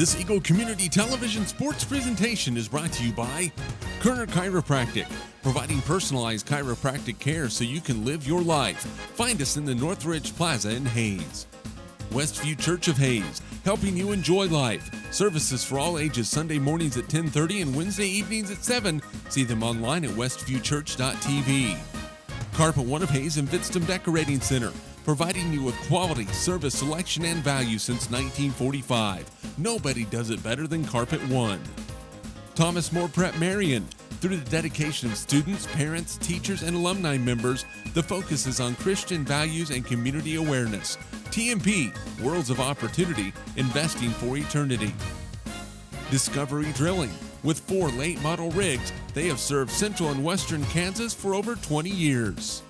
This Eagle Community Television sports presentation is brought to you by Kerner Chiropractic, providing personalized chiropractic care so you can live your life. Find us in the Northridge Plaza in Hayes. Westview Church of Hayes, helping you enjoy life. Services for all ages Sunday mornings at 10:30 and Wednesday evenings at 7. See them online at westviewchurch.tv. Carpet One of Hayes and Vidstem Decorating Center, providing you with quality, service, selection, and value since 1945. Nobody does it better than Carpet One. Thomas More Prep Marion. Through the dedication of students, parents, teachers, and alumni members, the focus is on Christian values and community awareness. TMP, Worlds of Opportunity, investing for eternity. Discovery Drilling. With 4 late model rigs, they have served central and western Kansas for over 20 years.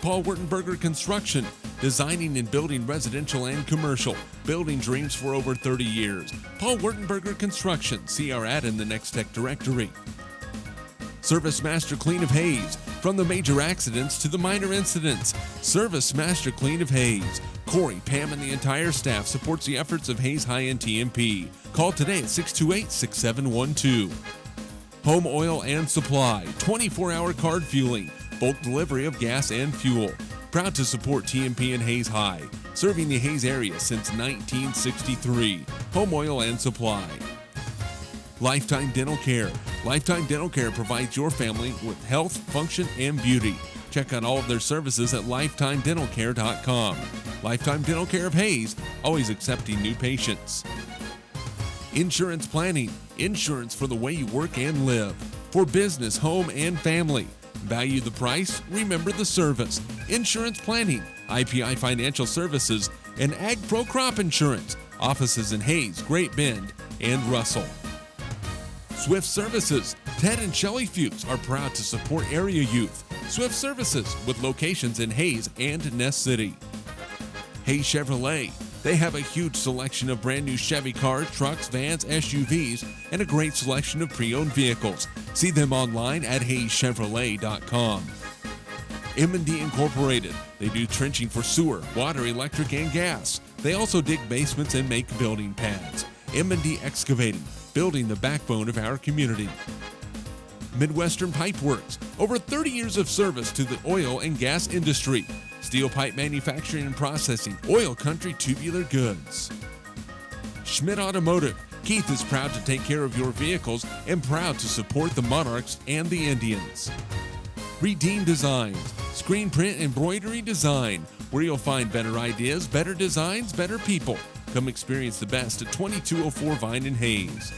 Paul Wurtenberger Construction, designing and building residential and commercial, building dreams for over 30 years. Paul Wurtenberger Construction, see our ad in the Next Tech directory. Service Master Clean of Hayes, from the major accidents to the minor incidents. Service Master Clean of Hayes. Corey, Pam, and the entire staff supports the efforts of Hayes High and TMP. Call today at 628-6712. Home Oil and Supply, 24-hour card fueling, bulk delivery of gas and fuel. Proud to support TMP and Hayes High, serving the Hayes area since 1963. Home Oil and Supply. Lifetime Dental Care. Lifetime Dental Care provides your family with health, function, and beauty. Check out all of their services at lifetimedentalcare.com. Lifetime Dental Care of Hayes, always accepting new patients. Insurance Planning. Insurance for the way you work and live. For business, home, and family. Value the price, remember the service. Insurance Planning, IPI Financial Services, and Ag Pro Crop Insurance. Offices in Hayes, Great Bend, and Russell. Swift Services. Ted and Shelley Fuchs are proud to support area youth. Swift Services, with locations in Hayes and Ness City. Hayes Chevrolet. They have a huge selection of brand new Chevy cars, trucks, vans, SUVs, and a great selection of pre-owned vehicles. See them online at hayeschevrolet.com. M&D Incorporated. They do trenching for sewer, water, electric, and gas. They also dig basements and make building pads. M&D Excavating, building the backbone of our community. Midwestern Pipe Works. Over 30 years of service to the oil and gas industry. Steel pipe manufacturing and processing, oil country tubular goods. Schmidt Automotive. Keith is proud to take care of your vehicles and proud to support the Monarchs and the Indians. Redeem Designs. Screen print embroidery design, where you'll find better ideas, better designs, better people. Come experience the best at 2204 Vine in Hayes.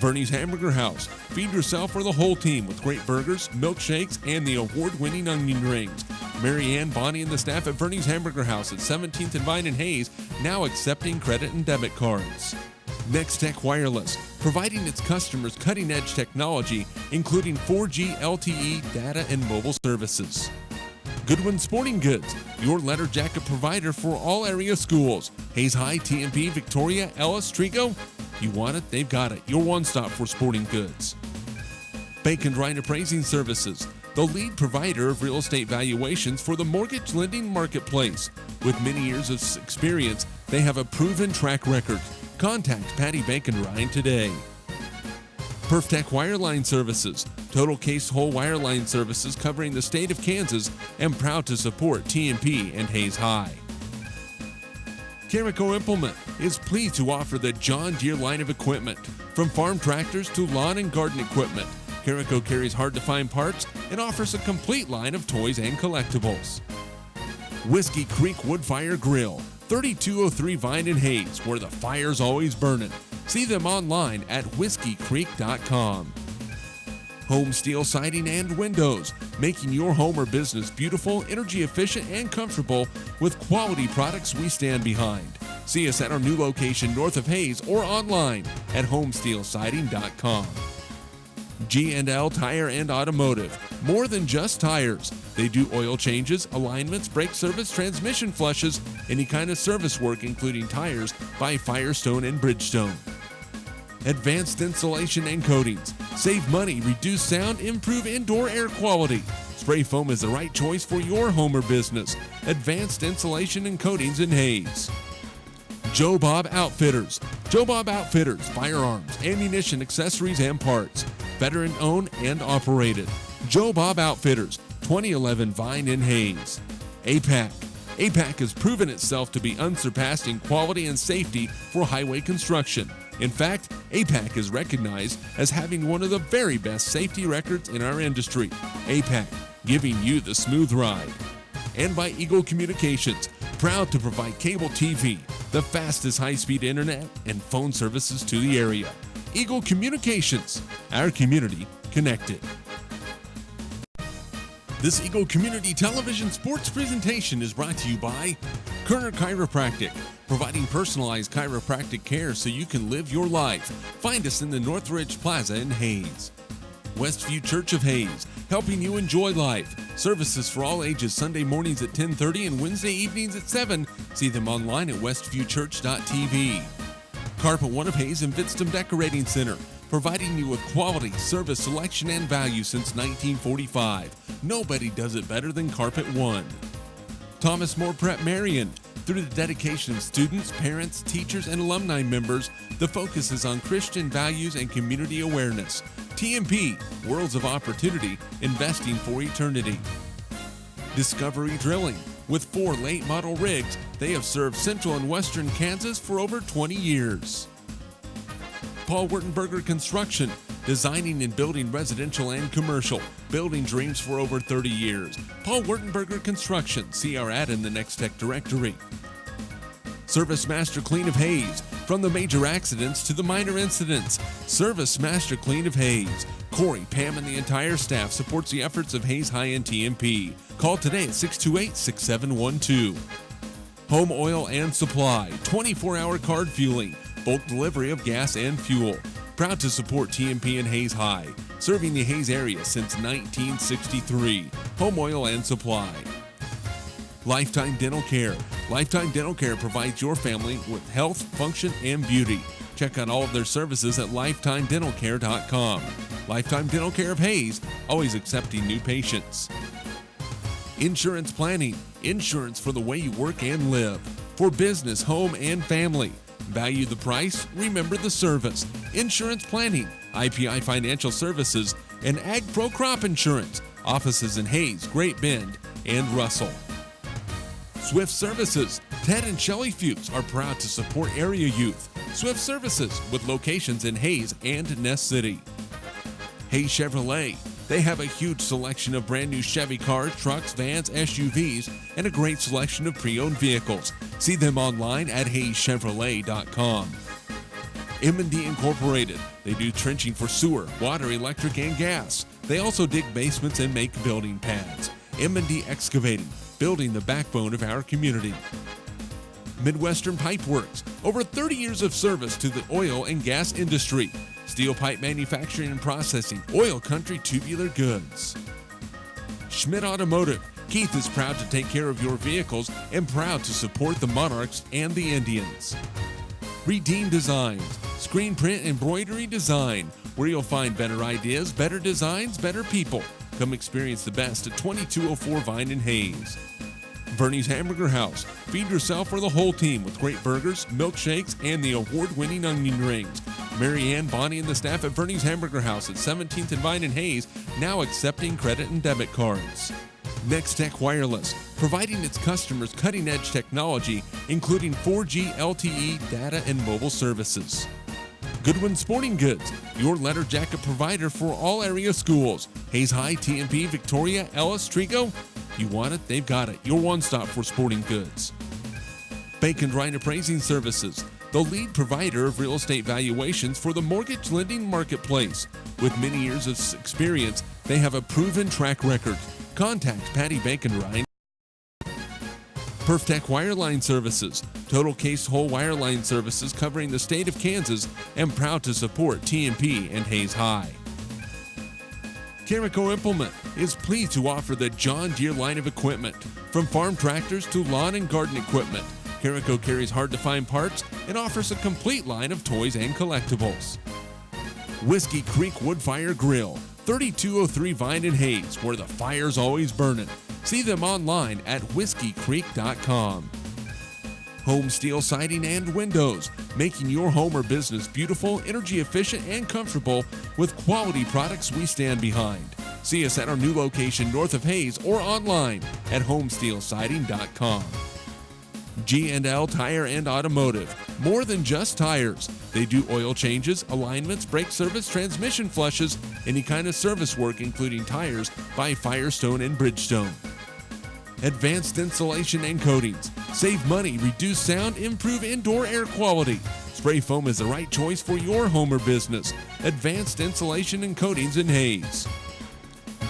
Bernie's Hamburger House. Feed yourself or the whole team with great burgers, milkshakes, and the award-winning onion rings. Mary Ann, Bonnie, and the staff at Bernie's Hamburger House at 17th and Vine in Hayes, now accepting credit and debit cards. Next Tech Wireless, providing its customers cutting-edge technology, including 4G LTE data and mobile services. Goodwin Sporting Goods, your letter jacket provider for all area schools. Hayes High, TMP, Victoria, Ellis, Trigo. You want it, they've got it. Your one-stop for sporting goods. Bacon Ryan Appraising Services, the lead provider of real estate valuations for the mortgage lending marketplace. With many years of experience, they have a proven track record. Contact Patty Bacon Ryan today. PerfTech Wireline Services, total case whole wireline services covering the state of Kansas, and proud to support TMP and Hayes High. Carico Implement is pleased to offer the John Deere line of equipment. From farm tractors to lawn and garden equipment, Carico carries hard-to-find parts and offers a complete line of toys and collectibles. Whiskey Creek Woodfire Grill, 3203 Vine in Hayes, where the fire's always burning. See them online at whiskeycreek.com. Home Steel Siding and Windows, making your home or business beautiful, energy efficient, and comfortable with quality products we stand behind. See us at our new location north of Hayes or online at homesteelsiding.com. G&L Tire and Automotive, more than just tires. They do oil changes, alignments, brake service, transmission flushes, any kind of service work including tires by Firestone and Bridgestone. Advanced Insulation and Coatings. Save money, reduce sound, improve indoor air quality. Spray foam is the right choice for your home or business. Advanced Insulation and Coatings in Hayes. Joe Bob Outfitters. Joe Bob Outfitters, firearms, ammunition, accessories, and parts. Veteran owned and operated. Joe Bob Outfitters, 2011 Vine in Hayes. APAC. APAC has proven itself to be unsurpassed in quality and safety for highway construction. In fact, APAC is recognized as having one of the very best safety records in our industry. APAC, giving you the smooth ride. And by Eagle Communications, proud to provide cable TV, the fastest high-speed internet, and phone services to the area. Eagle Communications, our community connected. This Eagle Community Television sports presentation is brought to you by Kerner Chiropractic, providing personalized chiropractic care so you can live your life. Find us in the Northridge Plaza in Hayes. Westview Church of Hayes, helping you enjoy life. Services for all ages Sunday mornings at 10:30 and Wednesday evenings at 7. See them online at westviewchurch.tv. Carpet One of Hayes and Vidstem Decorating Center, providing you with quality, service, selection, and value since 1945. Nobody does it better than Carpet One. Thomas More Prep Marion. Through the dedication of students, parents, teachers, and alumni members, the focus is on Christian values and community awareness. TMP, Worlds of Opportunity, investing for eternity. Discovery Drilling. With 4 late model rigs, they have served central and western Kansas for over 20 years. Paul Wurtenberger Construction, designing and building residential and commercial, building dreams for over 30 years. Paul Wurtenberger Construction, see our ad in the Next Tech directory. Service Master Clean of Hayes, from the major accidents to the minor incidents. Service Master Clean of Hayes. Corey, Pam, and the entire staff supports the efforts of Hayes High and TMP. Call today at 628-6712. Home Oil and Supply, 24-hour card fueling, bulk delivery of gas and fuel. Proud to support TMP and Hayes High, serving the Hayes area since 1963. Home Oil and Supply. Lifetime Dental Care. Lifetime Dental Care provides your family with health, function, and beauty. Check out all of their services at lifetimedentalcare.com. Lifetime Dental Care of Hayes, always accepting new patients. Insurance Planning. Insurance for the way you work and live. For business, home, and family. Value the price, remember the service. Insurance Planning, IPI Financial Services, and Ag Pro Crop Insurance. Offices in Hayes, Great Bend, and Russell. Swift Services. Ted and Shelley Fuchs are proud to support area youth. Swift Services, with locations in Hayes and Ness City. Hayes Chevrolet. They have a huge selection of brand new Chevy cars, trucks, vans, SUVs, and a great selection of pre-owned vehicles. See them online at hayeschevrolet.com. M&D Incorporated. They do trenching for sewer, water, electric, and gas. They also dig basements and make building pads. M&D Excavating, building the backbone of our community. Midwestern Pipe Works. Over 30 years of service to the oil and gas industry. Steel pipe manufacturing and processing, oil country tubular goods. Schmidt Automotive. Keith is proud to take care of your vehicles and proud to support the Monarchs and the Indians. Redeem Designs. Screen print embroidery design, where you'll find better ideas, better designs, better people. Come experience the best at 2204 Vine in Hayes. Bernie's Hamburger House. Feed yourself or the whole team with great burgers, milkshakes, and the award-winning onion rings. Mary Ann, Bonnie, and the staff at Bernie's Hamburger House at 17th and Vine in Hayes, now accepting credit and debit cards. Next Tech Wireless, providing its customers cutting-edge technology, including 4G LTE data and mobile services. Goodwin Sporting Goods, your letter jacket provider for all area schools. Hayes High, TMP, Victoria, Ellis, Trigo. You want it, they've got it. Your one-stop for sporting goods. Bacon Ryan Appraising Services, the lead provider of real estate valuations for the mortgage lending marketplace. With many years of experience, they have a proven track record. Contact Patty Bacon Ryan. Perftech Wireline Services, total case whole wireline services covering the state of Kansas, and proud to support TMP and Hayes High. Carico Implement is pleased to offer the John Deere line of equipment, from farm tractors to lawn and garden equipment. Carico carries hard-to-find parts and offers a complete line of toys and collectibles. Whiskey Creek Wood Fire Grill, 3203 Vine in Hayes, where the fire's always burning. See them online at whiskeycreek.com. Home steel siding and windows, making your home or business beautiful, energy efficient, and comfortable with quality products we stand behind. See us at our new location north of Hayes or online at homesteelsiding.com. G&L Tire and Automotive, more than just tires. They do oil changes, alignments, brake service, transmission flushes, any kind of service work including tires by Firestone and Bridgestone. Advanced Insulation and Coatings. Save money, reduce sound, improve indoor air quality. Spray foam is the right choice for your home or business. Advanced Insulation and Coatings in Hayes.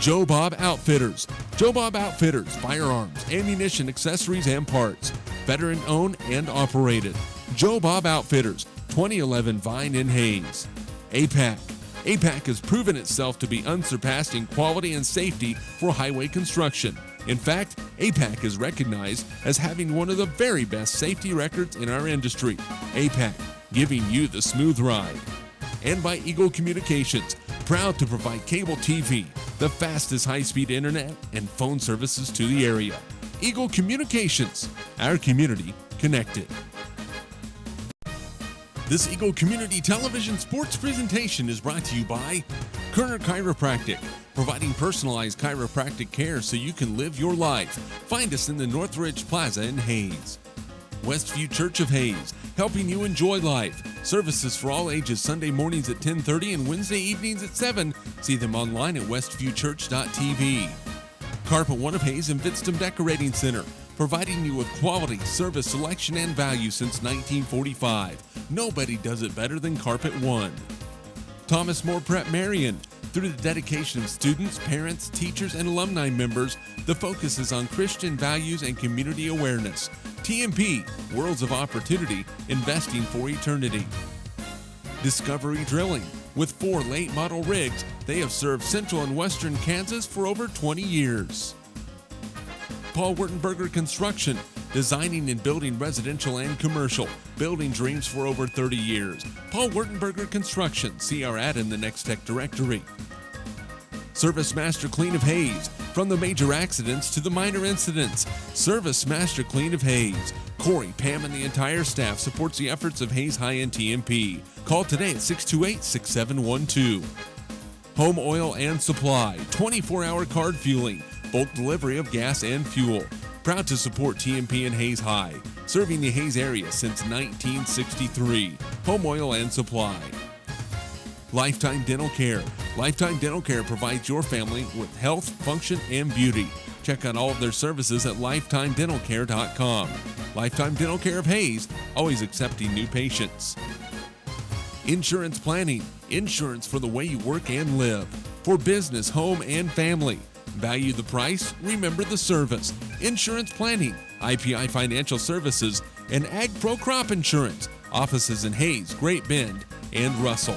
Joe Bob Outfitters. Joe Bob Outfitters, firearms, ammunition, accessories, and parts. Veteran owned and operated. Joe Bob Outfitters, 2011 Vine in Hayes. APAC. APAC has proven itself to be unsurpassed in quality and safety for highway construction. In fact, APAC is recognized as having one of the very best safety records in our industry. APAC, giving you the smooth ride. And by Eagle Communications, proud to provide cable TV, the fastest high-speed internet, and phone services to the area. Eagle Communications, our community connected. This Eagle Community Television sports presentation is brought to you by Kerner Chiropractic, providing personalized chiropractic care so you can live your life. Find us in the Northridge Plaza in Hayes. Westview Church of Hayes, helping you enjoy life. Services for all ages Sunday mornings at 10:30 and Wednesday evenings at 7. See them online at westviewchurch.tv. Carpet One of Hayes and Vidstem Decorating Center, providing you with quality, service, selection, and value since 1945. Nobody does it better than Carpet One. Thomas More Prep Marion. Through the dedication of students, parents, teachers, and alumni members, the focus is on Christian values and community awareness. TMP, Worlds of Opportunity, investing for eternity. Discovery Drilling. With 4 late model rigs, they have served central and western Kansas for over 20 years. Paul Wurtenberger Construction, designing and building residential and commercial, building dreams for over 30 years. Paul Wurtenberger Construction, see our ad in the Next Tech directory. Service Master Clean of Hayes, from the major accidents to the minor incidents. Service Master Clean of Hayes. Corey, Pam, and the entire staff supports the efforts of Hayes High-End TMP. Call today at 628-6712. Home Oil and Supply, 24-hour card fueling, bulk delivery of gas and fuel. Proud to support TMP and Hayes High, serving the Hayes area since 1963. Home Oil and Supply. Lifetime Dental Care. Lifetime Dental Care provides your family with health, function, and beauty. Check out all of their services at lifetimedentalcare.com. Lifetime Dental Care of Hayes, always accepting new patients. Insurance Planning. Insurance for the way you work and live. For business, home, and family. Value the price, remember the service. Insurance Planning, IPI Financial Services, and Ag Pro Crop Insurance. Offices in Hayes, Great Bend, and Russell.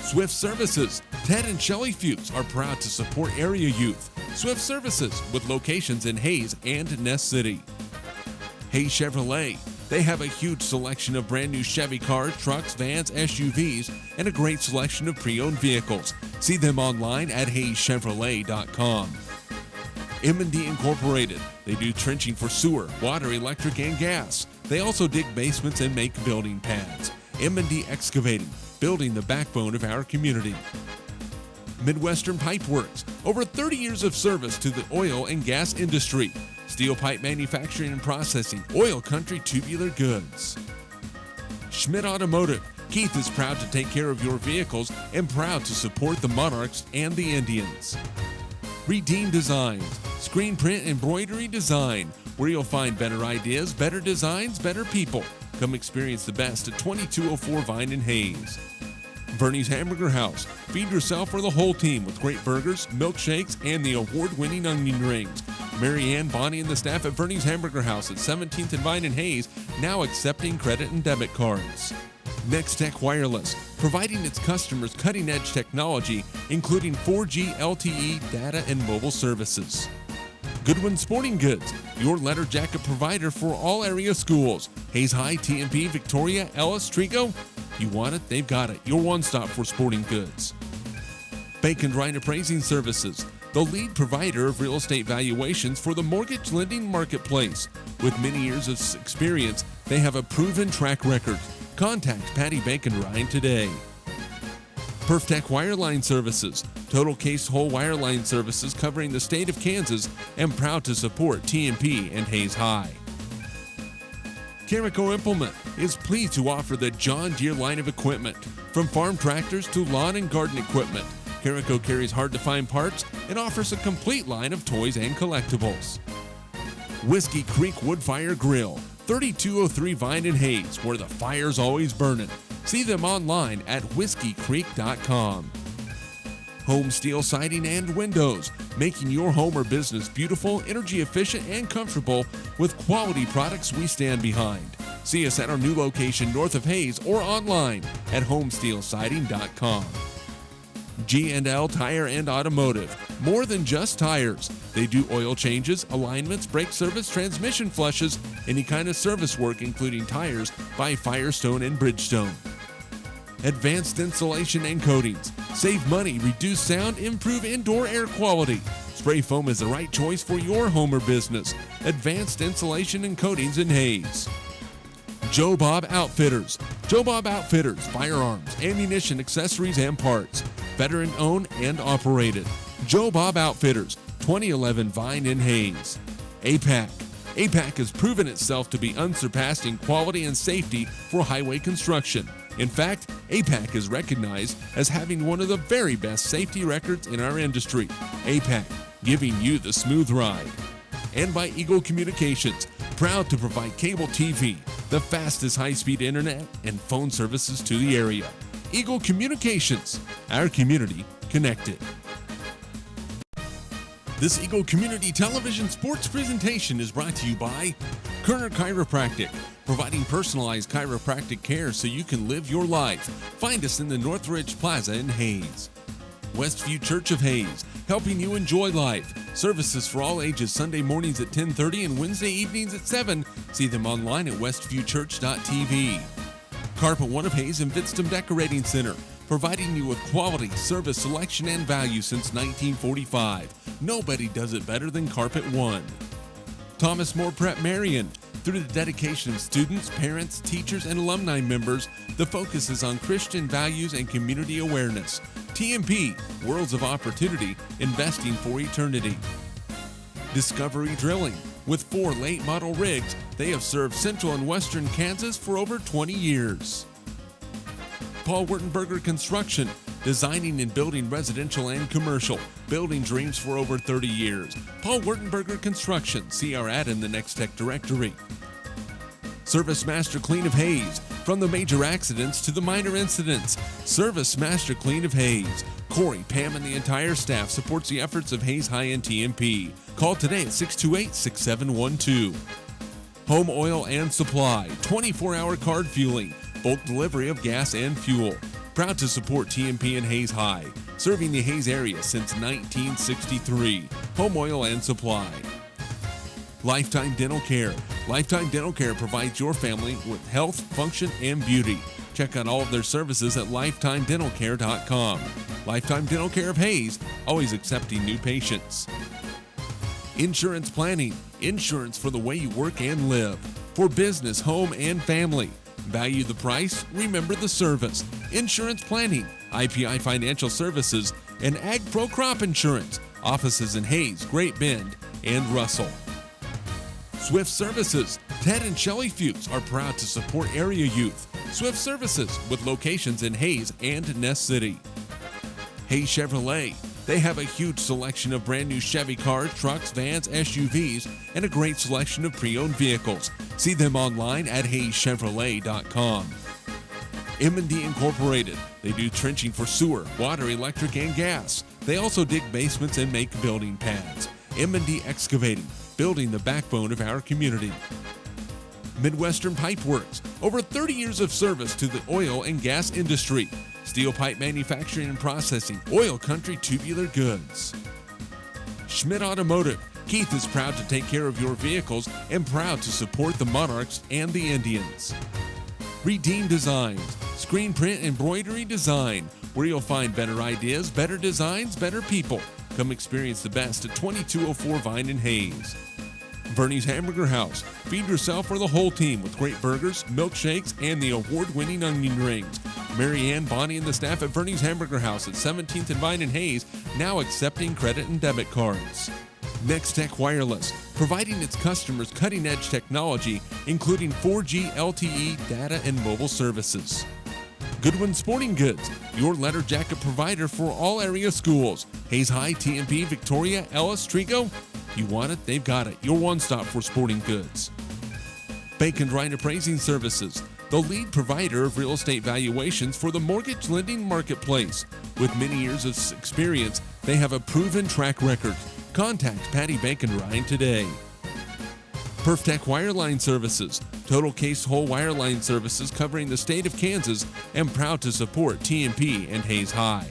Swift Services. Ted and Shelley Fuchs are proud to support area youth. Swift Services, with locations in Hayes and Ness City. Hayes Chevrolet. They have a huge selection of brand new Chevy cars, trucks, vans, SUVs, and a great selection of pre-owned vehicles. See them online at hayeschevrolet.com. M&D Incorporated. They do trenching for sewer, water, electric, and gas. They also dig basements and make building pads. M&D Excavating, building the backbone of our community. Midwestern Pipe Works, over 30 years of service to the oil and gas industry. Steel pipe manufacturing and processing, oil country tubular goods. Schmidt Automotive. Keith is proud to take care of your vehicles and proud to support the Monarchs and the Indians. Redeem Designs, screen print embroidery design, where you'll find better ideas, better designs, better people. Come experience the best at 2204 Vine in Hayes. Bernie's Hamburger House. Feed yourself or the whole team with great burgers, milkshakes, and the award-winning onion rings. Mary Ann, Bonnie, and the staff at Bernie's Hamburger House at 17th and Vine in Hayes, now accepting credit and debit cards. Next Tech Wireless, providing its customers cutting-edge technology, including 4G LTE data and mobile services. Goodwin Sporting Goods, your letter jacket provider for all area schools. Hayes High, TMP, Victoria, Ellis, Trigo. You want it, they've got it. Your one-stop for sporting goods. Bake and Grind Appraising Services. the lead provider of real estate valuations for the mortgage lending marketplace. With many years of experience, they have a proven track record. Contact Patty Bankenrine today. Perftech Wireline Services, total case whole wireline services covering the state of Kansas, and proud to support TMP and Hayes High. Carico Implement is pleased to offer the John Deere line of equipment. From farm tractors to lawn and garden equipment, Carico carries hard-to-find parts and offers a complete line of toys and collectibles. Whiskey Creek Woodfire Grill, 3203 Vine and Hayes, where the fire's always burning. See them online at whiskeycreek.com. Home Steel Siding and Windows, making your home or business beautiful, energy efficient, and comfortable with quality products we stand behind. See us at our new location north of Hayes or online at homesteelsiding.com. G&L Tire and Automotive, more than just tires. They do oil changes, alignments, brake service, transmission flushes, any kind of service work including tires by Firestone and Bridgestone. Advanced Insulation and Coatings. Save money, reduce sound, improve indoor air quality. Spray foam is the right choice for your home or business. Advanced Insulation and Coatings in Hayes. Joe Bob Outfitters. Joe Bob Outfitters, firearms, ammunition, accessories, and parts. Veteran owned and operated. Joe Bob Outfitters, 2011 Vine in Hayes. APAC. APAC has proven itself to be unsurpassed in quality and safety for highway construction. In fact, APAC is recognized as having one of the very best safety records in our industry. APAC, giving you the smooth ride. And by Eagle Communications, proud to provide cable TV, the fastest high-speed internet, and phone services to the area. Eagle Communications, our community connected. This Eagle Community Television Sports presentation is brought to you by Kerner Chiropractic, providing personalized chiropractic care so you can live your life. Find us in the Northridge Plaza in Hayes. Westview Church of Hayes, helping you enjoy life. Services for all ages, Sunday mornings at 10:30 and Wednesday evenings at 7. See them online at westviewchurch.tv. Carpet One of Hayes and Vidstem Decorating Center, providing you with quality, service, selection, and value since 1945. Nobody does it better than Carpet One. Thomas More Prep Marion. Through the dedication of students, parents, teachers, and alumni members, the focus is on Christian values and community awareness. TMP, Worlds of Opportunity, investing for eternity. Discovery Drilling. With 4 late model rigs, they have served central and western Kansas for over 20 years. Paul Wurtenberger Construction, designing and building residential and commercial, building dreams for over 30 years. Paul Wurtenberger Construction, see our ad in the Next Tech directory. Service Master Clean of Hayes, from the major accidents to the minor incidents. Service Master Clean of Hayes. Corey, Pam, and the entire staff supports the efforts of Hayes High and TMP. Call today at 628-6712. Home Oil and Supply, 24-hour card fueling, bulk delivery of gas and fuel. Proud to support TMP and Hayes High, serving the Hayes area since 1963. Home Oil and Supply. Lifetime Dental Care. Lifetime Dental Care provides your family with health, function, and beauty. Check out all of their services at lifetimedentalcare.com. Lifetime Dental Care of Hayes, always accepting new patients. Insurance Planning. Insurance for the way you work and live. For business, home, and family. Value the price, remember the service. Insurance Planning, IPI Financial Services, and Ag Pro Crop Insurance. Offices in Hayes, Great Bend, and Russell. Swift Services. Ted and Shelley Fuchs are proud to support area youth. Swift Services, with locations in Hayes and Ness City. Hayes Chevrolet. They have a huge selection of brand new Chevy cars, trucks, vans, SUVs, and a great selection of pre-owned vehicles. See them online at hayeschevrolet.com. M&D Incorporated. They do trenching for sewer, water, electric, and gas. They also dig basements and make building pads. M&D Excavating, building the backbone of our community. Midwestern Pipe Works. Over 30 years of service to the oil and gas industry. Steel pipe manufacturing and processing, oil country tubular goods. Schmidt Automotive. Keith is proud to take care of your vehicles and proud to support the Monarchs and the Indians. Redeem Designs. Screen print embroidery design, where you'll find better ideas, better designs, better people. Come experience the best at 2204 Vine and Hayes. Vernie's Hamburger House. Feed yourself or the whole team with great burgers, milkshakes, and the award-winning onion rings. Mary Ann, Bonnie, and the staff at Vernie's Hamburger House at 17th and Vine and Hayes, now accepting credit and debit cards. Next Tech Wireless, providing its customers cutting-edge technology, including 4G LTE data and mobile services. Goodwin Sporting Goods, your letter jacket provider for all area schools. Hayes High, TMP, Victoria, Ellis, Trigo. You want it, they've got it. Your one-stop for sporting goods. Bacon Ryan Appraising Services, the lead provider of real estate valuations for the mortgage lending marketplace. With many years of experience, they have a proven track record. Contact Patty Bacon Ryan today. PerfTech Wireline Services, total case whole wireline services covering the state of Kansas, and proud to support TMP and Hayes High.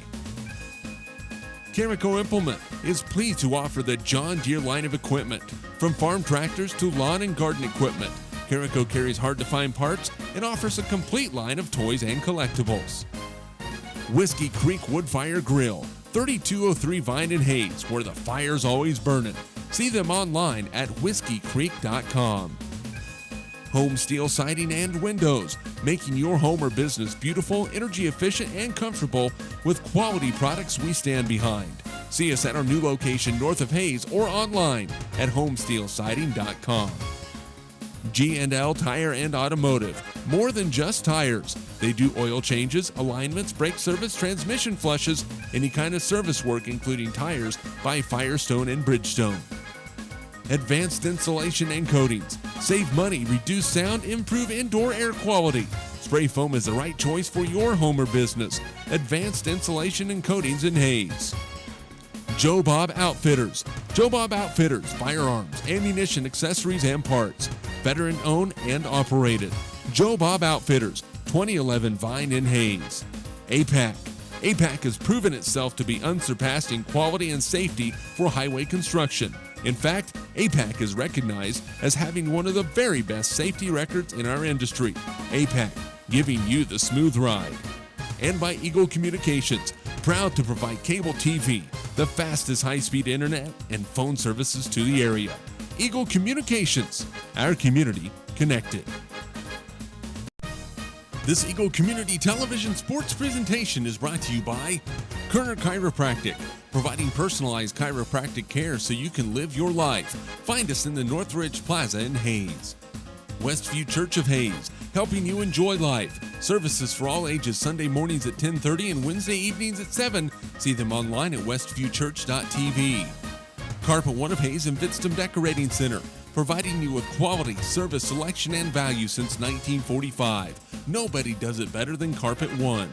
Carico Implement is pleased to offer the John Deere line of equipment. From farm tractors to lawn and garden equipment, Carico carries hard-to-find parts and offers a complete line of toys and collectibles. Whiskey Creek Woodfire Grill, 3203 Vine and Hayes, where the fire's always burning. See them online at whiskeycreek.com. Home Steel Siding and Windows, making your home or business beautiful, energy efficient, and comfortable with quality products we stand behind. See us at our new location north of Hayes or online at homesteelsiding.com. G&L Tire and Automotive, more than just tires. They do oil changes, alignments, brake service, transmission flushes, any kind of service work including tires by Firestone and Bridgestone. Advanced Insulation and Coatings. Save money, reduce sound, improve indoor air quality. Spray foam is the right choice for your home or business. Advanced Insulation and Coatings in Hayes. Joe Bob Outfitters. Joe Bob Outfitters, firearms, ammunition, accessories, and parts. Veteran owned and operated. Joe Bob Outfitters, 2011 Vine in Hayes. APAC. APAC has proven itself to be unsurpassed in quality and safety for highway construction. In fact, APAC is recognized as having one of the very best safety records in our industry. APAC, giving you the smooth ride. And by Eagle Communications, proud to provide cable TV, the fastest high-speed internet, and phone services to the area. Eagle Communications, our community connected. This Eagle Community Television Sports presentation is brought to you by Kerner Chiropractic, providing personalized chiropractic care so you can live your life. Find us in the Northridge Plaza in Hayes. Westview Church of Hayes, helping you enjoy life. Services for all ages Sunday mornings at 10:30 and Wednesday evenings at 7. See them online at westviewchurch.tv. Carpet One of Hayes and Vidstem Decorating Center, providing you with quality, service, selection, and value since 1945. Nobody does it better than Carpet One.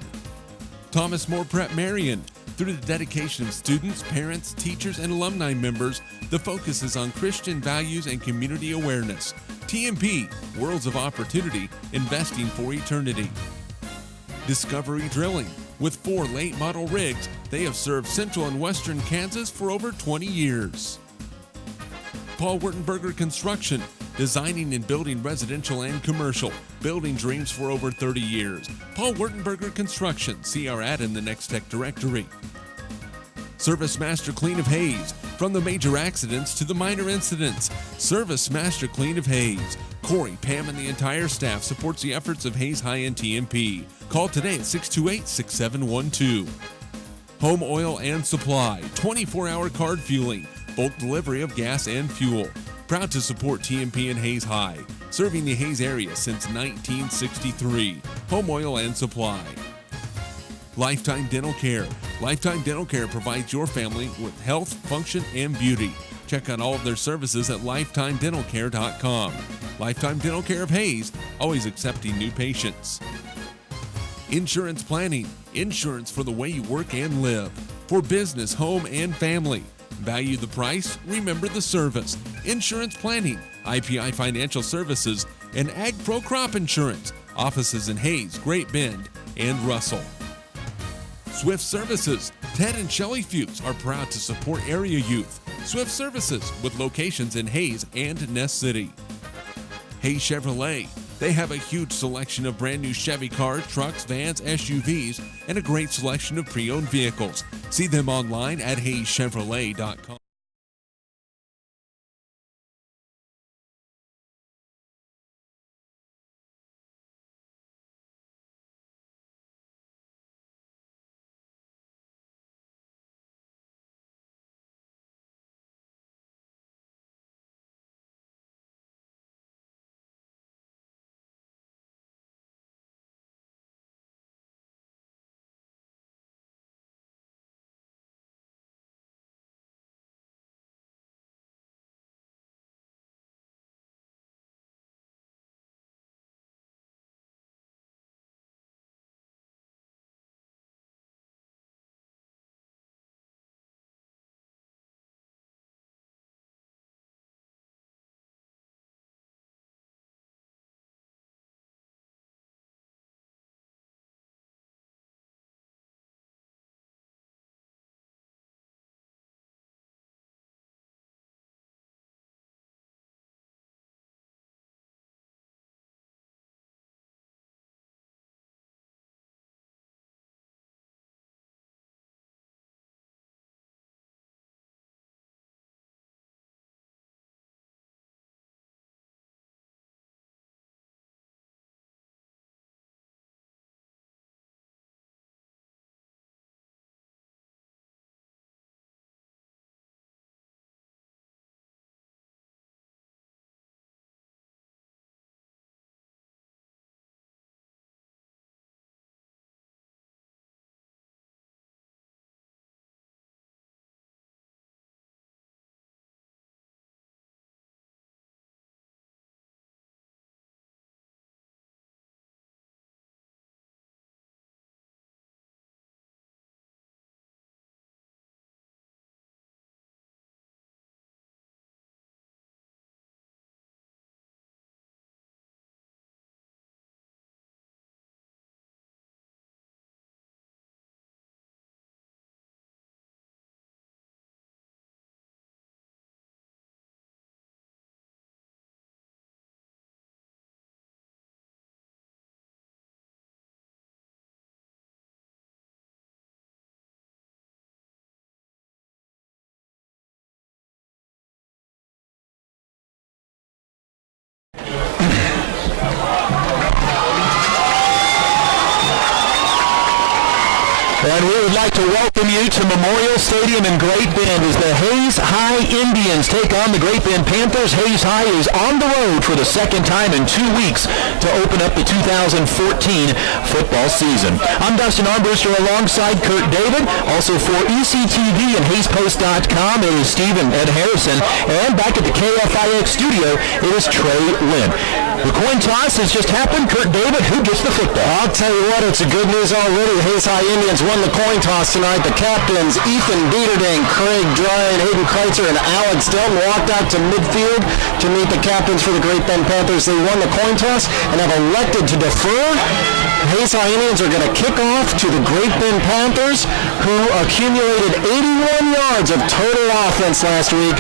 Thomas More Prep Marion. Through the dedication of students, parents, teachers, and alumni members, the focus is on Christian values and community awareness. TMP, Worlds of Opportunity, investing for eternity. Discovery Drilling. With 4 late model rigs, they have served central and western Kansas for over 20 years. Paul Wurtenberger Construction, designing and building residential and commercial, building dreams for over 30 years. Paul Wurtenberger Construction, see our ad in the Next Tech directory. Service Master Clean of Hayes, from the major accidents to the minor incidents. Service Master Clean of Hayes. Corey, Pam, and the entire staff supports the efforts of Hayes High and TMP. Call today at 628-6712. Home Oil and Supply, 24-hour card fueling, bulk delivery of gas and fuel. Proud to support TMP and Hayes High, serving the Hayes area since 1963. Home Oil and Supply. Lifetime Dental Care. Lifetime Dental Care provides your family with health, function, and beauty. Check out all of their services at lifetimedentalcare.com. Lifetime Dental Care of Hayes, always accepting new patients. Insurance Planning. Insurance for the way you work and live. For business, home, and family. Value the price, remember the service. Insurance Planning, IPI Financial Services, and Ag Pro Crop Insurance. Offices in Hayes, Great Bend, and Russell. Swift Services. Ted and Shelley Fuchs are proud to support area youth. Swift Services, with locations in Hayes and Ness City. Hayes Chevrolet. They have a huge selection of brand new Chevy cars, trucks, vans, SUVs, and a great selection of pre-owned vehicles. See them online at HayesChevrolet.com. And we would like to welcome you to Memorial Stadium in Great Bend as the Hayes High Indians take on the Great Bend Panthers. Hayes High is on the road for the second time in 2 weeks to open up the 2014 football season. I'm Dustin Armbruster alongside Kurt David. Also for ECTV and HayesPost.com, it is Stephen Ed Harrison. And back at the KFIX studio, it is Trey Lynn. The coin toss has just happened. Kurt David, who gets the football? I'll tell you what, it's a good news already. The Hayes High Indians won the coin toss tonight. The captains, Ethan Dieterding, Craig Dryan, Hayden Kreitzer, and Alex Delton walked out to midfield to meet the captains for the Great Bend Panthers. They won the coin toss and have elected to defer. Hayes High Indians are going to kick off to the Great Bend Panthers, who accumulated 81 yards of total offense last week.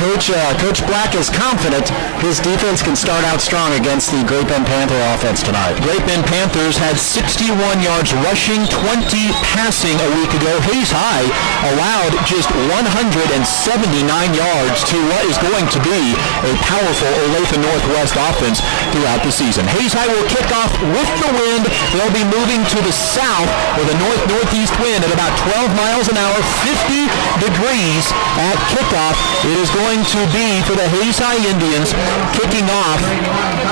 Coach Black is confident his defense can start out strong against the Great Bend Panther offense tonight. Great Bend Panthers had 61 yards rushing, 20 passing a week ago. Hayes High allowed just 179 yards to what is going to be a powerful Olathe Northwest offense throughout the season. Hayes High will kick off with the wind. They'll be moving to the south with a north-northeast wind at about 12 miles an hour, 50 degrees at kickoff. It is going to be for the Hayes High Indians kicking off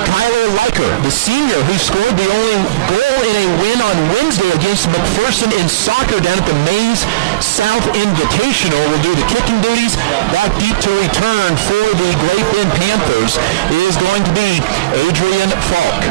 Kyler Leiker, the senior who scored the only goal in a win on Wednesday against McPherson in soccer down at the Mays South Invitational, will do the kicking duties. Back deep to return for the Great Bend Panthers is going to be Adrian Falk.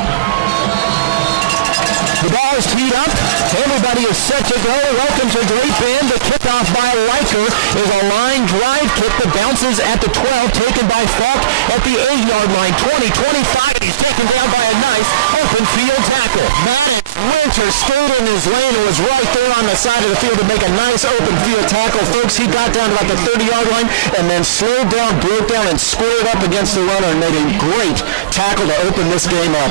The ball is teed up. Everybody is set to go. Welcome to Great Bend. The kickoff by Leiker is a line drive kick that bounces at the 12, taken by Falk at the 8-yard line. 20, 25. He's taken down by a nice open field tackle. Maddox Winter stayed in his lane and was right there on the side of the field to make a nice open field tackle. Folks, he got down to about the 30-yard line and then slowed down, broke down, and squared up against the runner and made a great tackle to open this game up.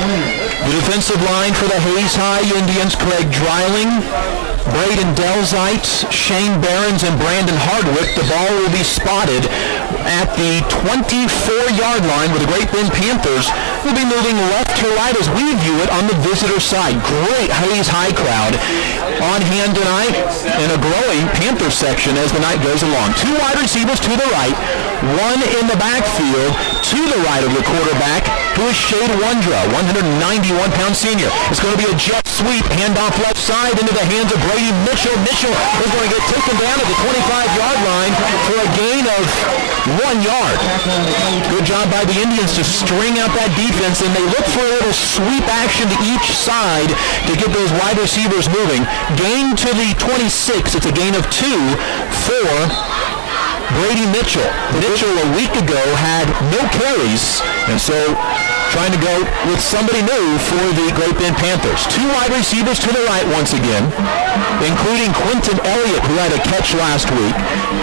The defensive line for the Hayes High High Indians, Craig Dreiling, Braden Delzite, Shane Behrens, and Brandon Hardwick. The ball will be spotted at the 24-yard line where the Great Bend Panthers will be moving left to right as we view it on the visitor side. Great Hayes High crowd on hand tonight in a growing Panther section as the night goes along. Two wide receivers to the right, one in the backfield to the right of the quarterback, who is Shade Wondra, 191-pound senior. It's going to be a jet sweep, handoff left side into the hands of Brady Mitchell. Mitchell is going to get taken down at the 25-yard line for a gain of 1 yard. Good job by the Indians to string out that defense, and they look for a little sweep action to each side to get those wide receivers moving. Gain to the 26. It's a gain of 2 for Brady Mitchell. Mitchell a week ago had no carries, and so trying to go with somebody new for the Great Bend Panthers. Two wide receivers to the right once again, including Quinton Elliott, who had a catch last week.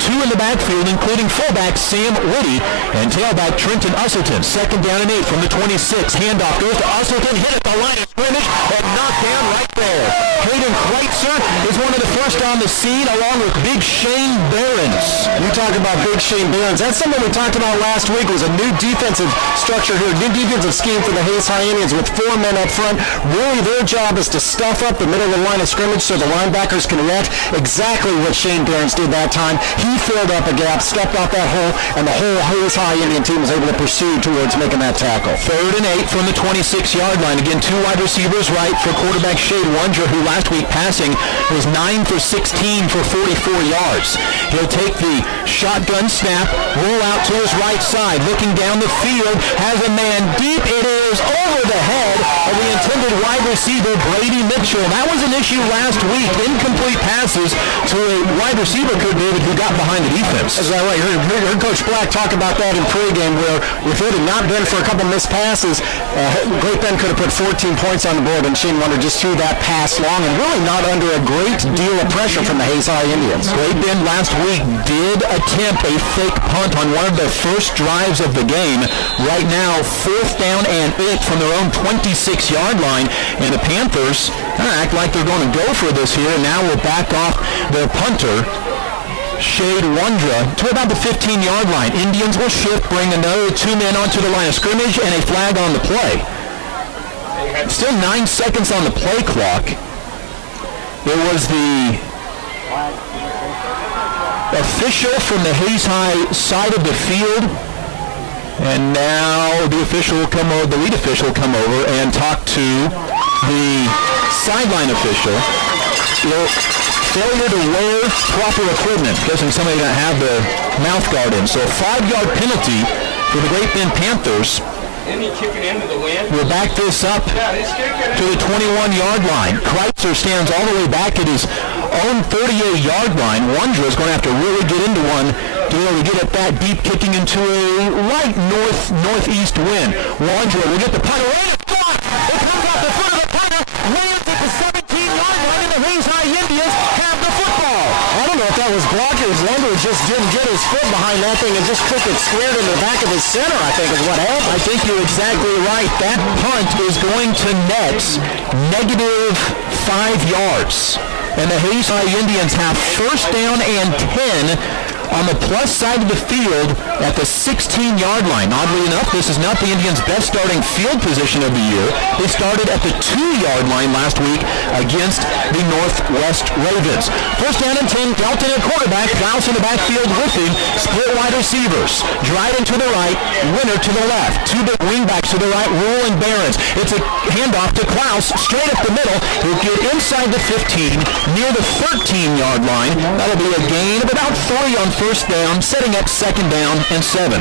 Two in the backfield, including fullback Sam Whitty and tailback Trenton Usselton. Second down and 8 from the 26. Handoff goes to Usselton, hit at the line of scrimmage, and knocked down right there. Hayden Kreitzer is one of the first on the scene, along with Big Shane Behrens. You talk about Big Shane Behrens. That's something we talked about last week. It was a new defensive structure here, new defensive scheme for the Hayes High Indians with 4 men up front. Really, their job is to stuff up the middle of the line of scrimmage so the linebackers can react. Exactly what Shane Behrens did that time. He filled up a gap, stepped out that hole, and the whole Hayes High Indian team was able to pursue towards making that tackle. Third and 8 from the 26-yard line. Again, two wide receivers right for quarterback Shade Wondra, who last week passing was 9 for 16 for 44 yards. He'll take the shotgun snap, roll out to his right side, looking down the field, has a man deep. It is over the head of the intended wide receiver, Brady Mitchell. That was an issue last week. Incomplete passes to a wide receiver, Kurt David, who got behind the defense. Is that right? You heard Coach Black talk about that in pregame, where if it had not been for a couple missed passes, Great Bend could have put 14 points on the board, and Shane Wonder just threw that pass long and really not under a great deal of pressure from the Hayes High Indians. Great Bend last week did attempt a fake punt on one of the first drives of the game. Right now, 4th down and 8 from their own 26-yard line, and the Panthers act like they're going to go for this here. Now we'll back off their punter, Shade Wondra, to about the 15-yard line. Indians will shift, bring another 2 men onto the line of scrimmage, and a flag on the play. Still 9 seconds on the play clock. It was the official from the Hayes High side of the field, and now the official will come over, the lead official will come over and talk to the sideline official. Failure to wear proper equipment, guessing somebody didn't have the mouth guard in. So a 5-yard penalty for the Great Bend Panthers. We'll back this up to the 21-yard line. Kreitzer stands all the way back at his own 38-yard line. Wondra is going to have to really get into one to be able to get at that deep, kicking into a light northeast wind. Wondra will get the punter right at front. It comes off the foot of the punter, lands at the 17-yard line, and the Hayes High Indians have the football. I don't know if that was blockers. Wonder just didn't get his foot behind that thing and just took it squared in the back of his center, I think is what happened. I think you're exactly right. That punt is going to net negative 5 yards. And the Hayes High Indians have 1st down and 10 on the plus side of the field at the 16-yard line. Oddly enough, this is not the Indians' best starting field position of the year. They started at the 2-yard line last week against the Northwest Ravens. 1st down and 10, Dalton at quarterback, Klaus in the backfield with him, split wide receivers. Dryden to the right, Winter to the left. 2 big wingbacks to the right, Rule and Behrens. It's a handoff to Klaus, straight up the middle. He'll get inside the 15, near the 13-yard line. That'll be a gain of about 3 on 1st down, setting up 2nd down and 7.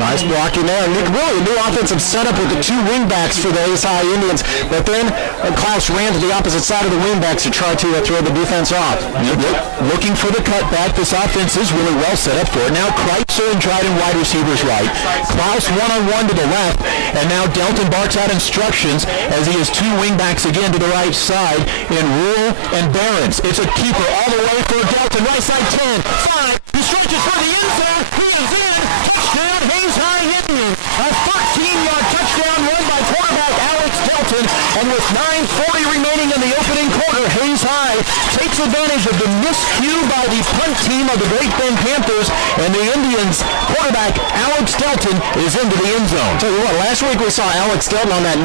Nice blocking there. Really a new offensive setup with the 2 wingbacks for the Hayes High Indians, but then Klaus ran to the opposite side of the wingbacks to try to throw the defense off. Looking for the cutback. This offense is really well set up for it. Now Kreitzer and Dryden wide receivers right. Klaus one-on-one to the left, and now Delton barks out instructions as he has 2 wingbacks again to the right side in Rule and Behrens. It's a keeper all the way for Delton. Right side 10, 5. He stretches for the end zone. He is in. Touchdown, Hayes High Indians. A 13-yard touchdown run by quarterback Alex Delton. And with 9:40 advantage of the miscue by the punt team of the Great Bend Panthers, and the Indians quarterback Alex Delton is into the end zone. Tell you what, last week we saw Alex Delton on that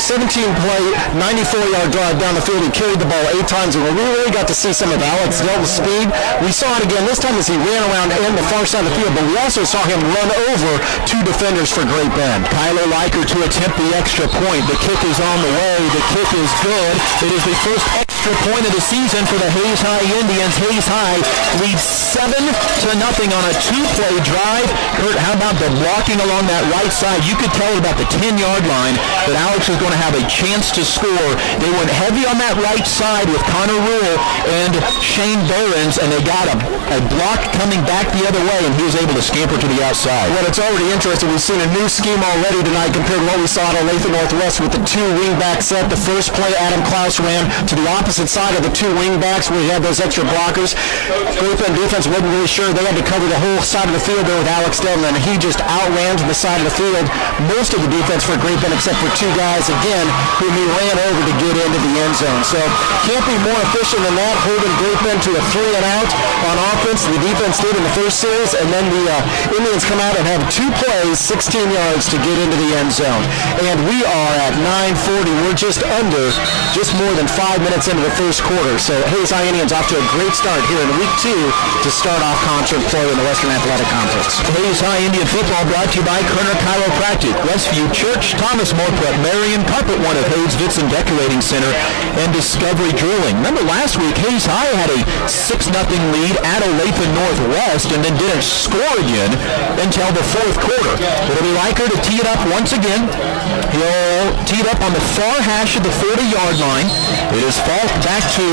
17-play, 94-yard drive down the field. He carried the ball 8 times, and we really got to see some of Alex Delton's speed. We saw it again this time as he ran around in the far side of the field, but we also saw him run over 2 defenders for Great Bend. Kyler Liker to attempt the extra point. The kick is on the way. The kick is good. It is the first extra point of the season for the Hayes High Indians. Hayes High leads 7-0 on a 2-play drive. Kurt, how about the blocking along that right side? You could tell about the 10-yard line that Alex was going to have a chance to score. They went heavy on that right side with Connor Rule and Shane Behrens, and they got a block coming back the other way, and he was able to scamper to the outside. Well, it's already interesting. We've seen a new scheme already tonight compared to what we saw at Olathe Northwest with the 2 wingback set. The first play, Adam Klaus ran to the opposite side of the 2 wingbacks where he had those extra blockers. Great Bend defense wasn't really sure. They had to cover the whole side of the field there with Alex Delton, and he just outran to the side of the field most of the defense for Great Bend except for 2 guys, again, whom he ran over to get into the end zone. So can't be more efficient than that, holding Great Bend to a 3-and-out on offense. The defense did in the first series, and then the Indians come out and have 2 plays, 16 yards to get into the end zone. And we are at 9:40. We're just more than 5 minutes into the first quarter. So Hayes High Indians off to a great start here in week 2 to start off conference play in the Western Athletic Conference. Hayes High Indian football brought to you by Kerner Chiropractic, Westview Church, Thomas Morpeth, Marion, Carpet One of Hayes Vitson Decorating Center, and Discovery Drilling. Remember last week, Hayes High had a 6-0 lead at Olathe Northwest and then didn't score again until the 4th quarter. It'll be Liker to tee it up once again. He'll tee it up on the far hash of the 40-yard line. It is Falk back to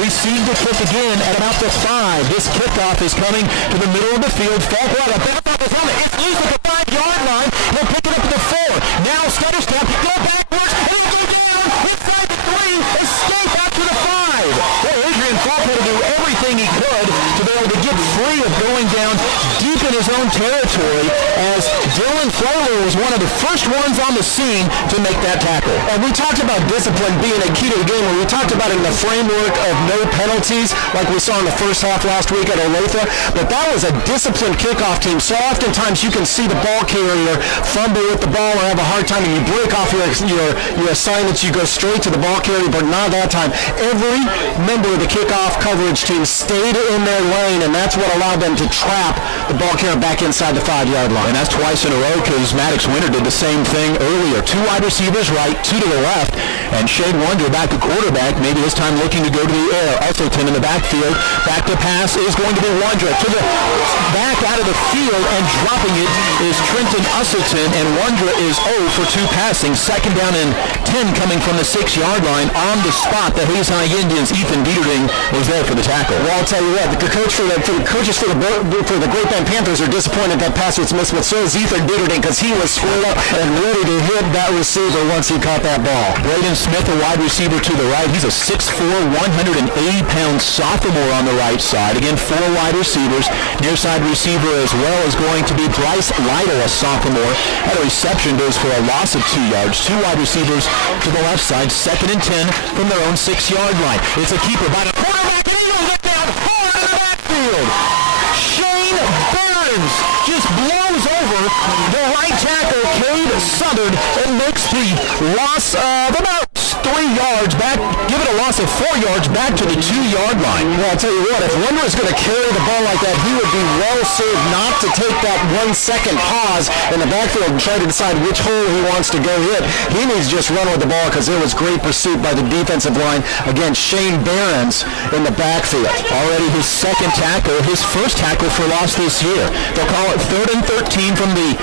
receive the kick again at about the 5. This kickoff is coming to the middle of the field. Falk will have a back off his helmet. It's loose at the 5-yard line. He'll pick it up to the 4. Now stutter step, go backwards, and he'll go down inside the 3, escape out to the 5. Well, Adrian Falk had to do everything he could to be able to get free of going down deep in his own territory, as Dylan Fowler was one of the first ones on the scene to make that tackle. And we talked about discipline being a key to the game, where we talked about it in the framework of no penalties, like we saw in the first half last week at Olathe, but that was a disciplined kickoff team. So oftentimes you can see the ball carrier fumble with the ball or have a hard time, and you break off your assignments, you go straight to the ball carrier, but not that time. Every member of the kickoff coverage team stayed in their lane, and that's what allowed them to trap the ball carrier back inside the 5-yard line. And that's twice in a row, because Maddox Winter did the same thing earlier. 2 wide receivers right, 2 to the left, and Shane Wonder back to quarterback, maybe this time looking to go to the air. Usselton in the backfield. Back to pass is going to be Wonder. To the back out of the field, and dropping it is Trenton Usselton, and Wonder is 0 for 2 passing. 2nd down and 10 coming from the 6-yard line. On the spot, the Hayes High Indians, Ethan Dieterding, was there for the tackle. Well, I'll tell you what, the coaches for the Great Bend Panthers are disappointed that pass was missed, but so is Ethan Dieterding, because he was squared up and ready to hit that receiver once he caught that ball. Braden Smith, a wide receiver to the right. He's a 6'4", 180-pound sophomore on the right side. Again, 4 wide receivers. Near side receiver as well is going to be Bryce Lytle, a sophomore. That reception goes for a loss of 2 yards. 2 wide receivers to the left side. 2nd and 10 from their own 6-yard line. It's a keeper by the quarterback, and he'll get down hard in the backfield. Shane Behrens just blows over the right tackle, Cade Southern, and makes the loss of about 3 yards back, give it a loss of 4 yards back to the 2-yard line. Well, I'll tell you what, if Wonder is going to carry the ball like that, he would be well served not to take that 1-second pause in the backfield and try to decide which hole he wants to go hit. He needs to just run with the ball, because there was great pursuit by the defensive line against Shane Behrens in the backfield. Already his 2nd tackle, his 1st tackle for loss this year. They'll call it 3rd and 13 from the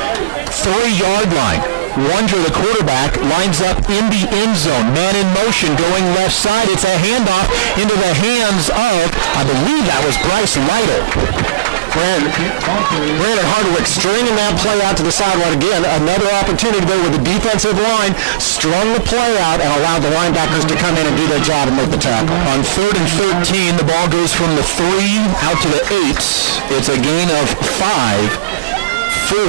3-yard line. Wonder, the quarterback, lines up in the end zone. Man in motion going left side. It's a handoff into the hands of, I believe that was Bryce Lytle. Brandon Hardwick stringing that play out to the sideline again. Another opportunity there with the defensive line. Strung the play out and allowed the linebackers to come in and do their job and make the tackle. On 3rd and 13, the ball goes from the 3 out to the 8. It's a gain of 5 for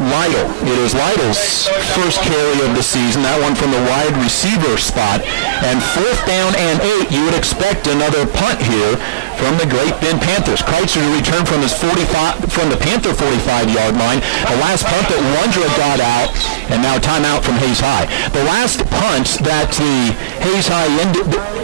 Lytle. It is Lytle's first carry of the season, that one from the wide receiver spot. And 4th down and 8, you would expect another punt here from the Great Bend Panthers. Kreitzer to return from the Panther 45-yard line. The last punt that Wondra got out, and now timeout from Hayes High. The last punts that the Hayes High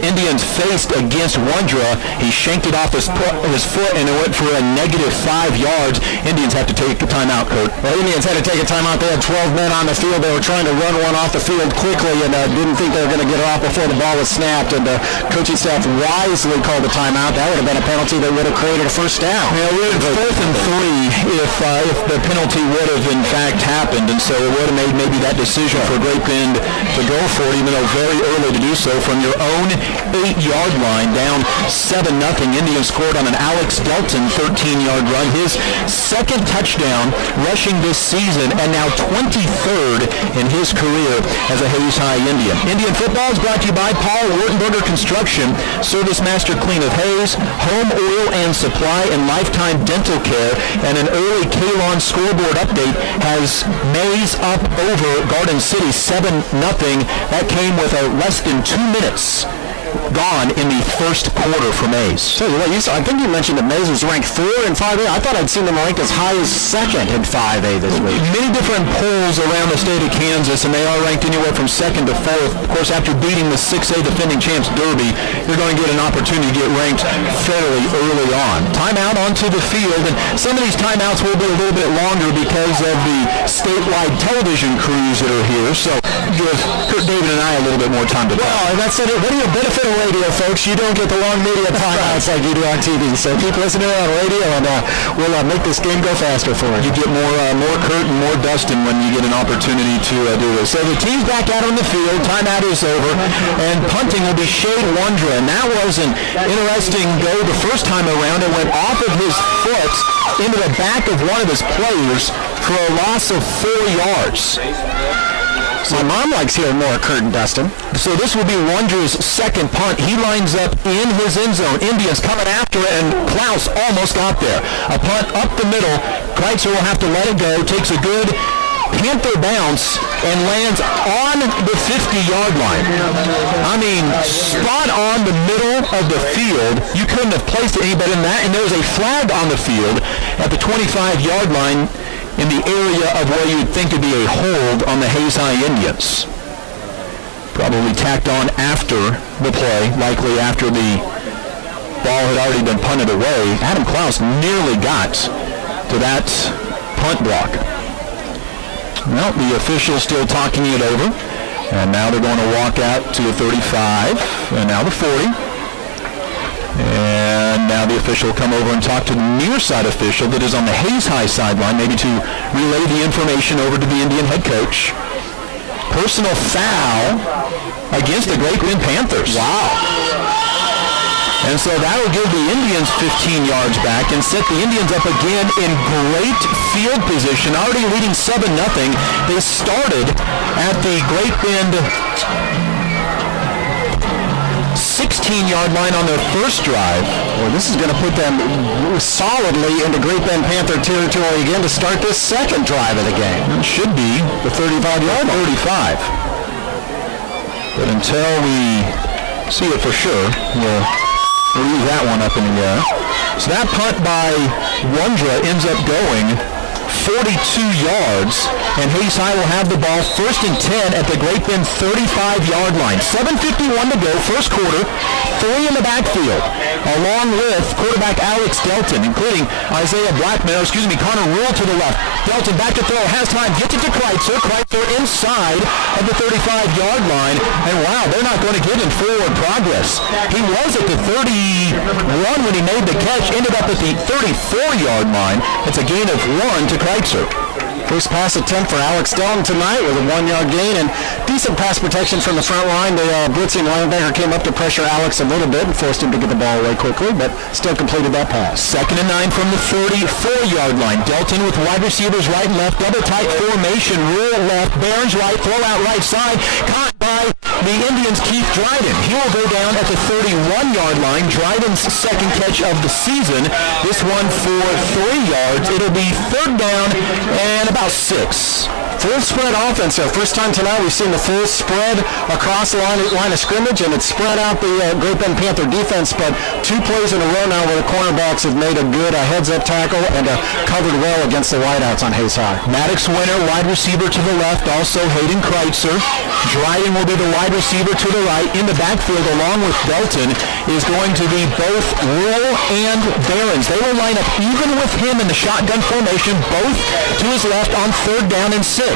Indians faced against Wondra, he shanked it off his foot, and it went for a -5 yards. Indians have to take a timeout, Kurt. Well, Indians had to take a timeout. They had 12 men on the field. They were trying to run one off the field quickly and didn't think they were going to get it off before the ball was snapped. And the coaching staff wisely called the timeout. That would have been a penalty that would have created a first down. Yeah, we had 4th and 3 if the penalty would have in fact happened, and so it would have made maybe that decision for Great Bend to go for it, even though very early to do so from your own 8-yard line, down 7-0. Indians scored on an Alex Delton 13-yard run, his second touchdown rushing this season, and now 23rd in his career as a Hayes High Indian. Indian football is brought to you by Paul Wurtenberger Construction, Service Master Clean of Hayes, Home Oil and Supply, and Lifetime Dental Care. And an early Kalon scoreboard update has Mays up over Garden City 7-0. That came with a less than 2 minutes gone in the first quarter for Mays. So I think you mentioned that Mays was ranked 4 in 5A. I thought I'd seen them ranked as high as 2nd in 5A this week. Many different polls around the state of Kansas, and they are ranked anywhere from 2nd to 4th. Of course, after beating the 6A defending champs Derby, you're going to get an opportunity to get ranked fairly early on. Timeout onto the field, and some of these timeouts will be a little bit longer because of the statewide television crews that are here. So give Kurt, David, and I a little bit more time to talk. Well, and that's it. What do you benefit of radio, folks? You don't get the long media timeouts like you do on TV. So keep listening on radio, and we'll make this game go faster for you. You get more Kurt and more Dustin when you get an opportunity to do this. So the team's back out on the field. Timeout is over, and punting will be Shade Wondra. And that was an interesting go the first time around. It went off of his foot into the back of one of his players for a loss of 4 yards. My mom likes hearing more Kurt and Dustin. So this will be Wondra's second punt. He lines up in his end zone. Indians coming after it, and Klaus almost got there. A punt up the middle. Kreitzer will have to let it go. Takes a good Panther bounce and lands on the 50-yard line. I mean, spot on the middle of the field. You couldn't have placed it any better than that. And there was a flag on the field at the 25-yard line in the area of where you'd think would be a hold on the Hayes High Indians. Probably tacked on after the play, likely after the ball had already been punted away. Adam Klaus nearly got to that punt block. Well, the official's still talking it over, and now they're going to walk out to the 35, and now the 40. And now the official will come over and talk to the near side official that is on the Hayes High sideline, maybe to relay the information over to the Indian head coach. Personal foul against the Great Bend Panthers. Wow. And so that will give the Indians 15 yards back and set the Indians up again in great field position, already leading 7-0. They started at the Great Bend 16-yard line on their first drive. Well, this is going to put them solidly into Great Bend Panther territory again to start this second drive of the game. It should be the 35-yard line. 35. But until we see it for sure, we'll leave that one up in the air. So that punt by Wondra ends up going 42 yards, and Hayes High will have the ball 1st and 10 at the Great Bend 35-yard line. 7:51 to go, first quarter, 3 in the backfield, along with quarterback Alex Delton, including Connor Rule to the left. Delton back to throw, has time, gets it to Kreitzer. Kreitzer inside of the 35-yard line, and wow, they're not going to give him forward progress. He was at the 31 when he made the catch, ended up at the 34-yard line. It's a gain of 1 to Kreitzer. First pass attempt for Alex Delton tonight with a 1-yard gain and decent pass protection from the front line. The blitzing linebacker came up to pressure Alex a little bit and forced him to get the ball away quickly, but still completed that pass. 2nd and 9 from the 34-yard line. Delton with wide receivers right and left, double tight formation. Rule left, Barnes right, throw out right side, caught by the Indians' Keith Dryden. He will go down at the 31-yard line. Dryden's second catch of the season. This one for 3 yards. It'll be third down and about 6. Full spread offense. So first time tonight we've seen the full spread across the line of scrimmage, and it's spread out the Great Bend Panther defense, but 2 plays in a row now where the cornerbacks have made a good heads-up tackle and covered well against the wideouts on Hayes High. Maddox Winter, wide receiver to the left, also Hayden Kreitzer. Dryden will be the wide receiver to the right. In the backfield, along with Belton, is going to be both Rule and Behrens. They will line up even with him in the shotgun formation, both to his left on third down and 6.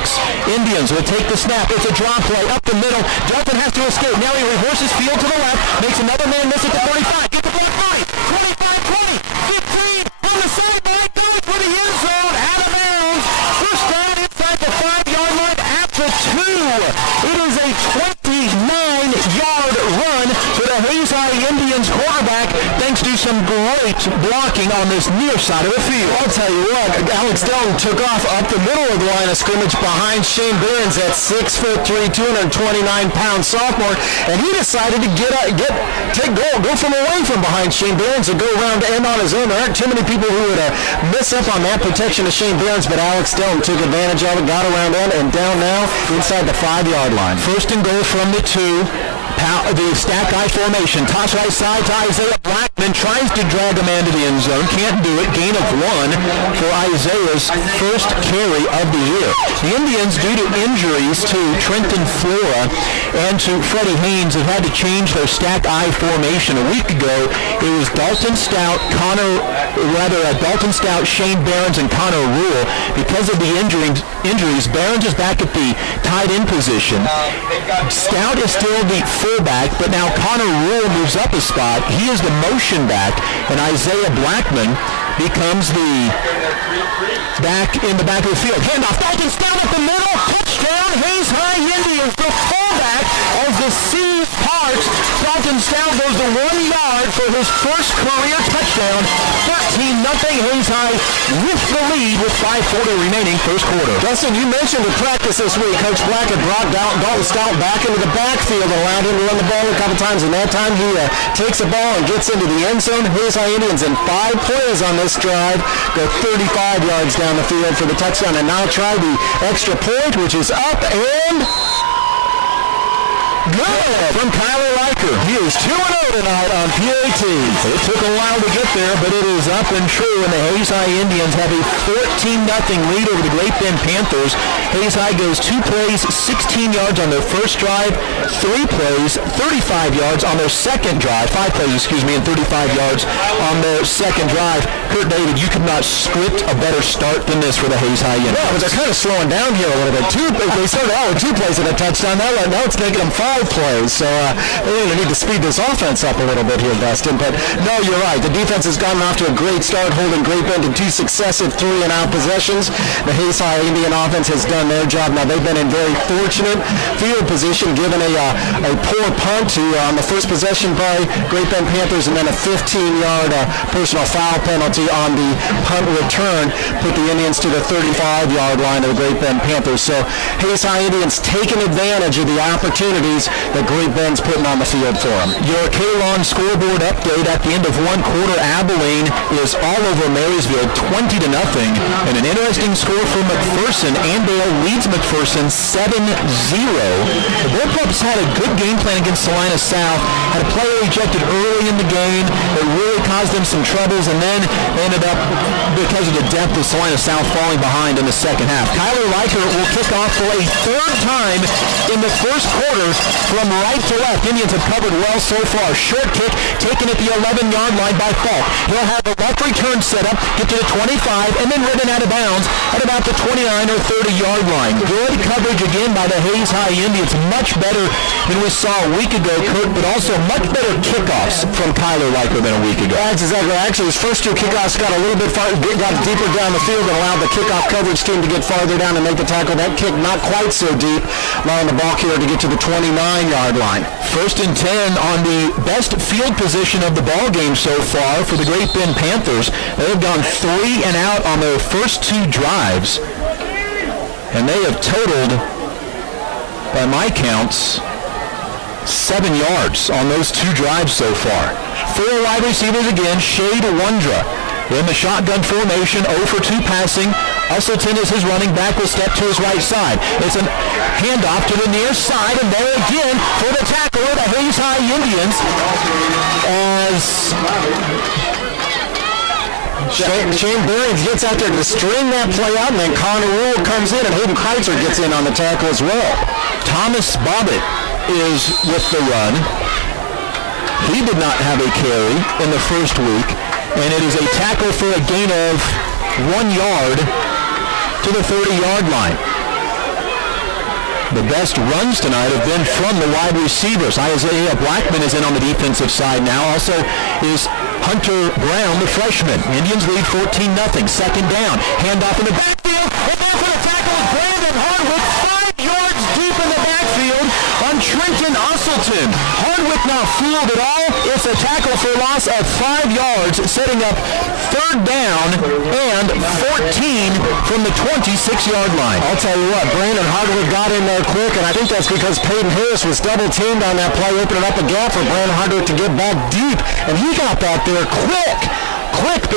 Indians will take the snap. It's a draw play up the middle. Delton has to escape. Now he reverses field to the left, makes another man miss at the 35. Get the block right. 25, 20, 15 on the sideline, going for the end zone, out of bounds. First down inside the 5-yard line after 2. It is a 29-yard run for the Hayes High Indians quarterback, thanks to some great blocking on this near side of the field. I'll tell you what, Alex Delton took off up the middle of the line of scrimmage behind Shane Behrens at 6'3", 229-pound sophomore, and he decided to go from away from behind Shane Behrens and go around to end on his own. There aren't too many people who would miss up on that protection of Shane Behrens, but Alex Delton took advantage of it, got around and down now inside the 5-yard line. First and goal from the 2. The stack eye formation. Toss right side to Isaiah Blackman. Tries to drag a man to the end zone. Can't do it. Gain of 1 for Isaiah's first carry of the year. The Indians, due to injuries to Trenton Flora and to Freddie Haynes, have had to change their stack eye formation. A week ago, it was Dalton Stout, Shane Behrens, and Connor Rule. Because of the injuries, Behrens is back at the tight end position. Stout is still the fullback, but now Connor Rule moves up a spot. He is the motion back, and Isaiah Blackman becomes the back in the back of the field. Handoff, Dalton Stout up the middle, touchdown, Hayes High Indians, the fullback of the C Parks. Dalton Stout goes to 1 yard for his first career touchdown. 13-0 Hayes High with the lead with 5:40 remaining first quarter. Justin, you mentioned the practice this week. Coach Black had brought Dalton Stout back into the backfield and allowed him to run the ball a couple times, and that time he takes the ball and gets into the end zone. Hayes High Indians in 5 plays on this drive go 35 yards down the field for the touchdown, and now try the extra point, which is up and good from Kyler Riker. He is 2-0 tonight on PAT. It took a while to get there, but it is up and true, and the Hayes High Indians have a 14-0 lead over the Great Bend Panthers. Hayes High goes 2 plays, 16 yards on their first drive, 3 plays, 35 yards on their second drive, 5 plays, and 35 yards on their second drive. Kurt David, you could not script a better start than this for the Hayes High Indians. Yeah, but they're kind of slowing down here a little bit. They started out with 2 plays and a touchdown. Now it's taking them 5 plays, so they need to speed this offense up a little bit here, Dustin. But no, you're right. The defense has gotten off to a great start, holding Great Bend to 2 successive 3-and-out possessions. The Hayes High Indian offense has done their job. Now they've been in very fortunate field position, given a poor punt on the first possession by Great Bend Panthers, and then a 15-yard personal foul penalty on the punt return put the Indians to the 35-yard line of the Great Bend Panthers. So Hayes High Indians taking advantage of the opportunities that Great Bend's putting on the field for them. Your Kalon scoreboard update at the end of 1 quarter. Abilene is all over Marysville, 20-0, and an interesting score for McPherson. Andale leads McPherson 7-0. The Bullpups had a good game plan against Salina South. Had a player ejected early in the game that really caused them some troubles, and then they ended up, because of the depth of Salina South, falling behind in the second half. Kyler Riker will kick off for a 3rd time in the first quarter from right to left. Indians have covered well so far. Short kick taken at the 11-yard line by Falk. He'll have a left return set up, get to the 25, and then ridden out of bounds at about the 29 or 30-yard line. Good coverage again by the Hayes High Indians. Much better than we saw a week ago, Kurt, but also much better kickoffs from Kyler Riker than a week ago. That's exactly right. Actually, his first 2 kickoffs got a little bit got deeper down the field and allowed the kickoff coverage team to get farther down and make the tackle. That kick not quite so deep, allowing the ball carrier to get to the 29-yard line. 1st and 10 on the best field position of the ball game so far for the Great Bend Panthers. They've gone 3 and out on their first 2 drives, and they have totaled, by my counts, 7 yards on those 2 drives so far. 4 wide receivers again. Shade Wondra in the shotgun formation, 0 for 2 passing. Usselton is his running back, will step to his right side. It's a handoff to the near side, and there again for the tackle of the Hayes High Indians as Shane Behrens gets out there to string that play out, and then Connor Rule comes in, and Hayden Kreitzer gets in on the tackle as well. Thomas Bobbitt is with the run. He did not have a carry in the first week, and it is a tackle for a gain of 1 yard to the 30-yard line. The best runs tonight have been from the wide receivers. Isaiah Blackman is in on the defensive side now. Also is Hunter Brown, the freshman. Indians lead 14-0. Second down. Handoff in the backfield. And there for the tackle is Brandon Hardwick, 5 yards deep in the backfield on Trenton Usselton. Hardwick not fooled at all. It's a tackle for loss of 5 yards, setting up third down and 14 from the 26-yard line. I'll tell you what, Brandon Hardwick got in there quick, and I think that's because Peyton Harris was double-teamed on that play, opening up a gap for Brandon Hardwick to get back deep, and he got back there quick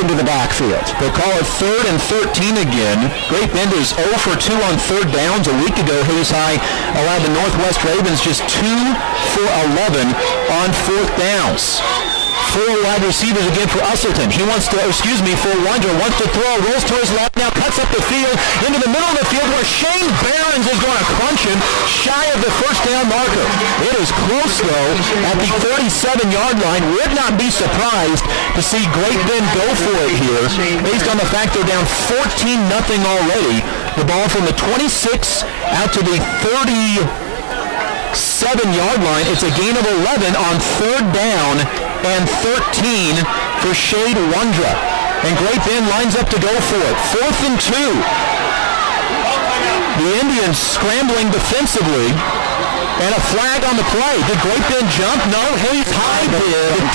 into the backfield. They'll call it 3rd and 13 again. Great Bend is 0 for 2 on 3rd downs. A week ago, Hayes High allowed the Northwest Ravens just 2 for 11 on 4th downs. 4 wide receivers again for Usselton. For Wondra wants to throw, rolls to his left, now cuts up the field into the middle of the field where Shane Behrens is going to crunch him shy of the first down marker. It is close though at the 37-yard line. Would not be surprised to see Great Bend go for it here based on the fact they're down 14-0 already. The ball from the 26 out to the 37-yard line. It's a gain of 11 on 3rd down and 13 for Shade Wondra. And Great Bend lines up to go for it. 4th and 2. The Indians scrambling defensively. And a flag on the play. Did Great Bend jump? No, Hayes High did.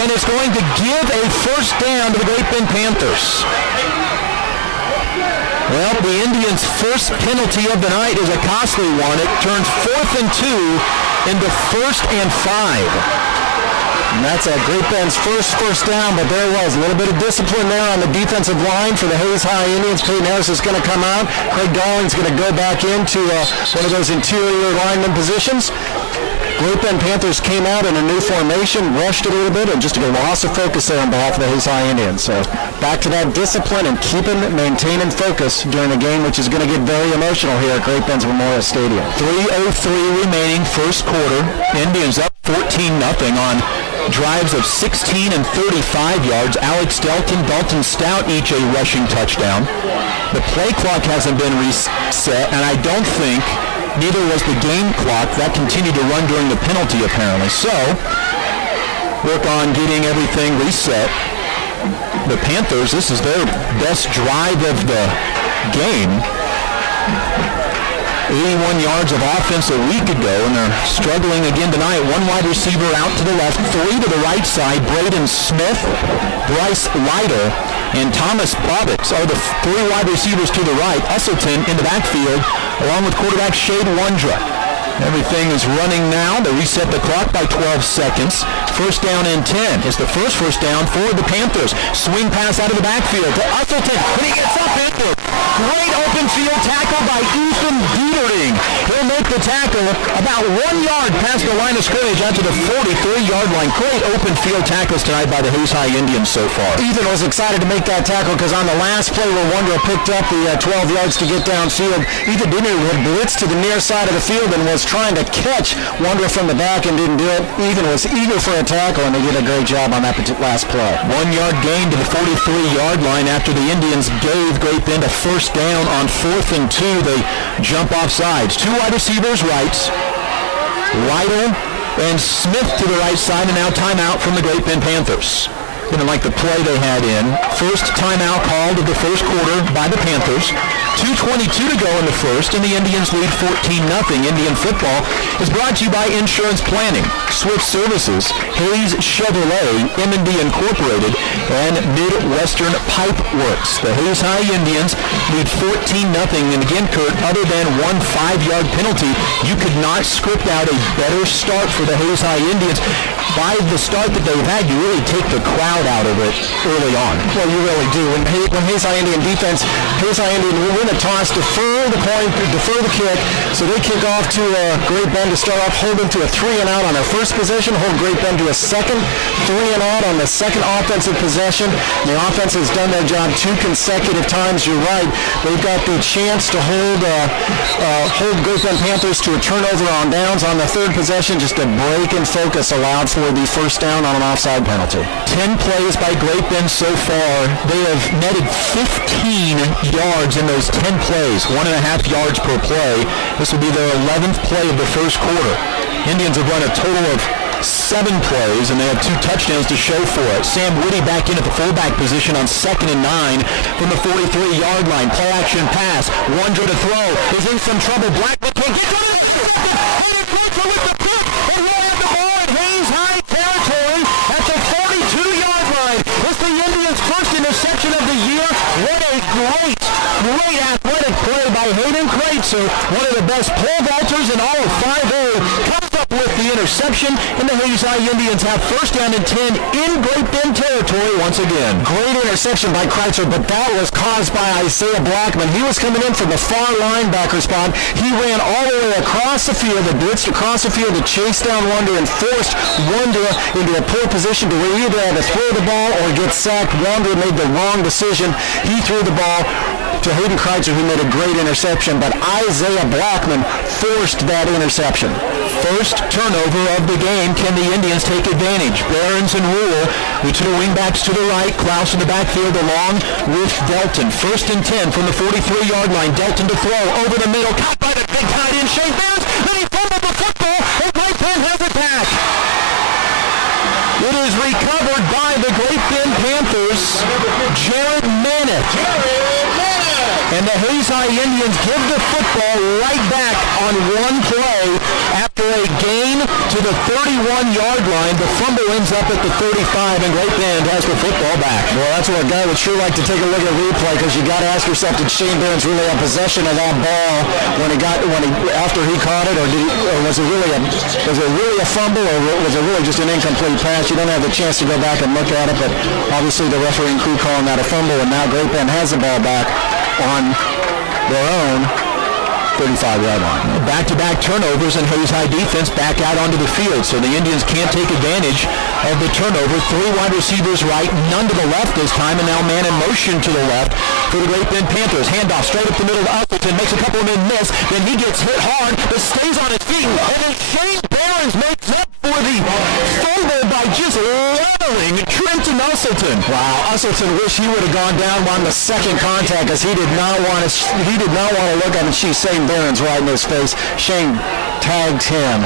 And it's going to give a first down to the Great Bend Panthers. Well, the Indians' first penalty of the night is a costly one. It turns 4th and 2 into 1st and 5. And that's Great Bend's first down, but there was a little bit of discipline there on the defensive line for the Hayes High Indians. Peyton Harris is going to come out. Craig Darling's going to go back into one of those interior lineman positions. Great Bend Panthers came out in a new formation, rushed it a little bit, and just a loss of focus there on behalf of the Hayes High Indians. So back to that discipline and maintaining focus during the game, which is going to get very emotional here at Great Bend's Memorial Stadium. 3:03 remaining first quarter. Indians up 14-0 on drives of 16 and 35 yards. Alex Dalton Stout each a rushing touchdown. The play clock hasn't been reset, and I don't think neither was the game clock. That continued to run during the penalty, apparently. So, work on getting everything reset. The Panthers, this is their best drive of the game. 81 yards of offense a week ago, and they're struggling again tonight. 1 wide receiver out to the left, 3 to the right side. Braden Smith, Bryce Leiter, and Thomas Bobbitt are the 3 wide receivers to the right. Usselton in the backfield, along with quarterback Shade Wondra. Everything is running now. They reset the clock by 12 seconds. First down and 10 is the first down for the Panthers. Swing pass out of the backfield to Usselton, and he gets up into it. Great open field tackle by Ethan Dietering. He'll make the tackle about 1 yard past the line of scrimmage out to the 43-yard line. Great open field tackles tonight by the Hayes High Indians so far. Ethan was excited to make that tackle because on the last play where Wondra picked up the 12 yards to get downfield, Ethan Dietering had blitzed to the near side of the field and was trying to catch Wondra from the back and didn't do it. Ethan was eager for a tackle, and they did a great job on that last play. 1 yard gain to the 43-yard line after the Indians gave Great Bend a first down on 4th and 2. They jump off sides. 2 wide receivers rights. Leiter and Smith to the right side, and now timeout from the Great Bend Panthers. Didn't like the play they had in. First timeout called of the first quarter by the Panthers. 2:22 to go in the first, and the Indians lead 14-0. Indian football is brought to you by Insurance Planning, Swift Services, Hayes Chevrolet, M&D Incorporated, and Midwestern Pipe Works. The Hayes High Indians lead 14-0. And again, Kurt, other than one 5-yard penalty, you could not script out a better start for the Hayes High Indians. By the start that they've had, you really take the crowd out of it early on. Well, you really do. When Hayes High Indian defense, Hayes High Indian will win a toss, defer the point, defer the kick, so they kick off to Great Bend to start off, hold them to a 3-and-out on their first possession, hold Great Bend to a second 3-and-out on the second offensive possession. The offense has done their job 2 consecutive times. You're right. They've got the chance to hold Great Bend Panthers to a turnover on downs on the third possession. Just a break in focus allowed for the first down on an offside penalty. 10 plays by Great Bend so far. They have netted 15 yards in those 10 plays, 1.5 yards per play. This will be their 11th play of the first quarter. Indians have run a total of 7 plays, and they have 2 touchdowns to show for it. Sam Whitty back in at the fullback position on 2nd and 9 from the 43-yard line. Play action pass. Wonder to throw. Is in some trouble. Blackman can't get to it. With the pick, and we'll have the ball in Hayes High territory at the 42-yard line. It's the Indians' first interception of the year. What a great athletic play by Hayden Kreitzer, one of the best pole vaulters in all of 5A, comes up with the interception, and the Hayes High Indians have first down and 10 in Great Bend territory once again. Great interception by Kreitzer, but that was caused by Isaiah Blackman. He was coming in from the far linebacker spot. He ran all the way across the field, and blitzed across the field to chase down Wonder and forced Wonder into a poor position to where he either had to throw the ball or get sacked. Wonder made the wrong decision. He threw the ball to Hayden Kreitzer, who made a great interception, but Isaiah Blackman forced that interception. First turnover of the game. Can the Indians take advantage? Behrens and Rule, the 2 wingbacks to the right. Klaus in the backfield along with Delton. First and 10 from the 43-yard line. Delton to throw over the middle. Caught by the big tight end, Shane Behrens. Then he fumbled the football, and Great Bend has it back. It is recovered by the Great Bend Panthers. Jared Manick. And the Hayes High Indians give the football right back on one play after a gain to the 31-yard line. The fumble ends up at the 35, and Great Bend has the football back. Well, that's what a guy would sure like to take a look at replay, because you got to ask yourself, did Shane Behrens really have possession of that ball after he caught it, or was it really a fumble, or was it really just an incomplete pass? You don't have the chance to go back and look at it, but obviously the refereeing crew calling that a fumble, and now Great Bend has the ball back on their own 35-yard line. Back-to-back turnovers, and Hayes High defense back out onto the field, so the Indians can't take advantage of the turnover. 3 wide receivers right, none to the left this time, and now man in motion to the left for the Great Bend Panthers. Handoff straight up the middle to Usselton, makes a couple of men miss, then he gets hit hard, but stays on his feet, and then Shane Behrens makes up for the fumble by just leveling Trenton Usselton. Wow, Usselton wish he would have gone down on the second contact, because he did not want to look up and see Shane Behrens right in his face. Shane tagged him.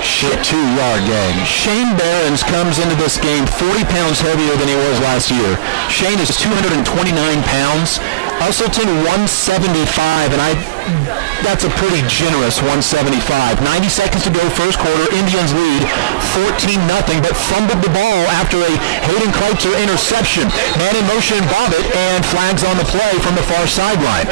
2-yard gain. Shane Behrens comes into this game 40 pounds heavier than he was last year. Shane is 229 pounds. Usselton 175, and that's a pretty generous 175. 90 seconds to go first quarter. Indians lead 14-0, but fumbled the ball after a Hayden Kreitzer interception. Man in motion, Bobbitt, and flags on the play from the far sideline.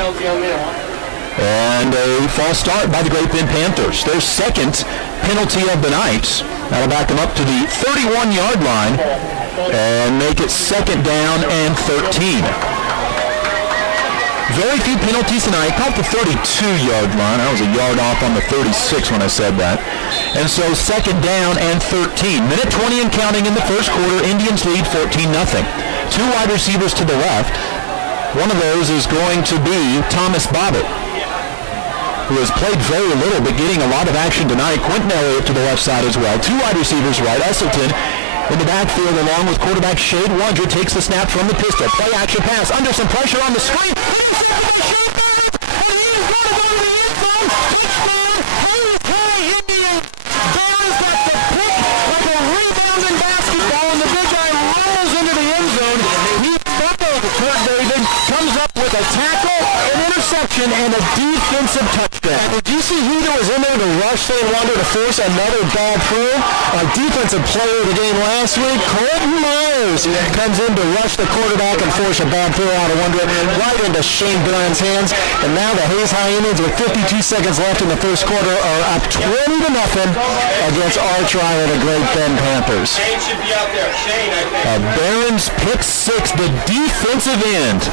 And a false start by the Great Bend Panthers. Their second penalty of the night. That'll back them up to the 31-yard line and make it second down and 13. Very few penalties tonight. Caught the 32-yard line. I was a yard off on the 36 when I said that. And so second down and 13. Minute 20 and counting in the first quarter. Indians lead 14-0. 2 wide receivers to the left. One of those is going to be Thomas Bobbitt, who has played very little but getting a lot of action tonight. Quentin Elliott to the left side as well. 2 wide receivers right. Usselton in the backfield along with quarterback Shade Wonder takes the snap from the pistol. Play action pass under some pressure on the screen. And he's going to go to the end zone. Touchdown, Hayes High Indians. Behrens got the pick like a rebounding basketball, and the big guy rolls into and a defensive touchdown. And did you see who was in there to rush Shane Wonder to force another bad throw? A defensive player of the game last week, Colton Myers, comes in to rush the quarterback and force a bad throw out of Wonder right into Shane Barron's hands. And now the Hayes High Indians, with 52 seconds left in the first quarter, are up 20-0 against arch rival the Great Bend Panthers. Shane should be out there. Shane, I think. Barron's pick six, the defensive end.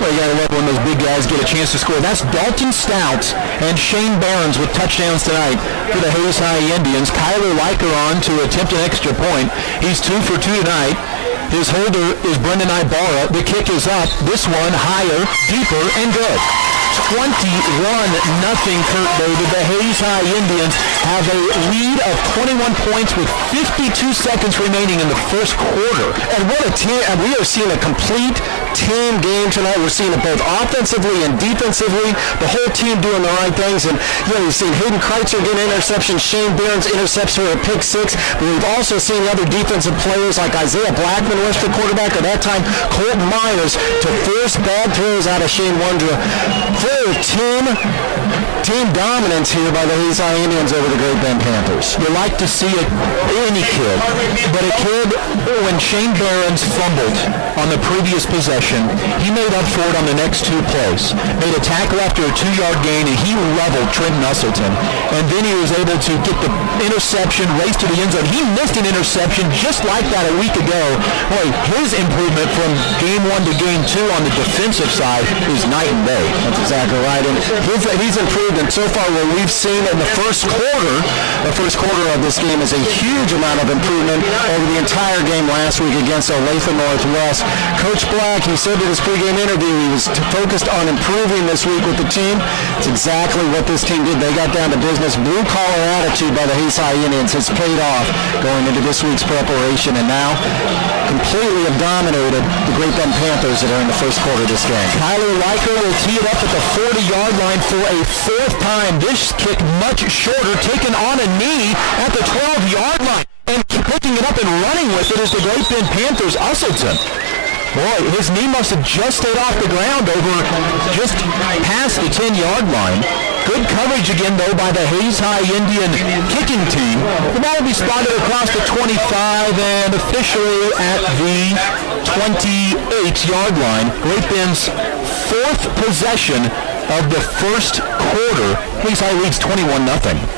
Well, you got to love when those big guys get a chance to score. That's Dalton Stout and Shane Barons with touchdowns tonight for the Hayes High Indians. Kyler Liker on to attempt an extra point. He's 2 for 2 tonight. His holder is Brendan Ibarra. The kick is up. This one higher, deeper, and good. 21-0, Kurt David. The Hayes High Indians have a lead of 21 points with 52 seconds remaining in the first quarter. And what a team. And we are seeing a complete team game tonight. We're seeing it both offensively and defensively. The whole team doing the right things. And, we've seen Hayden Kreitzer get an interception. Shane Barron's interception for a pick six. But we've also seen other defensive players like Isaiah Blackman rush the quarterback, or that time Colton Myers, to force bad throws out of Shane Wondra. Full team dominance here by the Hayes High Indians over the Great Bend Panthers. You like to see it, any kid, but a kid, when Shane Barons fumbled on the previous possession, he made up for it on the next 2 plays. Made a tackle after a 2-yard gain, and he leveled Trenton Usselton. And then he was able to get the interception, race to the end zone. He missed an interception just like that a week ago. Boy, his improvement from game 1 to game 2 on the defensive side is night and day. That's exactly right. And he's improved, and so far what we've seen in the first quarter of this game is a huge amount of improvement over the entire game last week against Olathe Northwest. Coach Black, he said in his pregame interview he was focused on improving this week with the team. It's exactly what this team did. They got down to business. Blue-collar attitude by the Hayes High Indians has paid off going into this week's preparation, and now completely have dominated the Great Bend Panthers that are in the first quarter of this game. Kyler Liker will tee it up at the 40-yard line for a 4th time. This kick much shorter, taken on a knee at the 12-yard line. And picking it up and running with it is the Great Bend Panthers' Usselton. Boy, his knee must have just stayed off the ground over just past the 10-yard line. Good coverage again, though, by the Hayes High Indian kicking team. The ball will be spotted across the 25 and officially at the 28-yard line. Great Bend's 4th possession of the first quarter. Hayes High leads 21-0.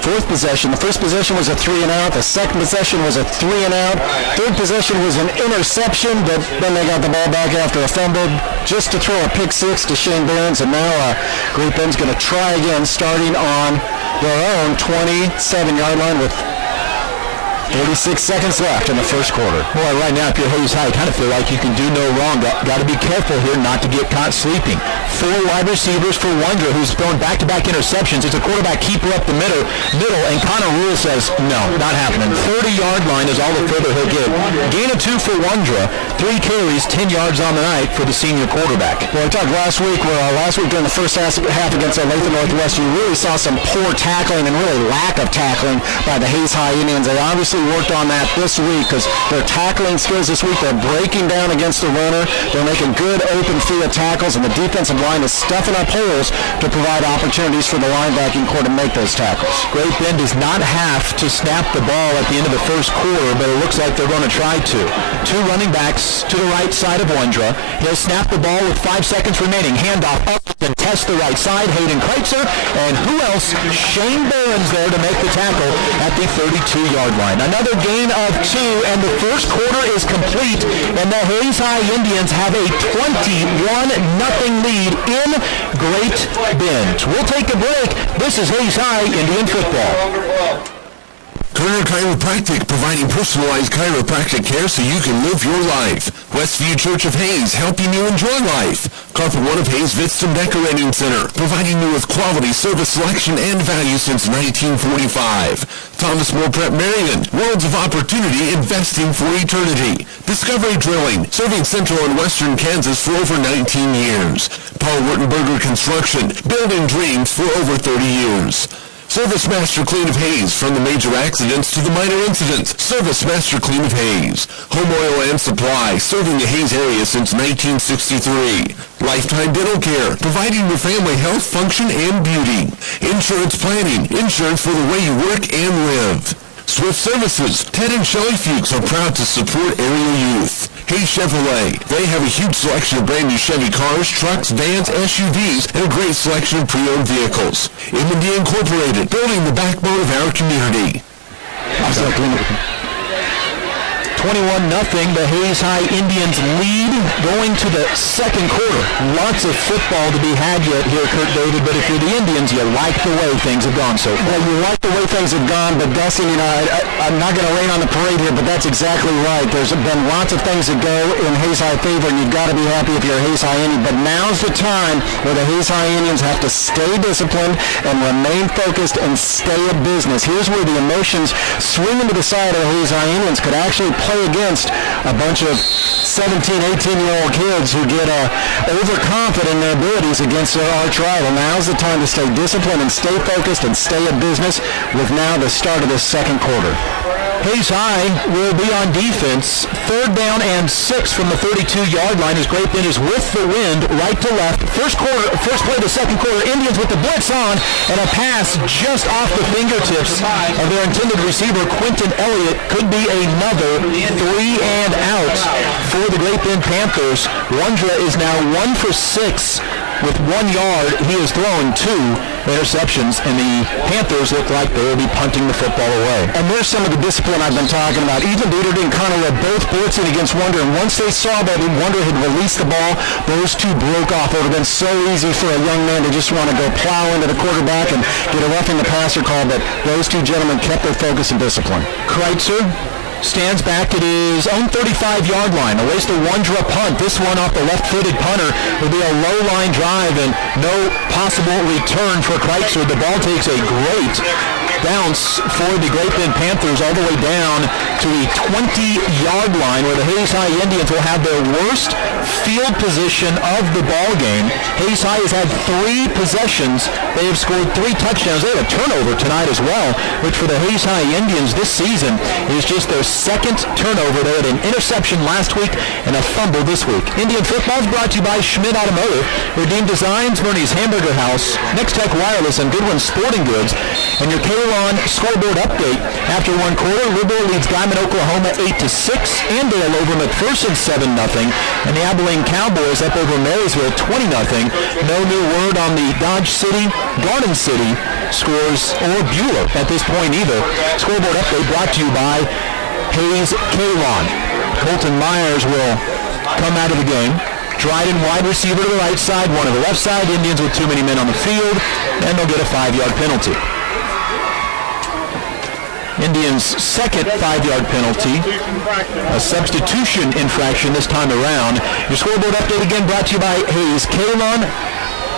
4th possession. The first possession was a 3-and-out. The second possession was a 3-and-out. Third possession was an interception, but then they got the ball back after a fumble just to throw a pick six to Shane Barons. And now Great Bend's going to try again, starting on their own 27-yard line with 36 seconds left in the first quarter. Boy, right now, if you're Hayes High, you kind of feel like you can do no wrong. Got to be careful here not to get caught sleeping. 4 wide receivers for Wondra, who's throwing back-to-back interceptions. It's a quarterback keeper up the middle, and Connor Rule says, no, not happening. 30-yard line is all the further he'll get. Gain of 2 for Wondra. 3 carries, 10 yards on the night for the senior quarterback. Well, we talked last week during the first half against Olathe Northwest, you really saw some poor tackling and really lack of tackling by the Hayes High Indians. They obviously worked on that this week because their tackling skills this week, they're breaking down against the runner. They're making good open field tackles, and the defensive line is stuffing up holes to provide opportunities for the linebacking core to make those tackles. Great Bend does not have to snap the ball at the end of the first quarter, but it looks like they're going to try to. 2 running backs to the right side of Wondra. He'll snap the ball with 5 seconds remaining. Handoff up and test the right side. Hayden Kreitzer, and who else? Shane Barons there to make the tackle at the 32-yard line. Another gain of 2, and the first quarter is complete, and the Hayes High Indians have a 21-0 lead in Great Bend. We'll take a break. This is Hayes High Indian football. Kerner Chiropractic, providing personalized chiropractic care so you can live your life. Westview Church of Hayes, helping you enjoy life. Carpet One of Hayes Vidston Decorating Center, providing you with quality service selection and value since 1945. Thomas More Prep Marion, worlds of opportunity, investing for eternity. Discovery Drilling, serving central and western Kansas for over 19 years. Paul Wurtenberger Construction, building dreams for over 30 years. Service Master Clean of Hayes. From the major accidents to the minor incidents. Service Master Clean of Hayes. Home Oil and Supply, serving the Hayes area since 1963. Lifetime Dental Care, providing your family health, function, and beauty. Insurance Planning, insurance for the way you work and live. Swift Services, Ted and Shelley Fuchs are proud to support area youth. Hayes Chevrolet, they have a huge selection of brand new Chevy cars, trucks, vans, SUVs, and a great selection of pre-owned vehicles. M&D Incorporated, building the backbone of our community. 21-0, the Hayes High Indians lead going to the second quarter. Lots of football to be had yet here, Kurt David, but if you're the Indians, you like the way things have gone so far. Well, you like the way things have gone, but Dustin, I'm not going to rain on the parade here, but that's exactly right. There's been lots of things that go in Hayes High favor, and you've got to be happy if you're a Hayes High Indian, but now's the time where the Hayes High Indians have to stay disciplined and remain focused and stay at business. Here's where the emotions swing into the side of the Hayes High Indians could actually play against a bunch of 17, 18-year-old kids who get overconfident in their abilities against their arch rival. Now's the time to stay disciplined and stay focused and stay at business with now the start of the second quarter. Hayes High will be on defense. 3rd down and 6 from the 32-yard line as Great Bend is with the wind right to left. First play of the second quarter, Indians with the blitz on, and a pass just off the fingertips of their intended receiver, Quentin Elliott. Could be another 3 and out for the Great Bend Panthers. Wondra is now 1 for 6 with 1 yard. He has thrown 2 interceptions, and the Panthers look like they will be punting the football away. And there's some of the discipline I've been talking about. Even Dieter and Conner were both blitzing against Wonder, and once they saw that Wonder had released the ball, those two broke off. It would have been so easy for a young man to just want to go plow into the quarterback and get a roughing the passer call, but those two gentlemen kept their focus and discipline. Kreitzer stands back at his own 35-yard line, awaits the Wondra punt. This one off the left-footed punter will be a low-line drive and no possible return for Kreitzer. The ball takes a great bounce for the Great Bend Panthers all the way down to the 20-yard line where the Hayes High Indians will have their worst field position of the ball game. Hayes High has had 3 possessions. They have scored 3 touchdowns. They had a turnover tonight as well, which for the Hayes High Indians this season is just their 2nd turnover. They had an interception last week and a fumble this week. Indian football is brought to you by Schmidt Automotive, Redeem Designs, Bernie's Hamburger House, Next Tech Wireless, and Goodwin Sporting Goods. And your K-Lon scoreboard update. After 1 quarter, Liberal leads Guyman, Oklahoma 8-6. Andale over McPherson 7-0. And the Abilene Cowboys up over Marysville 20-0. No new word on the Dodge City, Garden City scores or Bueller at this point either. Scoreboard update brought to you by Hayes K-Lon. Colton Myers will come out of the game. Dryden wide receiver to the right side, one to the left side. Indians with too many men on the field, and they'll get a 5-yard penalty. Indians' second 5-yard penalty, a substitution infraction this time around. Your scoreboard update again brought to you by Hayes K-Lon.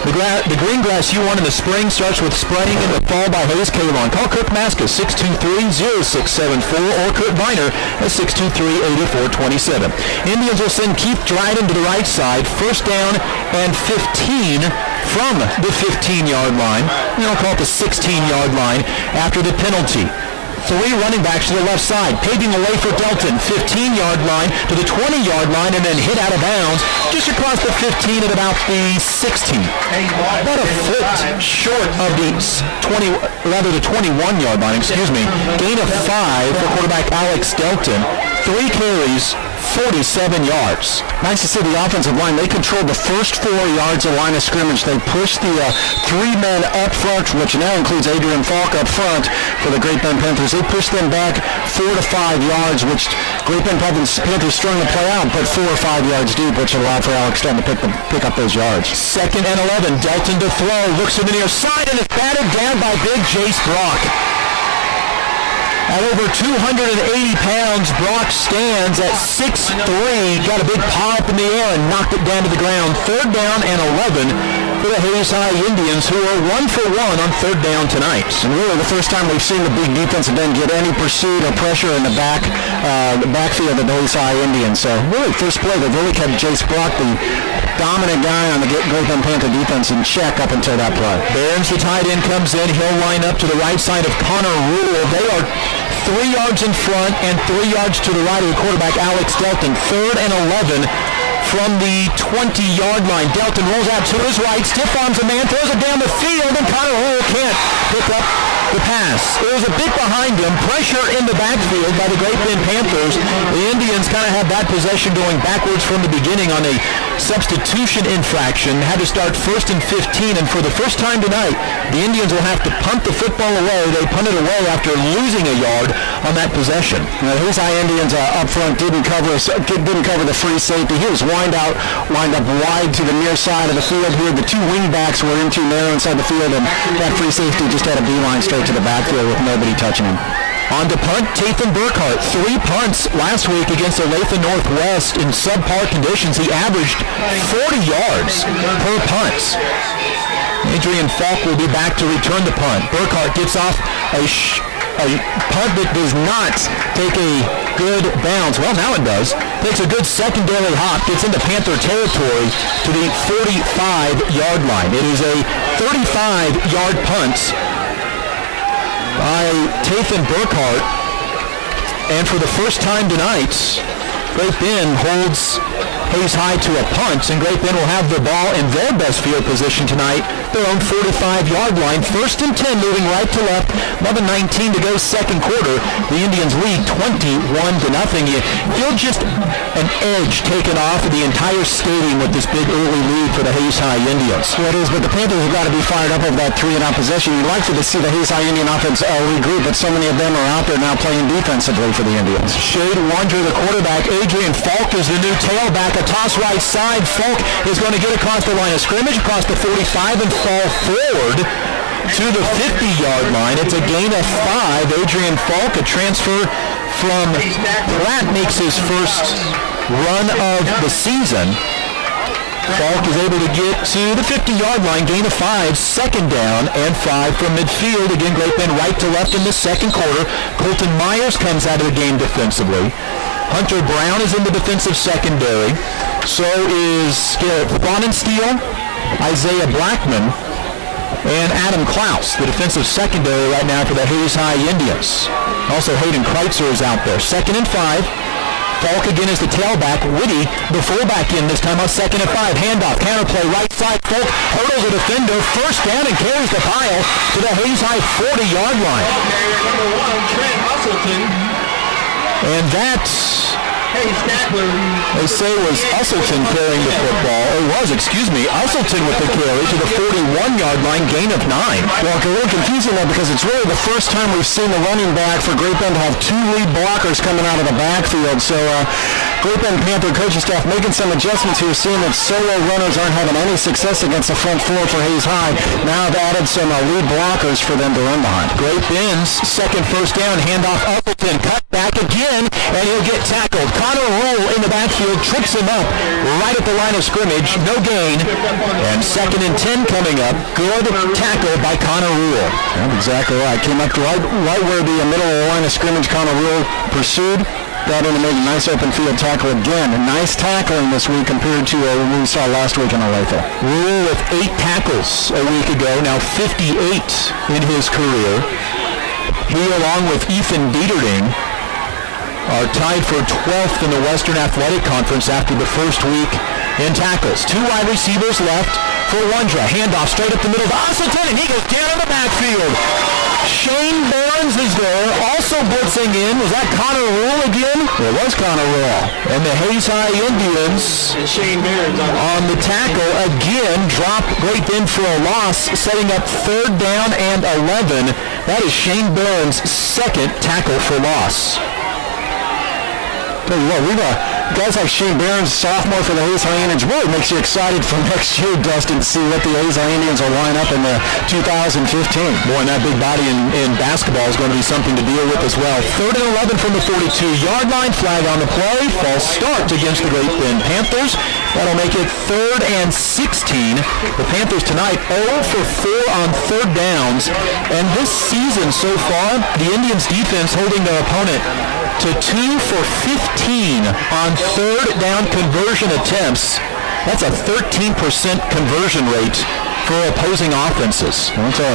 The green grass you want in the spring starts with spraying in the fall by Hayes K-Lon. Call Kirk Maska 623-0674 or Kurt Viner at 623-8427. Indians will send Keith Dryden to the right side. 1st down and 15 from the 15-yard line. They'll call it the 16-yard line after the penalty. 3 running backs to the left side, paving the way for Delton. 15-yard line to the 20-yard line and then hit out of bounds just across the 15 at about the 16. About a foot short of the 21-yard line, Gain of 5 for quarterback Alex Delton. 3 carries, 47 yards. Nice to see the offensive line. They controlled the first 4 yards of line of scrimmage. They pushed the 3 men up front, which now includes Adrian Falk up front for the Great Bend Panthers. They pushed them back 4 to 5 yards, which Great Bend Panthers strung the play out, but 4 or 5 yards deep, which allowed for Alex Delton to pick up those yards. 2nd and 11. Delton to throw. Looks to the near side and is batted down by big Jace Brock. At over 280 pounds, Brock stands at 6'3", got a big pop up in the air and knocked it down to the ground. 3rd down and 11 for the Hayes High Indians, who are 1 for 1 on 3rd down tonight. And really the first time we've seen the big defensive end get any pursuit or pressure in the backfield of the Hayes High Indians. So really first play, they've really kept Jace Brock, the dominant guy on the Great Bend Panther defense, in check up until that play. Barnes, the tight end, comes in. He'll line up to the right side of Connor Rule. They are 3 yards in front and 3 yards to the right of the quarterback, Alex Delton. 3rd and 11 from the 20-yard line. Delton rolls out to his right, stiff arms a man, throws it down the field, and Connor Rule can't pick up the pass. It was a bit behind him. Pressure in the backfield by the Great Bend Panthers. The Indians kind of had that possession going backwards from the beginning on a substitution infraction. Had to start 1st and 15, and for the first time tonight, the Indians will have to punt the football away. They punted away after losing a yard on that possession. His High Indians up front didn't cover the free safety. He was lined up wide to the near side of the field here. The 2 wing backs were in too narrow inside the field, and that free safety just had a beeline straight to the backfield with nobody touching him. On to punt, Tathan Burkhart. 3 punts last week against Olathe Northwest in subpar conditions. He averaged 40 yards per punt. Adrian Falk will be back to return the punt. Burkhart gets off a punt that does not take a good bounce. Well, now it does. Takes a good secondary hop, gets into Panther territory to the 45-yard line. It is a 35-yard punt by Tathan Burkhart. And for the first time tonight, Great Bend holds Hayes High to a punt, and Great Bend will have the ball in their best field position tonight, their own 45-yard line. 1st and 10, moving right to left. 11:19 to go, 2nd quarter. The Indians lead 21-0. You feel just an edge taken off of the entire stadium with this big early lead for the Hayes High Indians. Well, it is, but the Panthers have got to be fired up over that 3-and-out possession. You'd like to see the Hayes High Indian offense regroup, but so many of them are out there now playing defensively for the Indians. Shade Wander, the quarterback. Adrian Falk is the new tailback. A toss right side. Falk is going to get across the line of scrimmage, across the 45, and fall forward to the 50-yard line. It's a gain of 5. Adrian Falk, a transfer from Platt, makes his first run of the season. Falk is able to get to the 50-yard line, gain of 5, 2nd down and 5 from midfield. Again, Great Bend right to left in the 2nd quarter. Colton Myers comes out of the game defensively. Hunter Brown is in the defensive secondary. So is Garrett Bonensteel, Isaiah Blackman, and Adam Klaus, the defensive secondary right now for the Hayes High Indians. Also, Hayden Kreitzer is out there. 2nd and 5. Falk again is the tailback. Whitty, the fullback in this time on 2nd and 5. Handoff, counterplay, right side. Falk hurdles a defender. 1st down and carries the pile to the Hayes High 40-yard line. Number 1, Trent Usselton. And that's... They say it was Usselton carrying the football. It was, Usselton with the carry to the 41-yard line, gain of 9. Well, it's a little confusing though, because it's really the first time we've seen the running back for Great Bend have 2 lead blockers coming out of the backfield. So Great Bend Panther coaching staff making some adjustments here, seeing that solo runners aren't having any success against the front 4 for Hayes High. Now they've added some lead blockers for them to run behind. Great Bend's 2nd first down, handoff Usselton, cut back again, and he'll get tackled. Connor Rule in the backfield trips him up right at the line of scrimmage, no gain, and 2nd and 10 coming up. Good tackle by Connor Rule. That's exactly right. Came up right where the middle of the line of scrimmage Connor Rule pursued. Got in to make a nice open field tackle again. A nice tackling this week compared to what we saw last week in Olathe. Rule with 8 tackles a week ago, now 58 in his career. He, along with Ethan Dieterding, are tied for 12th in the Western Athletic Conference after the first week in tackles. 2 wide receivers left for Wondra. Handoff straight up the middle to Usselton, and he goes down in the backfield. Shane Barnes is there, also blitzing in. Was that Connor Rule again? It was Connor Rule. And the Hayes High Indians And Shane Barnes on the tackle again drop Great Bend for a loss, setting up 3rd down and 11. That is Shane Barnes' 2nd tackle for loss. Tell you what, guys like Shane Barron's sophomore for the Hayes High Indians really makes you excited for next year, Dustin, to see what the Hayes High Indians will line up in the 2015. Boy, and that big body in basketball is going to be something to deal with as well. 3rd and 11 from the 42-yard line. Flag on the play. False start against the Great Bend Panthers. That'll make it 3rd and 16. The Panthers tonight 0 for 4 on 3rd downs. And this season so far, the Indians defense holding their opponent to 2 for 15 on 3rd down conversion attempts. That's a 13% conversion rate for opposing offenses.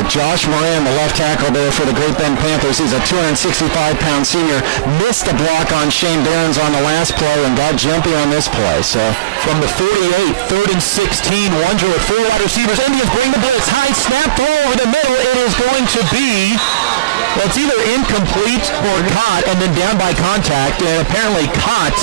Josh Moran, the left tackle there for the Great Bend Panthers. He's a 265-pound senior. Missed the block on Shane Barons on the last play and got jumpy on this play. So from the 48, 3rd and 16, Wondra with 4 wide receivers. Indians bring the blitz. High snap throw over the middle. It is going to be, well, it's either incomplete or caught and then down by contact, and apparently caught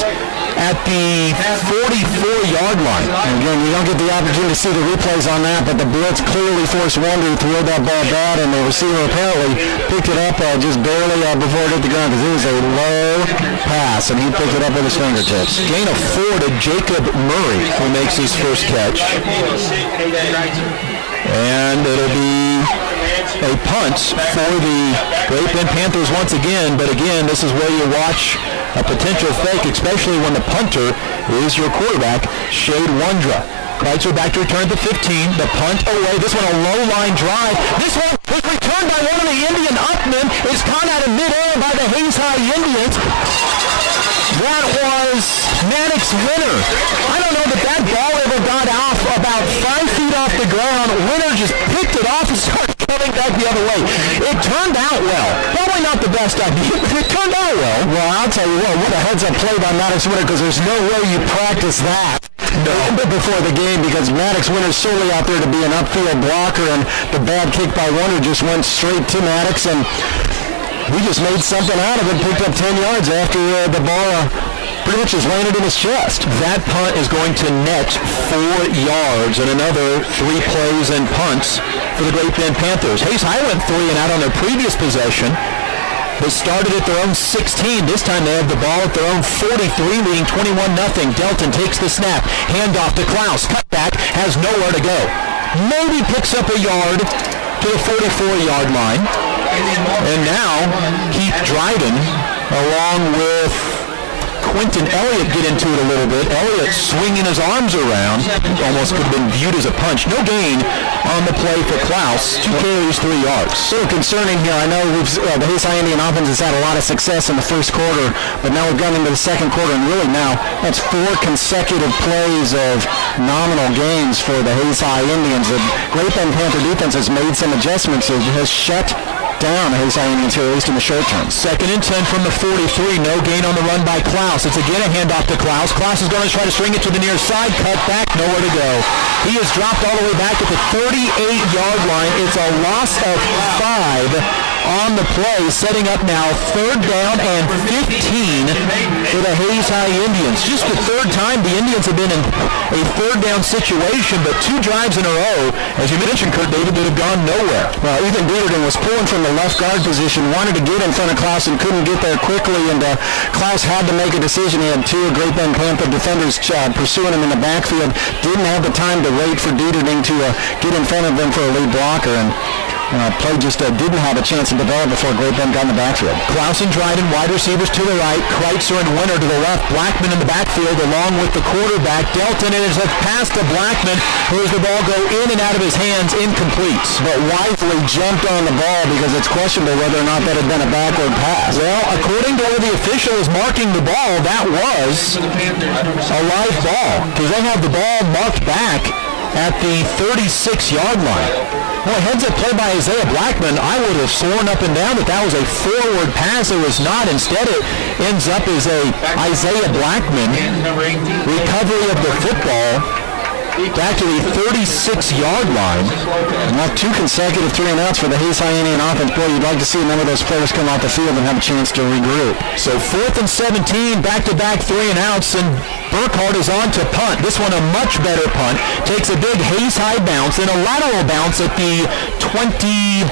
at the 44-yard line. And again, we don't get the opportunity to see the replays on that, but the blitz clearly forced Wonder to throw that ball bad, and the receiver apparently picked it up just barely before it hit the ground, because it was a low pass, and he picked it up with his fingertips. Gain of 4 to Jacob Murray, who makes his first catch. And it'll be a punt for the Great Bend Panthers once again, but again, this is where you watch a potential fake, especially when the punter is your quarterback, Shade Wondra. Kreitzer back to return to 15. The punt away. This one a low line drive. This one was returned by one of the Indian upmen. It's caught out of midair by the Hayes High Indians. That was Maddox Winter. I don't know that ball ever got off about 5 feet off the ground. Winter just picked it off and started coming back the other way. It turned out well. Probably not the best idea, but it turned out well. Well, I'll tell you what a heads-up play by Maddox Winter, because there's no way you practice that before the game, because Maddox Winter's solely out there to be an upfield blocker, and the bad kick by Wonder just went straight to Maddox, and we just made something out of it, picked up 10 yards after the ball pretty much just landed in his chest. That punt is going to net 4 yards, and another 3 plays and punts for the Great Bend Panthers. Hayes High went 3 and out on their previous possession. They started at their own 16. This time they have the ball at their own 43, leading 21-0. Delton takes the snap. Handoff to Klaus. Cutback. Has nowhere to go. Maybe picks up a yard to the 44-yard line. And now Keith Dryden, along with Quentin Elliott, get into it a little bit. Elliott swinging his arms around. Almost could have been viewed as a punch. No gain on the play for Klaus. 2 carries, 3 yards. So concerning here. I know the Hayes High Indian offense has had a lot of success in the first quarter, but now we've gone into the second quarter, and really now that's 4 consecutive plays of nominal gains for the Hayes High Indians. The Great Bend Panther defense has made some adjustments. It has shut down the Hayes High Indians here, at least in the short term. 2nd and 10 from the 43. No gain on the run by Klaus. It's again a handoff to Klaus. Klaus is going to try to string it to the near side. Cut back. Nowhere to go. He is dropped all the way back at the 38-yard line. It's a loss of 5 on the play, setting up now 3rd down and 15 for the Hayes High Indians. Just the 3rd time the Indians have been in a 3rd down situation, but 2 drives in a row, as you mentioned, Kurt David, that have gone nowhere. Well, Ethan Dieterden was pulling from the left guard position, wanted to get in front of Klaus and couldn't get there quickly, and Klaus had to make a decision. He had 2 Great Bend Panther defenders pursuing him in the backfield. Didn't have the time to wait for Dieterden to get in front of them for a lead blocker, and play just didn't have a chance to develop before Great Bend got in the backfield. Klaus and Dryden, wide receivers to the right. Kreitzer and Winter to the left. Blackman in the backfield along with the quarterback. Delton, and it's a pass to Blackman. Here's the ball go in and out of his hands, incomplete. But wisely jumped on the ball, because it's questionable whether or not that had been a backward pass. Well, according to where the official is marking the ball, that was a live ball, because they have the ball marked back at the 36-yard line. Well, heads-up play by Isaiah Blackman. I would have sworn up and down that was a forward pass. It was not. Instead, it ends up as a Isaiah Blackman recovery of the football back to the 36-yard line. Not 2 consecutive 3-and-outs for the Hayes High Indian offense. Boy, you'd like to see a number of those players come off the field and have a chance to regroup. So 4th and 17, back-to-back 3-and-outs, and Burkhardt is on to punt. This one a much better punt. Takes a big Hayes High bounce and a lateral bounce at the 20,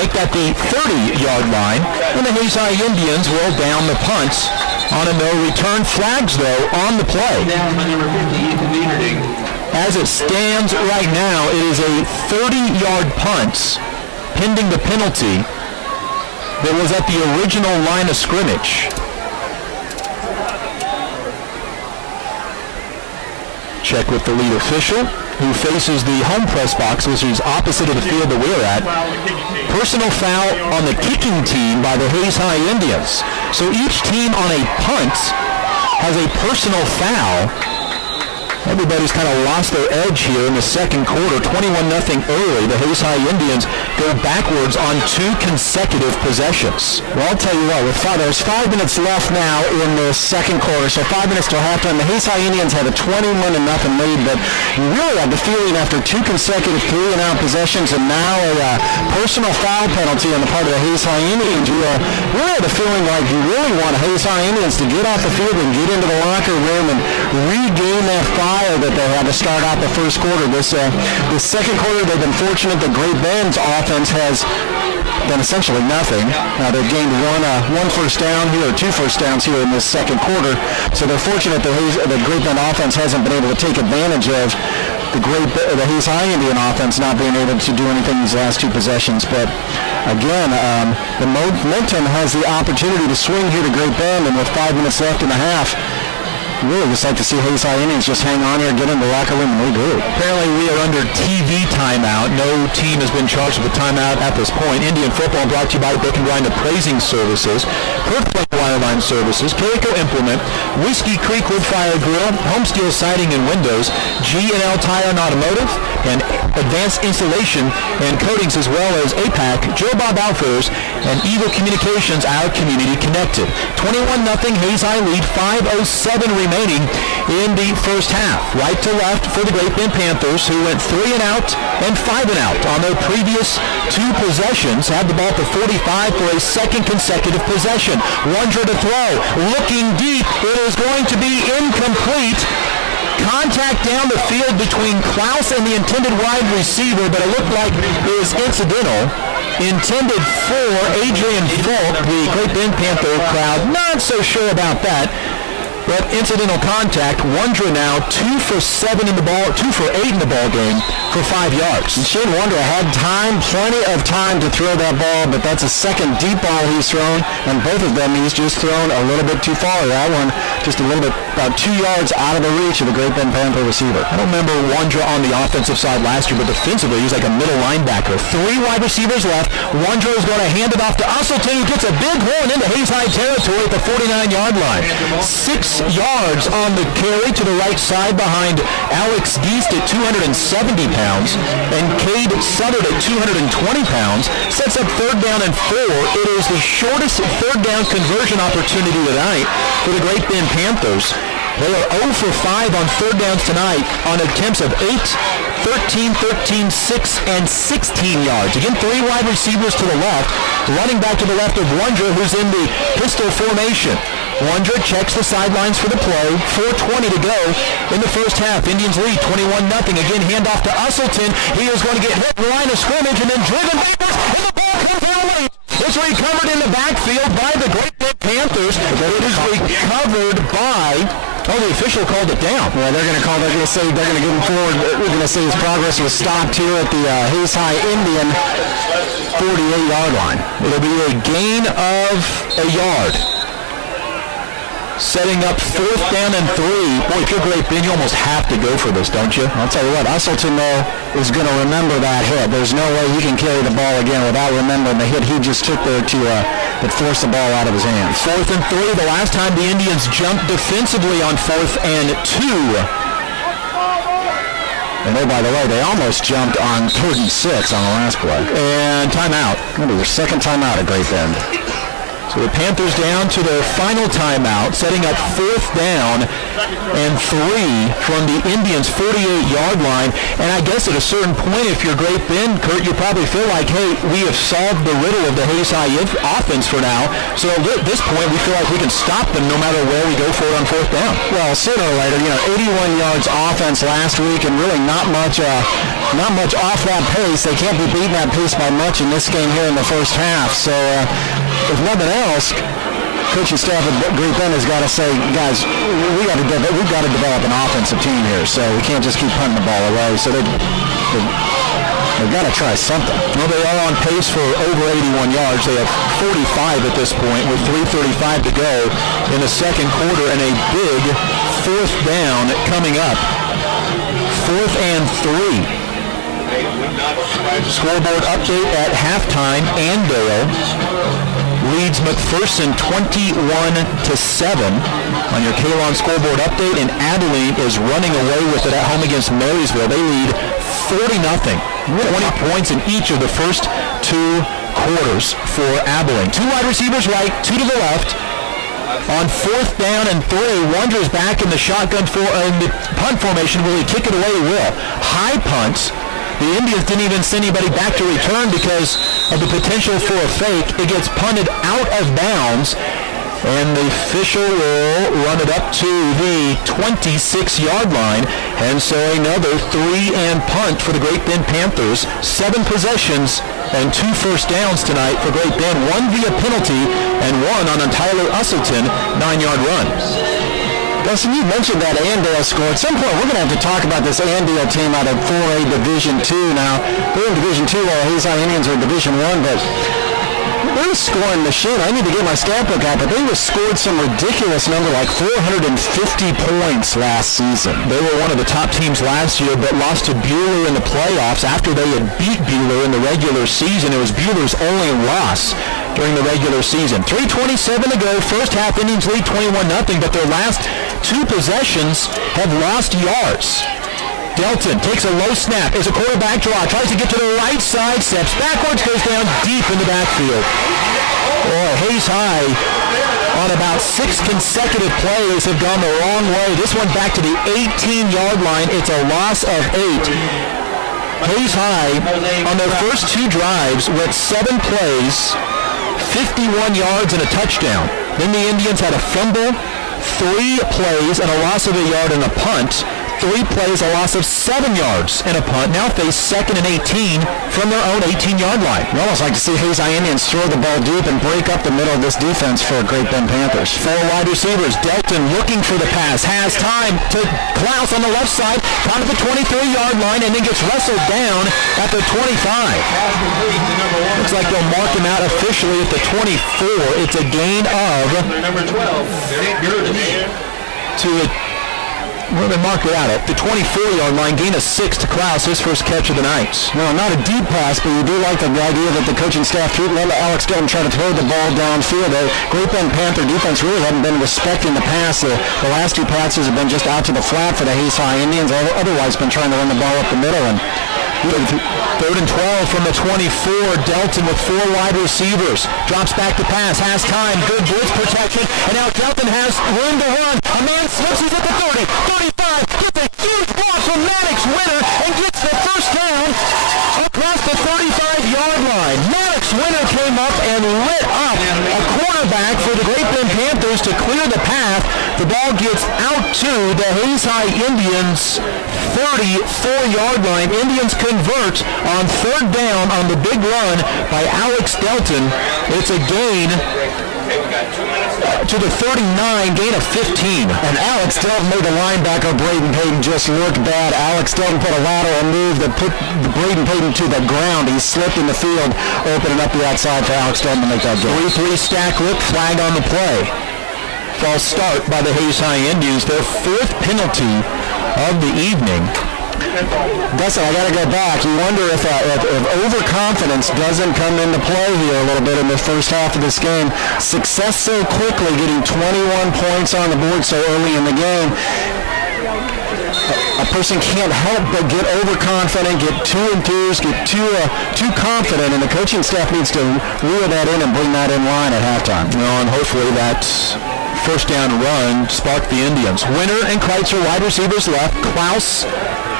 make that the 30-yard line. And the Hayes High Indians will down the punt on a no return. Flags, though, on the play. Down by number 50, Ethan Dieterding. As it stands right now, it is a 30-yard punt, pending the penalty that was at the original line of scrimmage. Check with the lead official, who faces the home press box, which is opposite of the field that we're at. Personal foul on the kicking team by the Hayes High Indians. So each team on a punt has a personal foul. Everybody's kind of lost their edge here in the second quarter. 21-0 early. The Hayes High Indians go backwards on 2 consecutive possessions. Well, I'll tell you what, there's 5 minutes left now in the second quarter, so 5 minutes till halftime. The Hayes High Indians had a 21-0 lead, but you really had the feeling after 2 consecutive 3-and-out possessions and now a personal foul penalty on the part of the Hayes High Indians, you really had the feeling like you really want Hayes High Indians to get off the field and get into the locker room and regain that fire that they had to start out the first quarter. This second quarter, they've been fortunate that Great Bend's offense has done essentially nothing. They've gained one first down here, or 2 first downs here in this second quarter. So they're fortunate that the Great Bend offense hasn't been able to take advantage of the Hayes High Indian offense not being able to do anything these last 2 possessions. But again, the momentum has the opportunity to swing here to Great Bend, and with 5 minutes left in the half, really just like to see Hayes High Indians just hang on here, get in the locker room, and regroup. Apparently we are under TV timeout. No team has been charged with a timeout at this point. Indian football brought to you by Bacon Grind Appraising Services, Perth Plain Wireline Services, Carico Implement, Whiskey Creek Wood Fire Grill, Homesteel Siding and Windows, G&L Tire and Automotive, and Advanced Installation and Coatings, as well as APAC, Joe Bob Outfitters, and Eagle Communications, our community connected. 21-0 Hayes High lead, 5:07 remaining in the first half. Right to left for the Great Bend Panthers, who went 3-and-out and 5-and-out on their previous 2 possessions. Had the ball at the 45 for a second consecutive possession. Wondra to throw. Looking deep. It is going to be incomplete. Contact down the field between Klaus and the intended wide receiver, but it looked like it was incidental. Intended for Adrian Falk, the Great Bend Panther crowd. Not so sure about that. But incidental contact. Wondra now 2 for 7 in the ball, 2 for 8 in the ball game for 5 yards. And Shane Wondra had plenty of time to throw that ball, but that's a second deep ball he's thrown, and both of them he's just thrown a little bit too far. That one just a little bit, about 2 yards out of the reach of the Great Bend Panther receiver. I don't remember Wondra on the offensive side last year, but defensively he's like a middle linebacker. 3 wide receivers left. Wondra is going to hand it off to Usselton, who gets a big horn into Hayes High territory at the 49-yard line. 6 yards on the carry to the right side behind Alex Geist at 270 pounds and Cade Sutter at 220 pounds. Sets up 3rd down and 4. It is the shortest 3rd down conversion opportunity tonight for the Great Bend Panthers. They are 0 for 5 on 3rd downs tonight on attempts of 8, 13, 13, 6, and 16 yards. Again, 3 wide receivers to the left. Running back to the left of Wondra, who's in the pistol formation. Wondra checks the sidelines for the play. 4:20 to go in the first half. Indians lead 21-0. Again, handoff to Usselton. He is going to get hit in the line of scrimmage and then driven backwards, and the ball comes out late. It's recovered in the backfield by the Great Bend Panthers. It is recovered by... Oh, the official called it down. Yeah, they're going to say they're going to give him forward. We're going to say his progress was stopped here at the Hayes High Indian 48-yard line. It'll be a gain of a yard. Setting up 4th down and 3. Boy, if you're Great Bend, you almost have to go for this, don't you? I'll tell you what, Usselton, though, is going to remember that hit. There's no way he can carry the ball again without remembering the hit he just took there that forced the ball out of his hands. 4th and 3. The last time the Indians jumped defensively on 4th and 2. And oh, by the way, they almost jumped on 3rd and 6 on the last play. And timeout. That'll be their second timeout at Great Bend. So the Panthers down to their final timeout, setting up 4th down and 3 from the Indians' 48-yard line. And I guess at a certain point, if you're Great Bend, Kurt, you probably feel like, hey, we have solved the riddle of the Hayes High offense for now. So at this point, we feel like we can stop them no matter where we go for it on 4th down. Well, sooner or later, 81 yards offense last week, and really not much off that pace. They can't be beating that pace by much in this game here in the first half. So if nothing else, coaching staff at Great Bend has got to say, guys, we've got to develop an offensive team here, so we can't just keep punting the ball away. So they've got to try something. Well, they are on pace for over 81 yards. They have 45 at this point with 3:35 to go in the second quarter, and a big fourth down coming up. 4th and 3. Scoreboard update at halftime. Andale leads McPherson 21-7 on your Kalon scoreboard update, and Abilene is running away with it at home against Marysville. They lead 40-0. 20 points in each of the first 2 quarters for Abilene. 2 wide receivers right, 2 to the left. On 4th down and 3, Wanderers back in the shotgun in the punt formation. Will he kick it away? He will. High punt. The Indians didn't even send anybody back to return because of the potential for a fake. It gets punted out of bounds, and the official will run it up to the 26-yard line. And so another 3-and punt for the Great Bend Panthers. 7 possessions and 2 first downs tonight for Great Bend. 1 via penalty and 1 on a Tyler Usselton 9-yard run. Dustin, you mentioned that Andale score. At some point, we're going to have to talk about this Andale team out of 4A Division II now. They're in Division II while Hayes High Indians are in Division I, but they're a scoring machine. I need to get my stat book out, but they scored some ridiculous number, like 450 points last season. They were one of the top teams last year, but lost to Buehler in the playoffs after they had beat Buehler in the regular season. It was Buehler's only loss during the regular season. 3:27 to go. First half, Indians lead 21-0, but their last 2 possessions have lost yards. Delton takes a low snap, is a quarterback draw, tries to get to the right side, steps backwards, goes down deep in the backfield. Hayes High on about 6 consecutive plays have gone the wrong way. This one back to the 18-yard line. It's a loss of 8. Hayes High on their first 2 drives went 7 plays, 51 yards and a touchdown. Then the Indians had a fumble, 3 plays and a loss of a yard and a punt. 3 plays, a loss of 7 yards and a punt. Now face 2nd and 18 from their own 18-yard line. You almost like to see Hayes High Indians throw the ball deep and break up the middle of this defense for Great Bend Panthers. 4 wide receivers. Delton looking for the pass. Has time to Klaus on the left side. Down to the 23-yard line and then gets wrestled down at the 25. Looks like they'll mark him out officially at the 24. It's a gain of... Number 12. To the... Where they mark it out at the 24-yard line, gain of 6 to Klaus, his first catch of the night. No, not a deep pass, but you do like the idea that the coaching staff let Alex Delton try to throw the ball downfield. The Great Bend Panther defense really haven't been respecting the pass. The last 2 passes have been just out to the flat for the Hayes High Indians. Otherwise, been trying to run the ball up the middle. And 3rd and 12 from the 24. Delton with 4 wide receivers. Drops back to pass. Has time. Good blitz protection. And now Delton has room to run. A man slips. He's at the 30. 35. Gets a huge block from Maddox Winter and gets the first down across the 35-yard line. Maddox Winter came up and lit up a cornerback for the Great Bend Panthers to clear the path. The ball gets out to the Hayes High Indians 34-yard line. Indians convert on 3rd down on the big run by Alex Delton. It's a gain to the 39, gain of 15. And Alex Delton made the linebacker Braden Payton just look bad. Alex Delton put a lateral move that put Braden Payton to the ground. He slipped in the field, opening up the outside for Alex Delton to make that game. 3-3 stack look, flag on the play. False start by the Hayes High Indians, their 4th penalty of the evening. Dustin, I got to go back. You wonder if overconfidence doesn't come into play here a little bit in the first half of this game. Success so quickly, getting 21 points on the board so early in the game. A person can't help but get overconfident, get too enthused, get too confident, and the coaching staff needs to reel that in and bring that in line at halftime. And hopefully that first down run sparked the Indians. Winter and Kreitzer wide receivers left. Klaus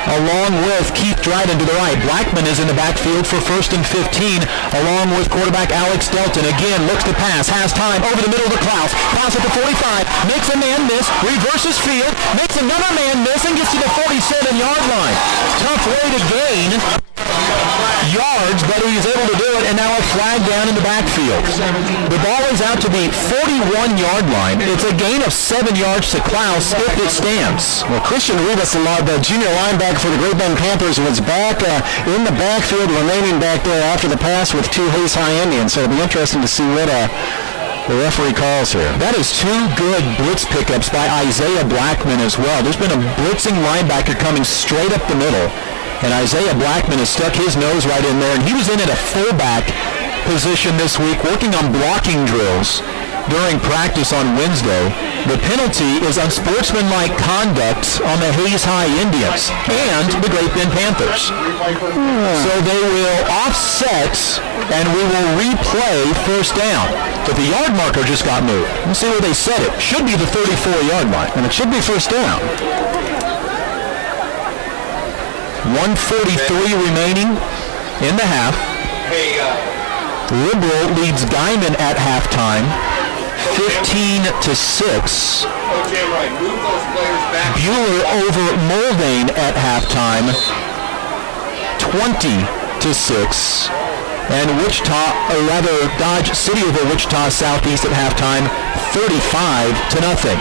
along with Keith Dryden to the right. Blackman is in the backfield for 1st and 15 along with quarterback Alex Delton. Again, looks to pass, has time, over the middle to Klaus. Klaus at the 45, makes a man miss, reverses field, makes another man miss, and gets to the 47-yard line. Tough way to gain yards, but he's able to do it, and now a flag down in the backfield. The ball is out to the 41-yard line. It's a gain of 7 yards to Klaus if it stands. Well, Christian Rivas, the junior linebacker for the Great Bend Panthers, was back in the backfield, remaining back there after the pass with 2 Hayes High Indians. So it'll be interesting to see what the referee calls here. That is 2 good blitz pickups by Isaiah Blackman as well. There's been a blitzing linebacker coming straight up the middle, and Isaiah Blackman has stuck his nose right in there, and he was in at a fullback position this week working on blocking drills during practice on Wednesday. The penalty is unsportsmanlike conduct on the Hayes High Indians and the Great Bend Panthers. So they will offset, and we will replay first down. But the yard marker just got moved. Let's see where they set it. Should be the 34-yard line, and it should be first down. 1:43 remaining in the half. Liberal leads Guyman at halftime, 15-6. Bueller over Mulvane at halftime, 20-6. And Dodge City over Wichita Southeast at halftime, 35-0.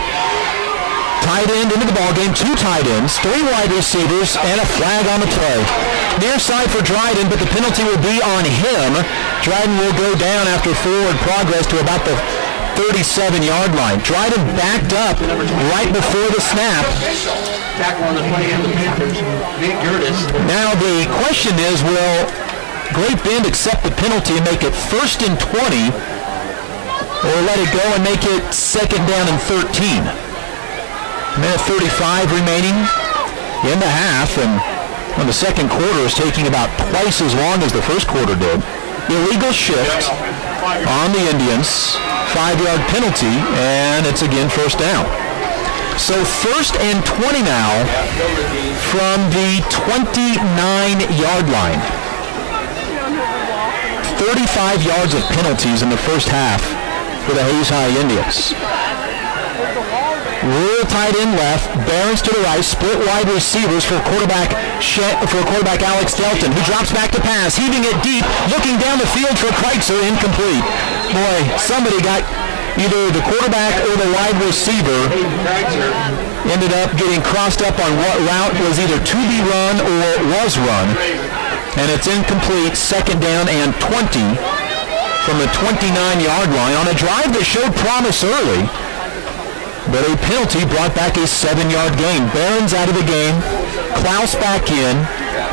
Tight end into the ballgame, 2 tight ends, 3 wide receivers, and a flag on the play. Near side for Dryden, but the penalty will be on him. Dryden will go down after forward progress to about the 37-yard line. Dryden backed up right before the snap. Tackle on the play and the Panthers. Nate Gertis. Now the question is, will Great Bend accept the penalty and make it 1st and 20, or let it go and make it 2nd down and 13? Minute 35 remaining in the half, and the second quarter is taking about twice as long as the first quarter did. Illegal shift on the Indians, 5-yard penalty, and it's again first down. So 1st and 20 now from the 29-yard line. 35 yards of penalties in the first half for the Hayes High Indians. Rural tight end left, Barons to the right, split wide receivers for quarterback Alex Delton. He drops back to pass, heaving it deep, looking down the field for Kreitzer, incomplete. Boy, somebody got either the quarterback or the wide receiver ended up getting crossed up on what route was either to be run or was run. And it's incomplete, 2nd down and 20 from the 29-yard line on a drive that showed promise early. But a penalty brought back a 7-yard gain. Barons out of the game. Klaus back in.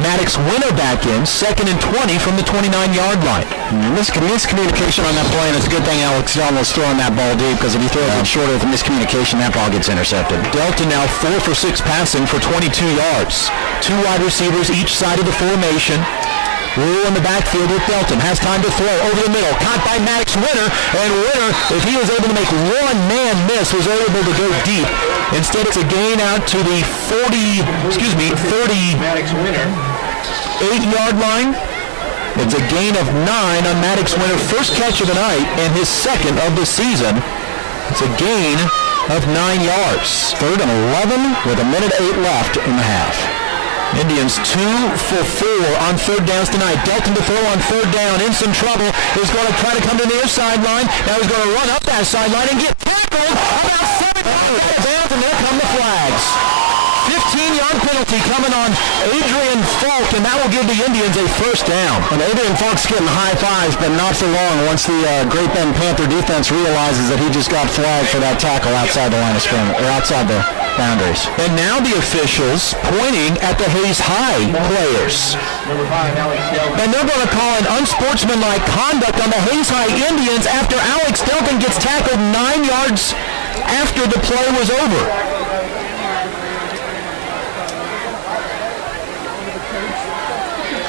Maddox Winter back in. 2nd and 20 from the 29-yard line. Miscommunication on that play, and it's a good thing Alex Delton was throwing that ball deep, because if he throws it short with a miscommunication, that ball gets intercepted. Delton now 4 for 6 passing for 22 yards. 2 wide receivers each side of the formation. Rule in the backfield with Delton. Has time to throw over the middle. Caught by Maddox Winter. And Winter, if he was able to make one man miss, was able to go deep. Instead, it's a gain out to the 38-yard line. It's a gain of 9 on Maddox Winter. First catch of the night and his 2nd of the season. It's a gain of 9 yards. 3rd and 11 with 1:08 left in the half. Indians 2 for 4 on 3rd downs tonight. Delton to throw on 3rd down, in some trouble. He's going to try to come to the near sideline. Now he's going to run up that sideline and get tackled about 7 yards, and there come the flags. 15-yard penalty coming on Adrian Falk, and that will give the Indians a first down. And Adrian Falk's getting high fives, but not for long once the Great Bend Panther defense realizes that he just got flagged for that tackle outside the line of scrimmage, or outside the boundaries. And now the officials pointing at the Hayes High players. And they're going to call an unsportsmanlike conduct on the Hayes High Indians after Alex Delton gets tackled 9 yards after the play was over.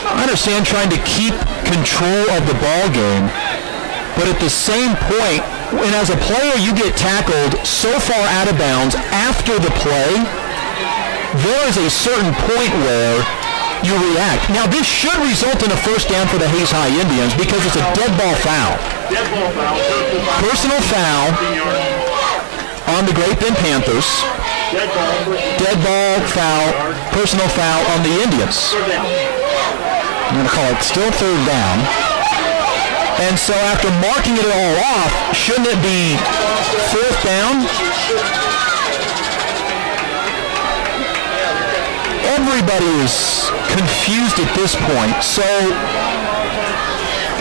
I understand trying to keep control of the ball game, but at the same point, and as a player you get tackled so far out of bounds after the play, there is a certain point where you react. Now this should result in a first down for the Hayes High Indians because it's a dead ball foul. Personal foul on the Great Bend Panthers. Dead ball foul, personal foul on the Indians. I'm going to call it still third down. And so after marking it all off, shouldn't it be fourth down? Everybody is confused at this point. So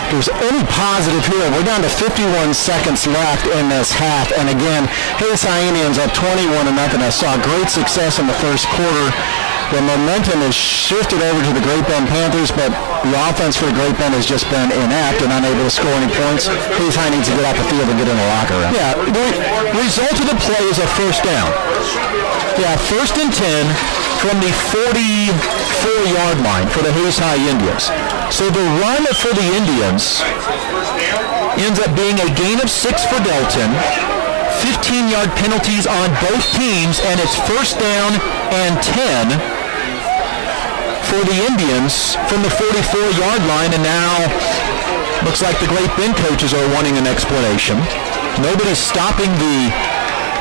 if there's any positive here, we're down to 51 seconds left in this half. And again, Hayes High Indians up 21-0. I saw great success in the first quarter. The momentum has shifted over to the Great Bend Panthers, but the offense for the Great Bend has just been inept and unable to score any points. Hayes High needs to get out the field and get in the locker room. Yeah, the result of the play is a first down. Yeah, 1st and 10 from the 44-yard line for the Hayes High Indians. So the run for the Indians ends up being a gain of 6 for Delton. 15-yard penalties on both teams, and it's 1st down and 10 for the Indians from the 44-yard line, and now looks like the Great Bend coaches are wanting an explanation. Nobody's stopping the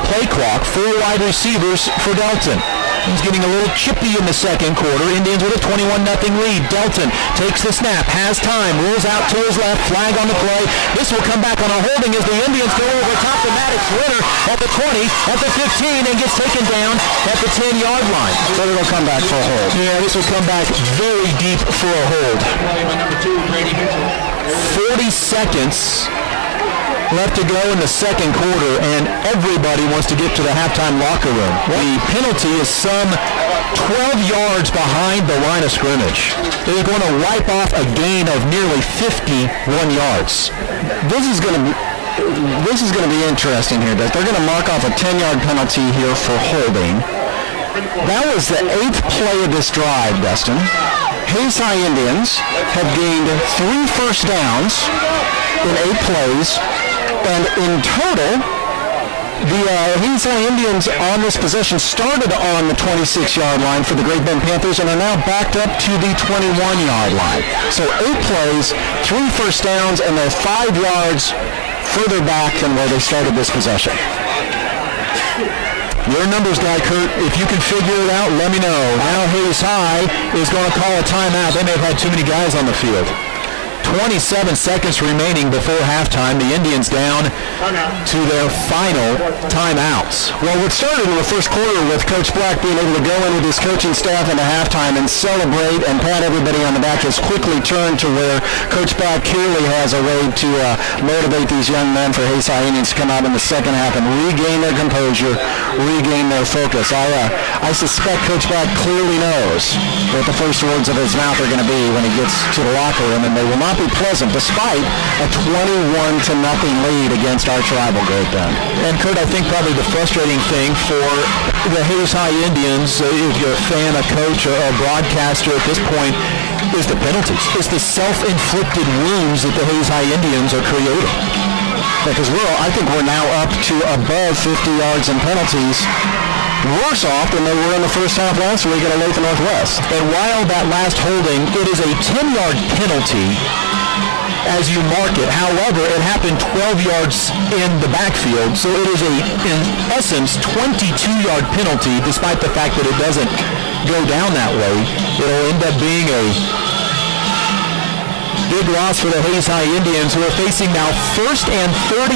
play clock. 4 wide receivers for Delton. He's getting a little chippy in the second quarter. Indians with a 21-0 lead. Delton takes the snap, has time, rolls out to his left, flag on the play. This will come back on a holding as the Indians go over top of Maddox Ritter at the 20, at the 15, and gets taken down at the 10-yard line. So it'll come back for a hold. Yeah, this will come back very deep for a hold. 40 seconds left to go in the second quarter, and everybody wants to get to the halftime locker room. The penalty is some 12 yards behind the line of scrimmage. They're going to wipe off a gain of nearly 51 yards. This is going to be interesting here. They're going to mark off a 10-yard penalty here for holding. That was the 8th play of this drive, Dustin. Hayes High Indians have gained 3 first downs in 8 plays. And in total, the Hayes High Indians on this possession started on the 26-yard line for the Great Bend Panthers and are now backed up to the 21-yard line. So 8 plays, 3 first downs, and they're 5 yards further back than where they started this possession. Your numbers guy, Kurt, if you can figure it out, let me know. Now Hayes High is going to call a timeout. They may have had too many guys on the field. 27 seconds remaining before halftime. The Indians down to their final timeouts. Well, what started in the first quarter with Coach Black being able to go in with his coaching staff into halftime and celebrate and pat everybody on the back has quickly turned to where Coach Black clearly has a way to motivate these young men for Hayes High Indians to come out in the second half and regain their composure, regain their focus. I suspect Coach Black clearly knows what the first words of his mouth are going to be when he gets to the locker room, and they will not be pleasant despite a 21-0 lead against arch rival Great Bend. And Kurt, I think probably the frustrating thing for the Hayes High Indians, if you're a fan, a coach, or a broadcaster at this point, is the penalties. It's the self-inflicted wounds that the Hayes High Indians are creating. Because I think we're now up to above 50 yards in penalties. Worse off than they were in the first half last week at Olathe Northwest. And while that last holding, it is a 10-yard penalty as you mark it. However, it happened 12 yards in the backfield, so it is in essence, 22-yard penalty, despite the fact that it doesn't go down that way. It'll end up being a big loss for the Hayes High Indians, who are facing now 1st and 32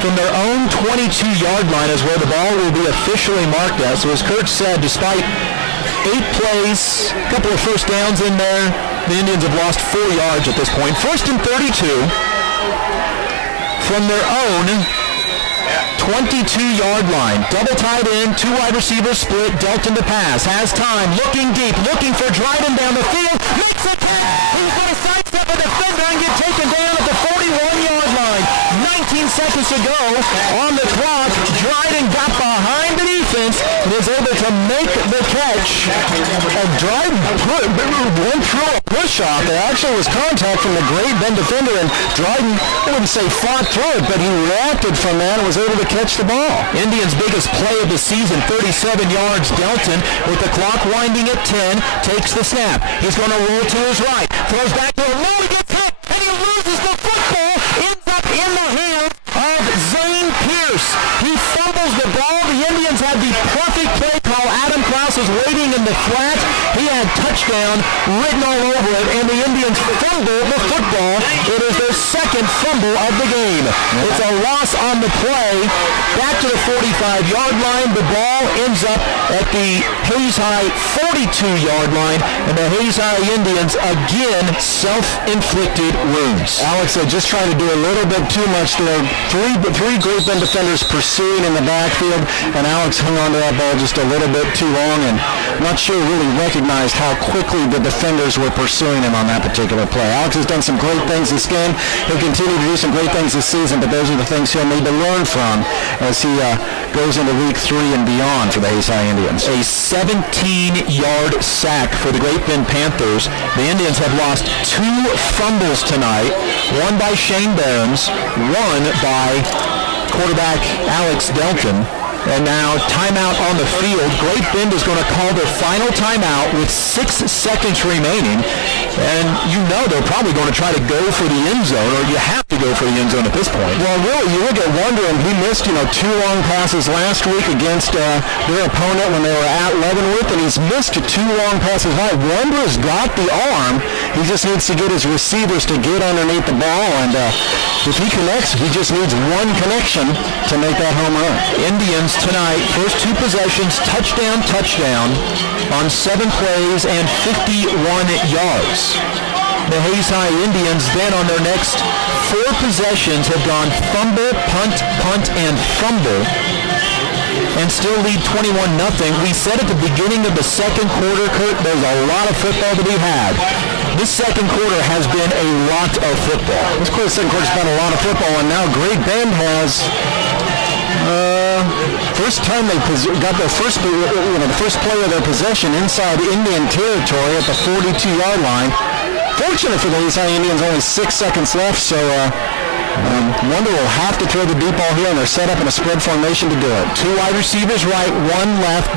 from their own 22-yard line is where the ball will be officially marked at. So as Kurt said, despite 8 plays, a couple of first downs in there, the Indians have lost 4 yards at this point. 1st and 32 from their own 22-yard line. Double tight end, 2 wide receivers split, Delton to pass. Has time, looking deep, looking for Dryden down the field. Makes a catch! He's going to sidestep a defender and get taken down at the 41-yard line. 19 seconds to go on the clock. Dryden got behind the defense and is able to make the catch. And Dryden went through a push-off. There actually was contact from the Great Bend defender, and Dryden, I wouldn't say fought through it, but he reacted from that and was able to catch the ball. Indians' biggest play of the season, 37 yards. Delton, with the clock winding at 10, takes the snap. He's going to roll to his right, throws back to him. No, he gets hit, and he loses the football. Ends up in the hands of Zane Pierce. He fumbles the ball. The Indians had the perfect play call. Adam Krause is waiting in the flat. He has had touchdown written all over it, and the Indians fumble the football. It is their second fumble of the game. It's a loss on the play. Back to the 45-yard line. The ball ends up at the Hayes High 42-yard line, and the Hayes High Indians again self-inflicted wounds. Alex, they just tried to do a little bit too much there. Three Great Bend defenders pursuing in the backfield, and Alex hung on to that ball just a little bit too long, and I'm not sure really recognized how quickly the defenders were pursuing him on that particular play. Alex has done some great things this game. He'll continue to do some great things this season, but those are the things he'll need to learn from as he goes into week 3 and beyond for the Hayes High Indians. A 17-yard sack for the Great Bend Panthers. The Indians have lost 2 fumbles tonight, one by Shane Behrens, one by quarterback Alex Delkin. And now timeout on the field. Great Bend is going to call their final timeout with 6 seconds remaining. And you know they're probably going to try to go for the end zone, or you have to go for the end zone at this point. Well, really, you look at Wondrum. He missed, 2 long passes last week against their opponent when they were at Leavenworth, and he's missed 2 long passes. Wondrum's got the arm. He just needs to get his receivers to get underneath the ball, and if he connects, he just needs one connection to make that home run. Indians tonight, first 2 possessions, touchdown on 7 plays and 51 yards. The Hayes High Indians then on their next 4 possessions have gone fumble, punt, and fumble, and still lead 21-0. We said at the beginning of the second quarter, Kurt, there's a lot of football to be had. This second quarter has been a lot of football. This second quarter's been a lot of football, and now Great Bend has first time they got their first, the first play of their possession inside Indian territory at the 42-yard line. Fortunate for the Hayes High Indians, only 6 seconds left, so Wonder will have to throw the deep ball here, and they're set up in a spread formation to do it. 2 wide receivers right, 1 left.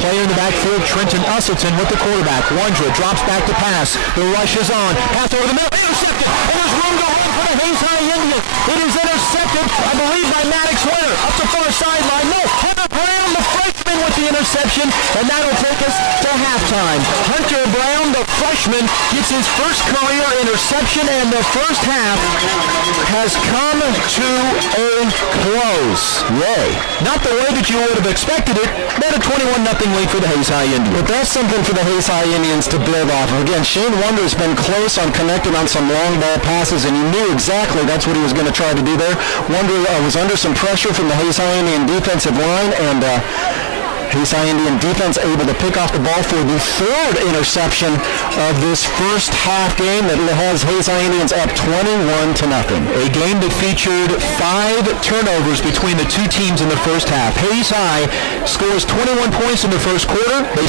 Player in the backfield, Trenton Usselton with the quarterback. Wondra drops back to pass. The rush is on. Pass over the middle. Intercepted. And there's room to hold for the Hayes High Indians. It is intercepted, I believe, by Maddox Winter. Up the far sideline. No, Hunter Brown, the freshman, with the interception. And that'll take us to halftime. Hunter Brown, the freshman, gets his first career interception, and the first half has come to a close. Yay. Not the way that you would have expected it, but a 21-0 lead for the Hayes High Indians. But that's something for the Hayes High Indians to build off of. Again, Shane Wonder's been close on connecting on some long ball passes, and you knew exactly that's what he was going to try to do there. Wonder was under some pressure from the Hayes High Indian defensive line, and Hayes High Indian defense able to pick off the ball for the 3rd interception of this first half game that has Hayes High Indians up 21-0. A game that featured 5 turnovers between the 2 teams in the first half. Hayes High scores 21 points in the first quarter. They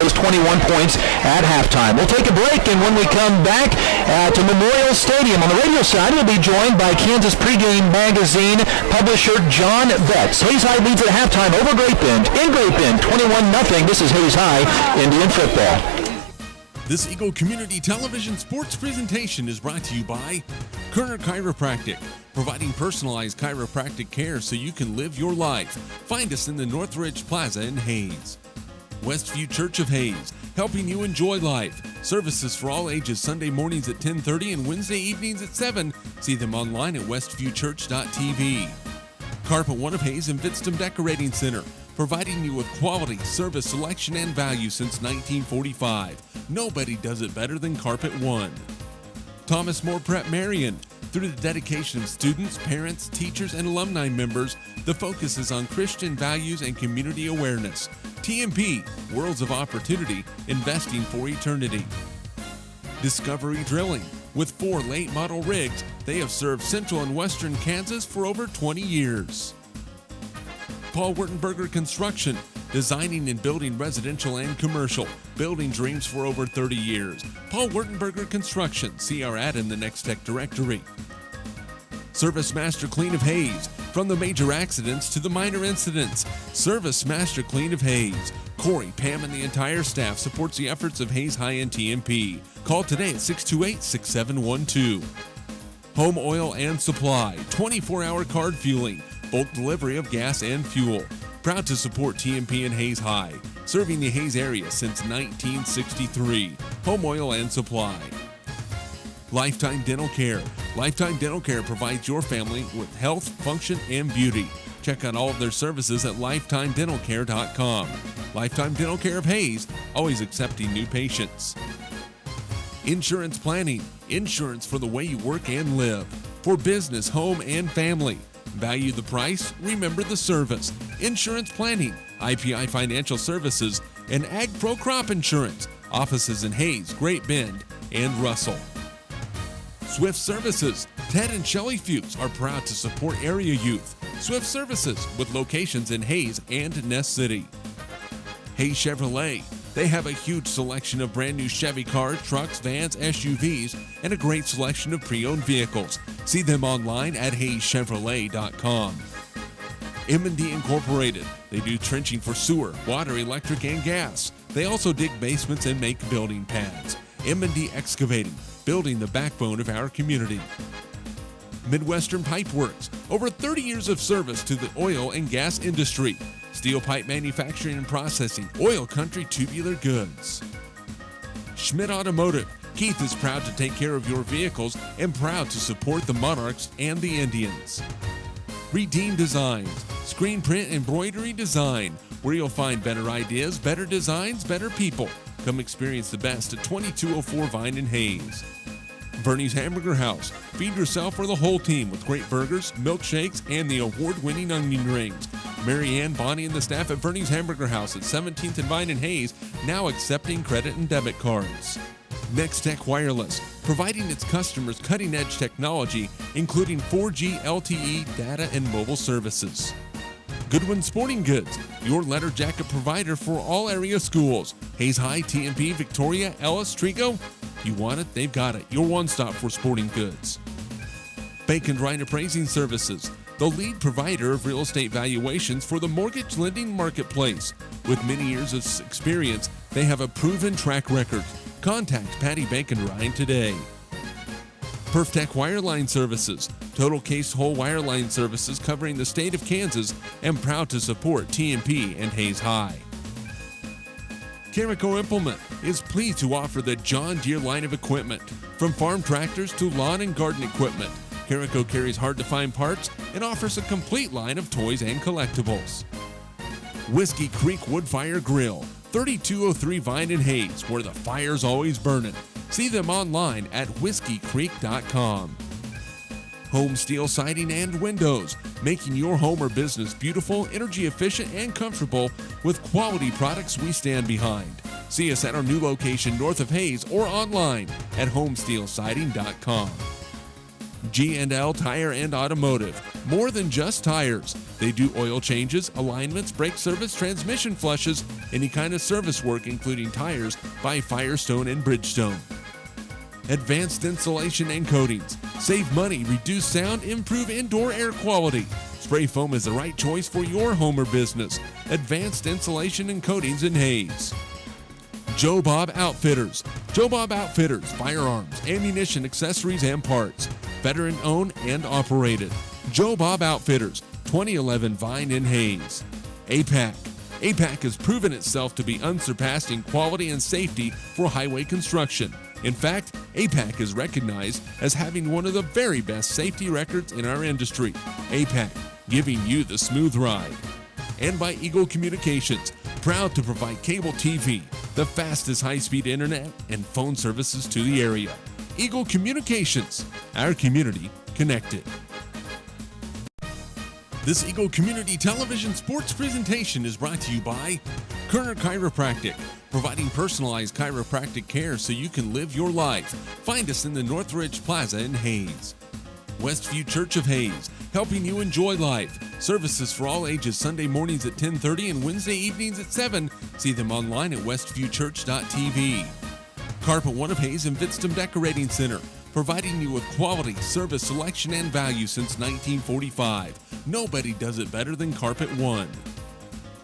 those 21 points at halftime. We'll take a break, and when we come back to Memorial Stadium on the radio side, we'll be joined by Kansas Pregame Magazine publisher John Betts. Hayes High leads at halftime over Great Bend. In Great Bend, 21-0. This is Hayes High Indian football. This Eagle Community Television sports presentation is brought to you by Kerner Chiropractic, providing personalized chiropractic care so you can live your life. Find us in the Northridge Plaza in Hayes. Westview Church of Hayes, helping you enjoy life. Services for all ages Sunday mornings at 10:30 and Wednesday evenings at 7. See them online at westviewchurch.tv. Carpet One of Hayes and Vidstem Decorating Center, providing you with quality, service, selection, and value since 1945. Nobody does it better than Carpet One. Thomas More Prep Marion. Through the dedication of students, parents, teachers, and alumni members, the focus is on Christian values and community awareness. TMP, Worlds of Opportunity, investing for eternity. Discovery Drilling. With 4 late model rigs, they have served central and western Kansas for over 20 years. Paul Wurtenberger Construction, designing and building residential and commercial, building dreams for over 30 years. Paul Wurtenberger Construction, see our ad in the Next Tech directory. Service Master Clean of Hayes, from the major accidents to the minor incidents. Service Master Clean of Hayes. Corey, Pam, and the entire staff supports the efforts of Hayes High and TMP. Call today at 628-6712. Home Oil and Supply, 24-hour card fueling, bulk delivery of gas and fuel. Proud to support TMP and Hayes High. serving the Hayes area since 1963. Home Oil and Supply. Lifetime Dental Care. Lifetime Dental Care provides your family with health, function, and beauty. Check out all of their services at lifetimedentalcare.com. Lifetime Dental Care of Hayes, always accepting new patients. Insurance Planning. Insurance for the way you work and live. For business, home, and family. Value the price, remember the service. Insurance Planning, IPI Financial Services, and Ag Pro Crop Insurance. Offices in Hayes, Great Bend, and Russell. Swift Services. Ted and Shelley Fuchs are proud to support area youth. Swift Services with locations in Hayes and Ness City. Hayes Chevrolet. They have a huge selection of brand new Chevy cars, trucks, vans, SUVs, and a great selection of pre-owned vehicles. See them online at hayeschevrolet.com. M&D Incorporated. They do trenching for sewer, water, electric, and gas. They also dig basements and make building pads. M&D Excavating, building the backbone of our community. Midwestern Pipe Works, over 30 years of service to the oil and gas industry. Steel pipe manufacturing and processing, oil country tubular goods. Schmidt Automotive. Keith is proud to take care of your vehicles and proud to support the Monarchs and the Indians. Redeem Designs, screen print embroidery design, where you'll find better ideas, better designs, better people. Come experience the best at 2204 Vine in Hayes. Bernie's Hamburger House. Feed yourself or the whole team with great burgers, milkshakes, and the award-winning onion rings. Mary Ann, Bonnie, and the staff at Bernie's Hamburger House at 17th and Vine in Hayes, now accepting credit and debit cards. Next Tech Wireless, providing its customers cutting-edge technology, including 4G LTE data and mobile services. Goodwin Sporting Goods, your letter jacket provider for all area schools. Hayes High, TMP, Victoria, Ellis, Trigo. You want it, they've got it. Your one-stop for sporting goods. Bacon Ryan Appraising Services, the lead provider of real estate valuations for the mortgage lending marketplace. With many years of experience, they have a proven track record. Contact Patty Bacon Ryan today. PerfTech Wireline Services, total case whole wireline services covering the state of Kansas, and proud to support TMP and Hayes High. Carico Implement is pleased to offer the John Deere line of equipment. From farm tractors to lawn and garden equipment, Carico carries hard-to-find parts and offers a complete line of toys and collectibles. Whiskey Creek Woodfire Grill, 3203 Vine in Hayes, where the fire's always burning. See them online at whiskeycreek.com. Home Steel Siding and Windows, making your home or business beautiful, energy efficient, and comfortable with quality products we stand behind. See us at our new location north of Hayes or online at homesteelsiding.com. G&L Tire and Automotive, more than just tires. They do oil changes, alignments, brake service, transmission flushes, any kind of service work including tires by Firestone and Bridgestone. Advanced Insulation and Coatings. Save money, reduce sound, improve indoor air quality. Spray foam is the right choice for your home or business. Advanced Insulation and Coatings in Hayes. Joe Bob Outfitters. Joe Bob Outfitters, firearms, ammunition, accessories, and parts. Veteran owned and operated. Joe Bob Outfitters, 2011 Vine in Hayes. APAC. APAC has proven itself to be unsurpassed in quality and safety for highway construction. In fact, APAC is recognized as having one of the very best safety records in our industry. APAC, giving you the smooth ride. And by Eagle Communications, proud to provide cable TV, the fastest high-speed internet, and phone services to the area. Eagle Communications, our community connected. This Eagle Community Television Sports presentation is brought to you by Kerner Chiropractic, providing personalized chiropractic care so you can live your life. Find us in the Northridge Plaza in Hayes. Westview Church of Hayes, helping you enjoy life. Services for all ages, Sunday mornings at 10:30 and Wednesday evenings at 7. See them online at westviewchurch.tv. Carpet One of Hayes and Vidstem Decorating Center, providing you with quality, service, selection, and value since 1945. Nobody does it better than Carpet One.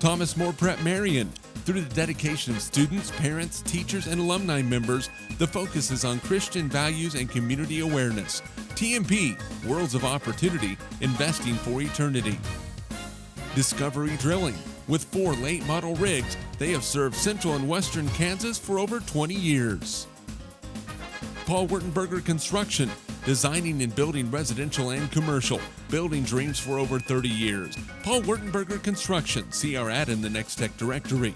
Thomas More Prep Marion. Through the dedication of students, parents, teachers, and alumni members, the focus is on Christian values and community awareness. TMP, Worlds of Opportunity, investing for eternity. Discovery Drilling, With 4 late model rigs, they have served central and western Kansas for over 20 years. Paul Wurtenberger Construction, designing and building residential and commercial, building dreams for over 30 years. Paul Wurtenberger Construction, see our ad in the Next Tech directory.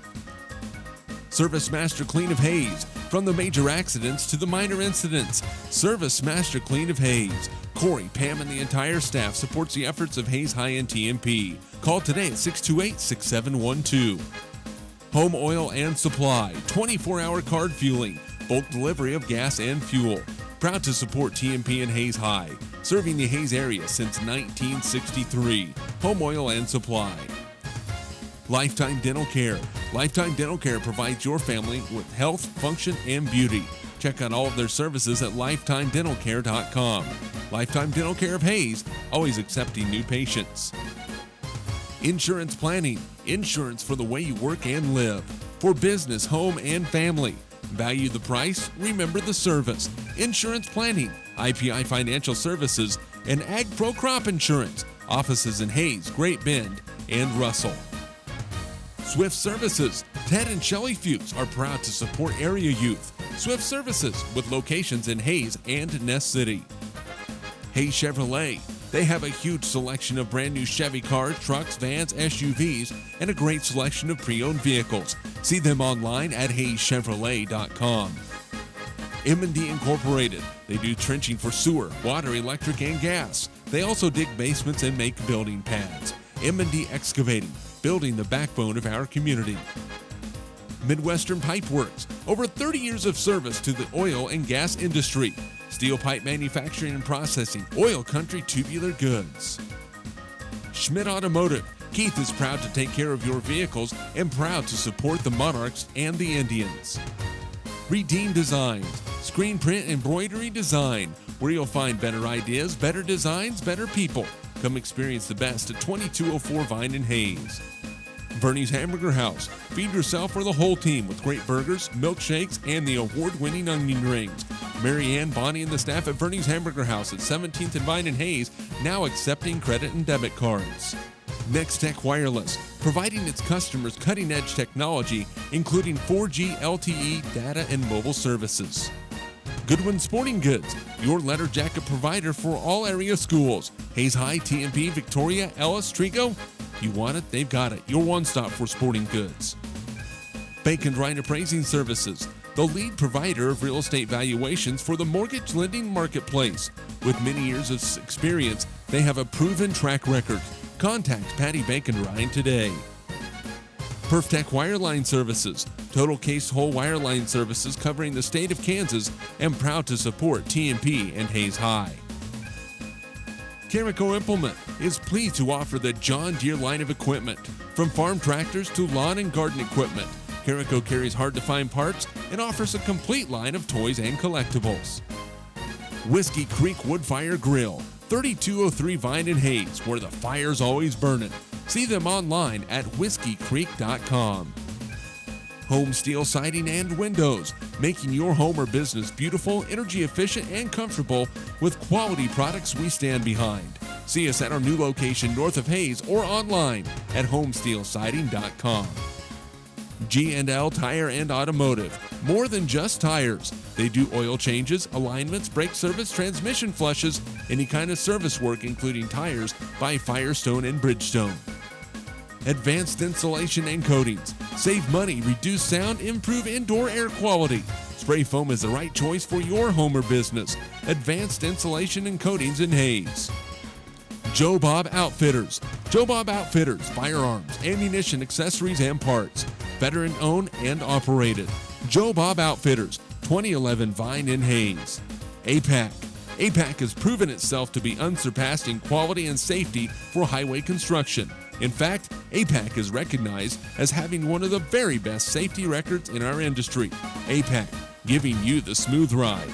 Service Master Clean of Hayes, from the major accidents to the minor incidents. Service Master Clean of Hayes. Corey, Pam, and the entire staff supports the efforts of Hayes High and TMP. Call today at 628-6712. Home Oil and Supply, 24-hour card fueling, bulk delivery of gas and fuel. Proud to support TMP and Hayes High, serving the Hayes area since 1963. Home Oil and Supply. Lifetime Dental Care. Lifetime Dental Care provides your family with health, function, and beauty. Check out all of their services at lifetimedentalcare.com. Lifetime Dental Care of Hayes, always accepting new patients. Insurance Planning. Insurance for the way you work and live. For business, home, and family. Value the price, remember the service. Insurance Planning, IPI Financial Services, and Ag Pro Crop Insurance. Offices in Hayes, Great Bend, and Russell. Swift Services. Ted and Shelley Fuchs are proud to support area youth. Swift Services, with locations in Hayes and Ness City. Hayes Chevrolet. They have a huge selection of brand new Chevy cars, trucks, vans, SUVs, and a great selection of pre-owned vehicles. See them online at hayeschevrolet.com. M&D Incorporated. They do trenching for sewer, water, electric, and gas. They also dig basements and make building pads. M&D Excavating, building the backbone of our community. Midwestern Pipe Works, over 30 years of service to the oil and gas industry. Steel pipe manufacturing and processing, oil country tubular goods. Schmidt Automotive. Keith is proud to take care of your vehicles and proud to support the Monarchs and the Indians. Redeem Designs. Screen print embroidery design, where you'll find better ideas, better designs, better people. Come experience the best at 2204 Vine and Hayes. Bernie's Hamburger House. Feed yourself or the whole team with great burgers, milkshakes, and the award-winning onion rings. Mary Ann, Bonnie, and the staff at Bernie's Hamburger House at 17th and Vine and Hayes, now accepting credit and debit cards. Next Tech Wireless, providing its customers cutting-edge technology, including 4G LTE data and mobile services. Goodwin Sporting Goods, your letter jacket provider for all area schools. Hayes High, TMP, Victoria, Ellis, Trigo. You want it, they've got it. Your one-stop for sporting goods. Bacon Ryan Appraising Services, the lead provider of real estate valuations for the mortgage lending marketplace. With many years of experience, they have a proven track record. Contact Patty Bacon Ryan today. PerfTech Wireline Services, total case whole wireline services covering the state of Kansas, and proud to support TMP and Hayes High. Carico Implement is pleased to offer the John Deere line of equipment. From farm tractors to lawn and garden equipment, Carico carries hard-to-find parts and offers a complete line of toys and collectibles. Whiskey Creek Woodfire Grill, 3203 Vine and Hayes, where the fire's always burning. See them online at whiskeycreek.com. Home Steel Siding and Windows, making your home or business beautiful, energy efficient, and comfortable with quality products we stand behind. See us at our new location north of Hayes or online at homesteelsiding.com. G&L Tire and Automotive, more than just tires. They do oil changes, alignments, brake service, transmission flushes, any kind of service work including tires by Firestone and Bridgestone. Advanced Insulation and Coatings. Save money, reduce sound, improve indoor air quality. Spray foam is the right choice for your home or business. Advanced Insulation and Coatings in Hayes. Joe Bob Outfitters. Joe Bob Outfitters, firearms, ammunition, accessories, and parts. Veteran owned and operated. Joe Bob Outfitters, 2011 Vine in Hayes. APAC. APAC has proven itself to be unsurpassed in quality and safety for highway construction. In fact, APAC is recognized as having one of the very best safety records in our industry. APAC, giving you the smooth ride.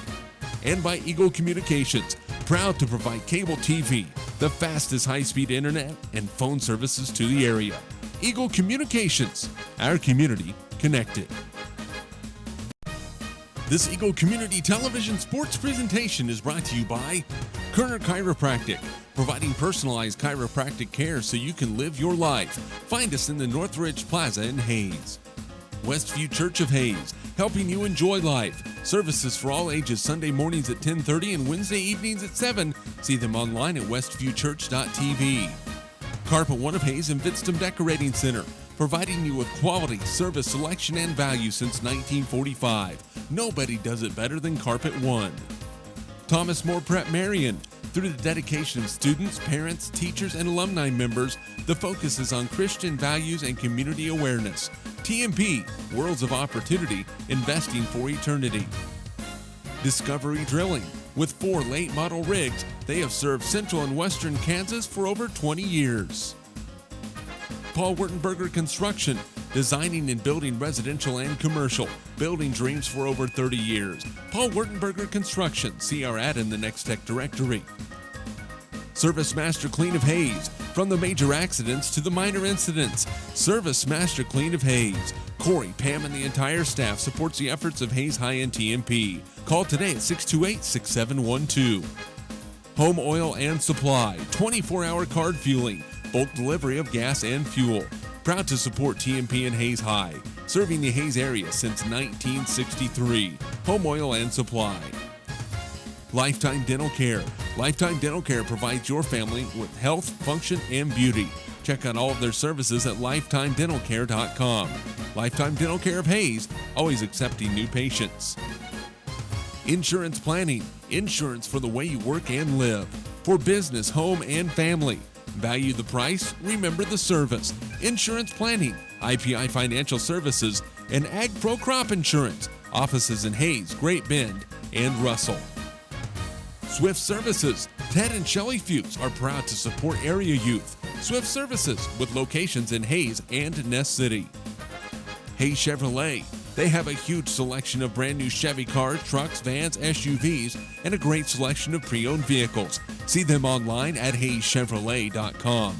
And by Eagle Communications, proud to provide cable TV, the fastest high-speed internet, and phone services to the area. Eagle Communications, our community connected. This Eagle Community Television sports presentation is brought to you by Kerner Chiropractic, providing personalized chiropractic care so you can live your life. Find us in the Northridge Plaza in Hayes. Westview Church of Hayes, helping you enjoy life. Services for all ages Sunday mornings at 10:30 and Wednesday evenings at 7. See them online at westviewchurch.tv. Carpet One of Hayes and Vidstem Decorating Center, providing you with quality, service, selection, and value since 1945. Nobody does it better than Carpet One. Thomas More Prep Marion. Through the dedication of students, parents, teachers, and alumni members, the focus is on Christian values and community awareness. TMP, Worlds of Opportunity, investing for eternity. Discovery Drilling. With 4 late model rigs, they have served central and western Kansas for over 20 years. Paul Wurtenberger Construction, designing and building residential and commercial, building dreams for over 30 years. Paul Wurtenberger Construction, see our ad in the Next Tech directory. Service Master Clean of Hayes, from the major accidents to the minor incidents. Service Master Clean of Hayes. Corey, Pam, and the entire staff supports the efforts of Hayes High and TMP. Call today at 628-6712. Home Oil and Supply, 24-hour card fueling, bulk delivery of gas and fuel. Proud to support TMP and Hayes High, serving the Hayes area since 1963. Home Oil and Supply. Lifetime Dental Care. Lifetime Dental Care provides your family with health, function, and beauty. Check out all of their services at lifetimedentalcare.com. Lifetime Dental Care of Hayes, always accepting new patients. Insurance Planning. Insurance for the way you work and live. For business, home, and family. Value the price, remember the service. Insurance Planning, IPI Financial Services, and Ag Pro Crop Insurance. Offices in Hayes, Great Bend, and Russell. Swift Services. Ted and Shelley Fuchs are proud to support area youth. Swift Services, with locations in Hayes and Ness City. Hayes Chevrolet. They have a huge selection of brand new Chevy cars, trucks, vans, SUVs, and a great selection of pre-owned vehicles. See them online at hayeschevrolet.com.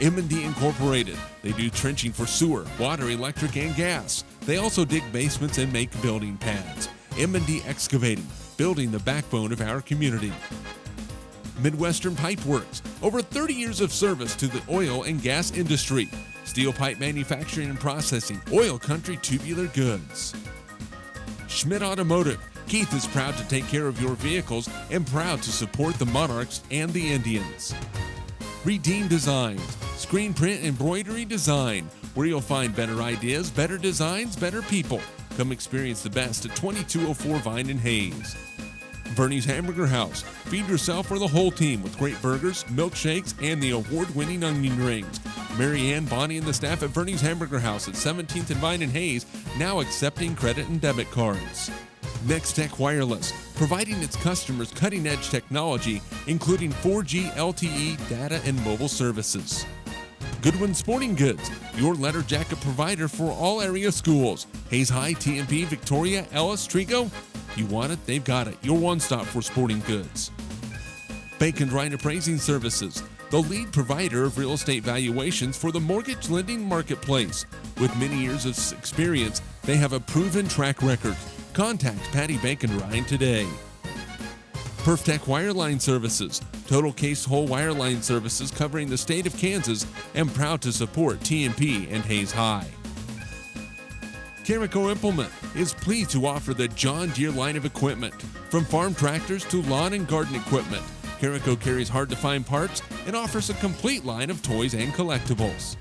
M&D Incorporated. They do trenching for sewer, water, electric, and gas. They also dig basements and make building pads. M&D Excavating, building the backbone of our community. Midwestern Pipe Works. Over 30 years of service to the oil and gas industry. Steel pipe manufacturing and processing, oil country tubular goods. Schmidt Automotive. Keith is proud to take care of your vehicles and proud to support the Monarchs and the Indians. Redeem Designs. Screen print embroidery design, where you'll find better ideas, better designs, better people. Come experience the best at 2204 Vine in Hayes. Bernie's Hamburger House. Feed yourself or the whole team with great burgers, milkshakes, and the award-winning onion rings. Mary Ann, Bonnie, and the staff at Bernie's Hamburger House at 17th and Vine in Hayes, now accepting credit and debit cards. Next Tech Wireless, providing its customers cutting-edge technology, including 4G LTE data and mobile services. Goodwin Sporting Goods, your letter jacket provider for all area schools. Hayes High, TMP, Victoria, Ellis, Trigo. You want it, they've got it. Your one-stop for sporting goods. Bacon Ryan Appraising Services, the lead provider of real estate valuations for the mortgage lending marketplace. With many years of experience, they have a proven track record. Contact Patty Bacon Ryan today. PerfTech Wireline Services, total case whole wireline services covering the state of Kansas, and proud to support TMP and Hayes High. Carico Implement is pleased to offer the John Deere line of equipment. From farm tractors to lawn and garden equipment, Carico carries hard-to-find parts and offers a complete line of toys and collectibles.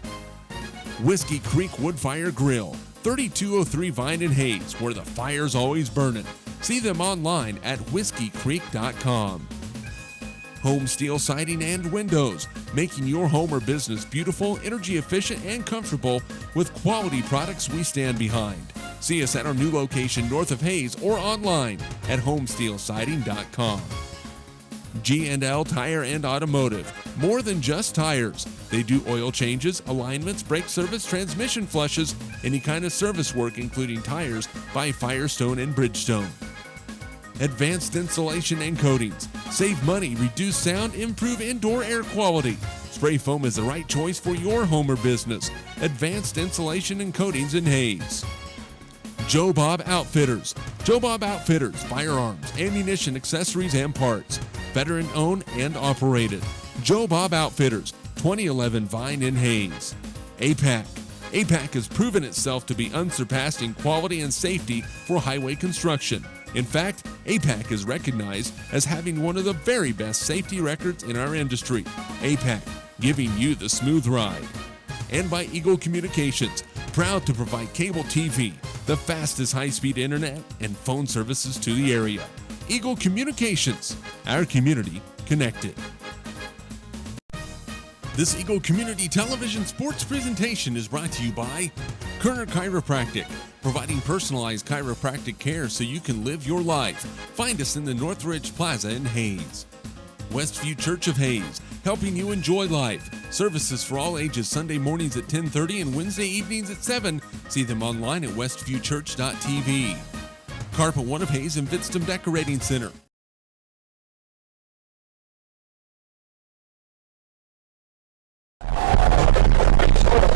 Whiskey Creek Wood Fire Grill, 3203 Vine in Hayes, where the fire's always burning. See them online at whiskeycreek.com. Home Steel Siding and Windows, making your home or business beautiful, energy efficient, and comfortable with quality products we stand behind. See us at our new location north of Hayes or online at homesteelsiding.com. G&L Tire and Automotive, more than just tires. They do oil changes, alignments, brake service, transmission flushes, any kind of service work including tires by Firestone and Bridgestone. Advanced Insulation and Coatings. Save money, reduce sound, improve indoor air quality. Spray foam is the right choice for your home or business. Advanced Insulation and Coatings in Hayes. Joe Bob Outfitters. Joe Bob Outfitters, firearms, ammunition, accessories, and parts. veteran-owned and operated. Joe Bob Outfitters, 2011 Vine in Hayes. APAC. APAC has proven itself to be unsurpassed in quality and safety for highway construction. In fact, APAC is recognized as having one of the very best safety records in our industry. APAC, giving you the smooth ride. And by Eagle Communications, proud to provide cable TV, the fastest high-speed internet, and phone services to the area. Eagle Communications, our community connected. This Eagle Community Television sports presentation is brought to you by Kerner Chiropractic, providing personalized chiropractic care so you can live your life. Find us in the Northridge Plaza in Hayes. Westview Church of Hayes, helping you enjoy life. Services for all ages Sunday mornings at 10:30 and Wednesday evenings at 7. See them online at westviewchurch.tv. Carpet One of Hayes and Vidstem Decorating Center.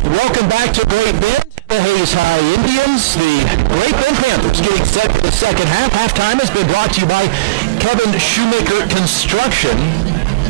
Welcome back to Great Bend. The Hayes High Indians, the Great Bend Panthers getting set for the second half. Halftime has been brought to you by Kevin Shoemaker Construction.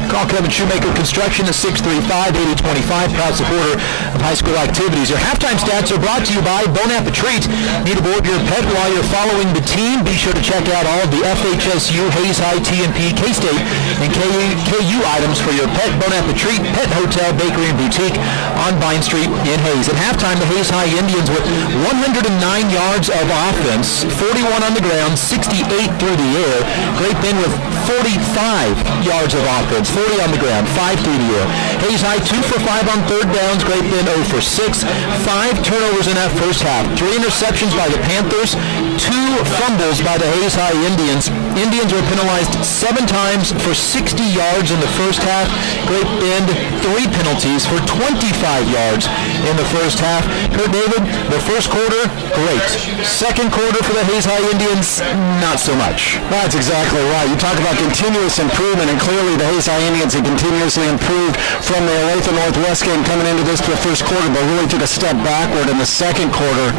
Call Kevin Shoemaker Construction at 635-8025, proud supporter of high school activities. Your halftime stats are brought to you by Bon Appetit. Need to board your pet while you're following the team? Be sure to check out all of the FHSU, Hayes High, TNP, K-State, and KU items for your pet. Bon Appetit, Pet Hotel, Bakery, and Boutique on Vine Street in Hayes. At halftime, the Hayes High Indians with 109 yards of offense, 41 on the ground, 68 through the air. Great Bend with 45 yards of offense, 40 on the ground, 5 through the air. Hayes High 2 for 5 on third downs. Great Bend 0 for 6. 5 turnovers in that first half. 3 interceptions by the Panthers. 2 fumbles by the Hayes High Indians. Indians were penalized 7 times for 60 yards in the first half. Great Bend 3 penalties for 25 yards in the first half. Kurt David, the first quarter, great. Second quarter for the Hayes High Indians, not so much. That's exactly right. You talk about continuous improvement, and clearly the Hayes High Indians have continuously improved from the Olathe Northwest game coming into this to the first quarter, but really took a step backward in the second quarter.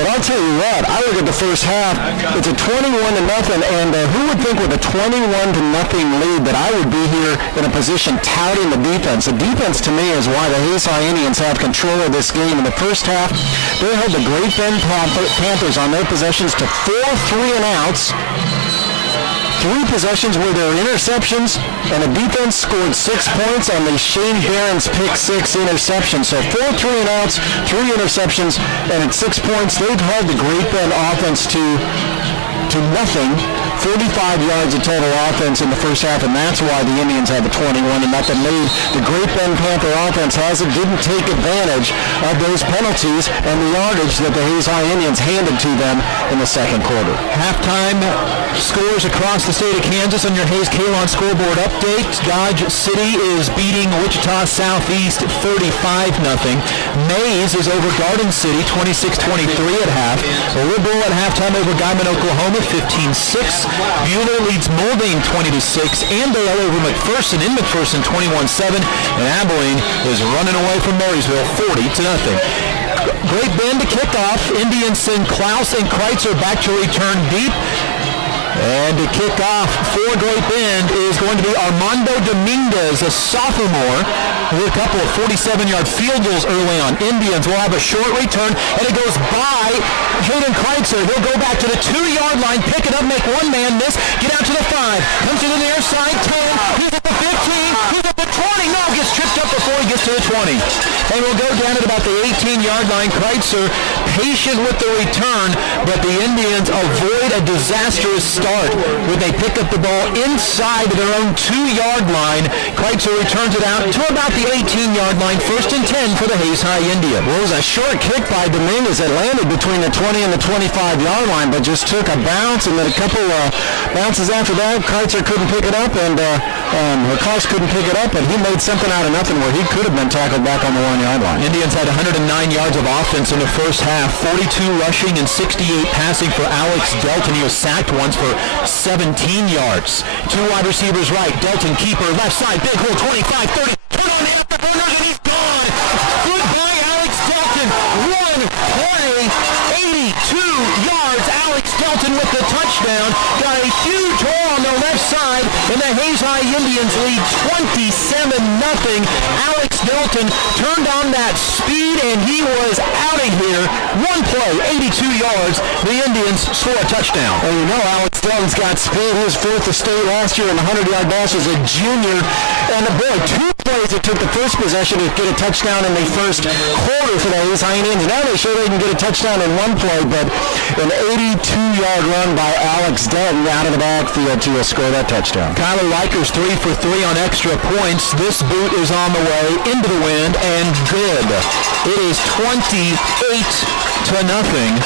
But I'll tell you what, I look at the first half, it's a 21-0, and who would think with a 21-0 lead that I would be here in a position touting the defense? The defense to me is why the Hayes High Indians have control of this game. In the first half, they held the Great Bend Panthers on their possessions to 4 3-and-outs. 3 possessions were their interceptions, and the defense scored 6 points on the Shane Barron's pick 6 interception. So 4 3-and-outs, 3 interceptions, and at 6 points, they've held the Great Bend offense to nothing. 45 yards of total offense in the first half, and that's why the Indians have a 21-0 lead. The Great Bend Panther offense didn't take advantage of those penalties and the yardage that the Hayes High Indians handed to them in the second quarter. Halftime scores across the state of Kansas on your Hayes Kalon scoreboard update. Dodge City is beating Wichita Southeast 35-0. Mays is over Garden City 26-23 at half. Liberal at halftime over Guyman, Oklahoma 15-6. Buhler leads Mulvane 20-6. Andale over McPherson in McPherson 21-7. And Abilene is running away from Marysville 40-0. Great Bend to kickoff. Indians send Klaus and Kreitzer back to return deep. And to kick off for Great Bend is going to be Armando Dominguez, a sophomore, with a couple of 47-yard field goals early on. Indians will have a short return, and it goes by Hayden Kreitzer. He'll go back to the 2-yard line, pick it up, make one man miss, get out to the 5, comes to the near side, 10, he's at the 15, he's at the 20, no, gets tripped up before he gets to the 20. And we'll go down at about the 18-yard line. Kreitzer patient with the return, but the Indians avoid a disastrous start when they pick up the ball inside their own 2-yard line. Kreitzer returns it out to about the 18-yard line, 1st and 10 for the Hayes High Indians. Well, it was a short kick by Dominguez that landed between the 20 and the 25-yard line, but just took a bounce, and then a couple bounces after that. Kreitzer couldn't pick it up, and Lacoste couldn't pick it up, and he made something out of nothing where he could have been tackled back on the 1-yard line. Indians had 109 yards of offense in the first half, 42 rushing and 68 passing for Alex Delton. He was sacked once for 17 yards. 2 wide receivers right, Delton keeper, left side, big hole, 25, 30, turn on the afterburners, and he's gone. Goodbye, Alex Delton. 120, 82 yards. Alex Delton with the touchdown. Got a huge hole on the left side, and the Hayes Indians lead 27-0. Alex Delton turned on that speed, and he was out of here. One play, 82 yards. The Indians score a touchdown. And you know Alex Delton's got speed. He was fourth to state last year in the 100-yard dash as a junior. And boy, 2 plays it took the first possession to get a touchdown in the first quarter for the Hayes High Indians. Now they show they can get a touchdown in one play, but an 82-yard run by Alex Delton out of the backfield to score that touchdown. Kyler Riker's 3 for 3 on extra points. This boot is on the way into the wind and good. It is 28-0.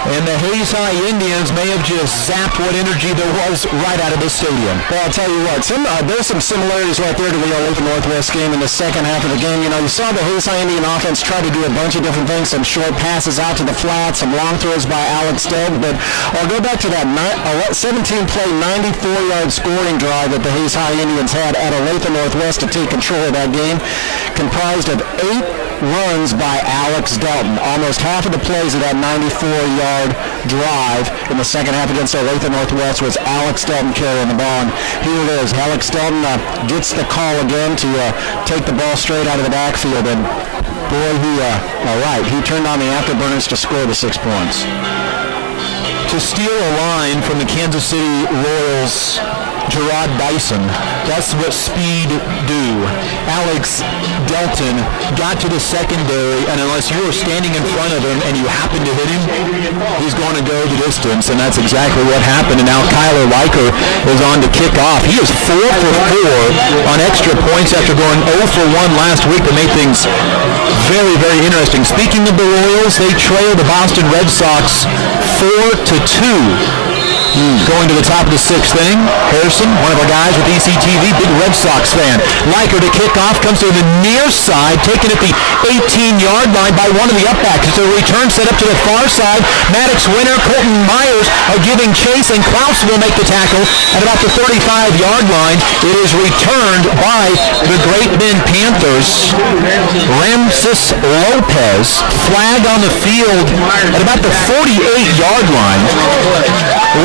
And the Hayes High Indians may have just zapped what energy there was right out of this stadium. Well, I'll tell you what, there's some similarities right there to the Olathe Northwest game in the second half of the game. You know, you saw the Hayes High Indian offense try to do a bunch of different things, some short passes out to the flat, some long throws by Alex Delton, but I'll go back to that 17-play, 94-yard scoring drive that the Hayes High Indians had at Olathe Northwest to take control of that game, comprised of 8 runs by Alex Delton. Almost half of the plays of that 94-yard drive in the second half against Olathe Northwest was Alex Delton carrying the ball. And here it is. Alex Delton gets the call again to take the ball straight out of the backfield. And boy, he turned on the afterburners to score the 6 points. To steal a line from the Kansas City Royals, Gerard Dyson. That's what speed do. Alex Delton got to the secondary, and unless you were standing in front of him and you happened to hit him, he's going to go the distance, and that's exactly what happened. And now Kyler Riker is on to kick off. He is 4 for 4 on extra points after going 0 for 1 last week to make things very, very interesting. Speaking of the Royals, they trail the Boston Red Sox 4-2. Going to the top of the 6th inning, Harrison, one of our guys with ECTV, big Red Sox fan. Riker to kick off, comes to the near side, taken at the 18-yard line by one of the upbacks. It's a return set up to the far side. Maddox Winter, Colton Myers are giving chase, and Klaus will make the tackle at about the 35-yard line. It is returned by the Great Bend Panthers. Ramses Lopez, flag on the field at about the 48-yard line.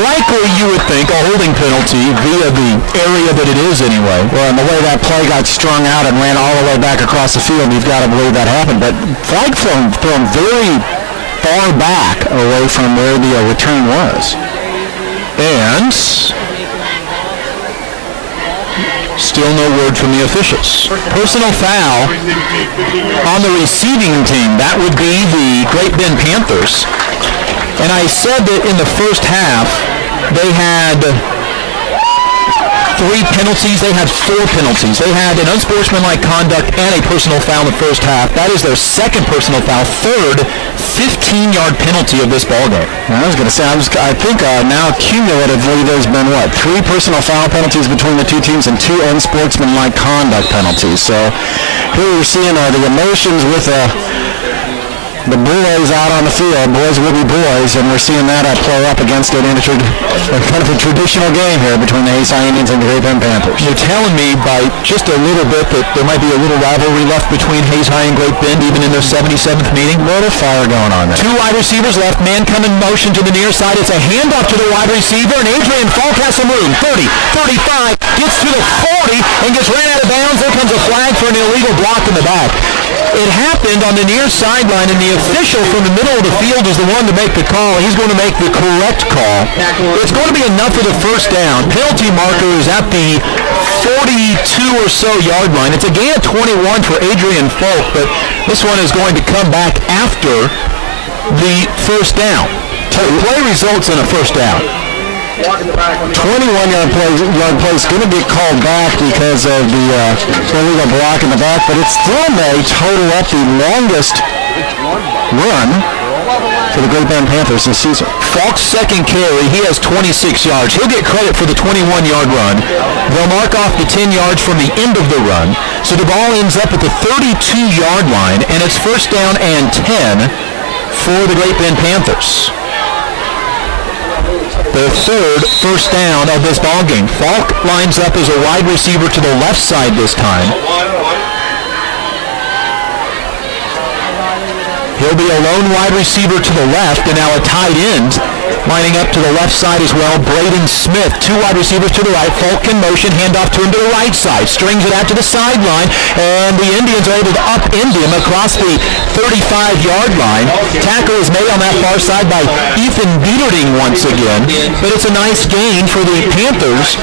Likely, you would think, a holding penalty via the area that it is anyway. Well, and the way that play got strung out and ran all the way back across the field, you've got to believe that happened. But flag thrown very far back away from where the return was. And still no word from the officials. Personal foul on the receiving team. That would be the Great Bend Panthers. And I said that in the first half, they had 3 penalties. They had 4 penalties. They had an unsportsmanlike conduct and a personal foul in the first half. That is their second personal foul, third 15-yard penalty of this ballgame. I was going to say, I think now cumulatively there's been, 3 personal foul penalties between the two teams and 2 unsportsmanlike conduct penalties. So here we're seeing the emotions with the boys out on the field. Boys will be boys, and we're seeing that play up against it in a kind of a traditional game here between the Hayes High Indians and the Great Bend Panthers. You're telling me by just a little bit that there might be a little rivalry left between Hayes High and Great Bend, even in their 77th meeting? A little fire going on there. 2 wide receivers left. Man come in motion to the near side. It's a handoff to the wide receiver, and Adrian Falk has some room. 30, 35, gets to the 40, and gets ran out of bounds. There comes a flag for an illegal block in the back. It happened on the near sideline, and the official from the middle of the field is the one to make the call. He's going to make the correct call. It's going to be enough for the first down. Penalty marker is at the 42 or so yard line. It's a gain of 21 for Adrian Falk, but this one is going to come back after the first down. Play results in a first down. 21-yard play is going to get called back because of the illegal block in the back, but it still may total up the longest run for the Great Bend Panthers this season. Falk's second carry, he has 26 yards. He'll get credit for the 21-yard run. They'll mark off the 10 yards from the end of the run, so the ball ends up at the 32-yard line, and it's first down and 10 for the Great Bend Panthers. Their third first down of this ballgame. Falk lines up as a wide receiver to the left side this time. He'll be a lone wide receiver to the left, and now a tight end Lining up to the left side as well, Braden Smith. Two wide receivers to the right. Falcon motion, handoff to him to the right side. Strings it out to the sideline, and the Indians are able to upend him across the 35-yard line. Tackle is made on that far side by Ethan Bieterding once again, but it's a nice gain for the Panthers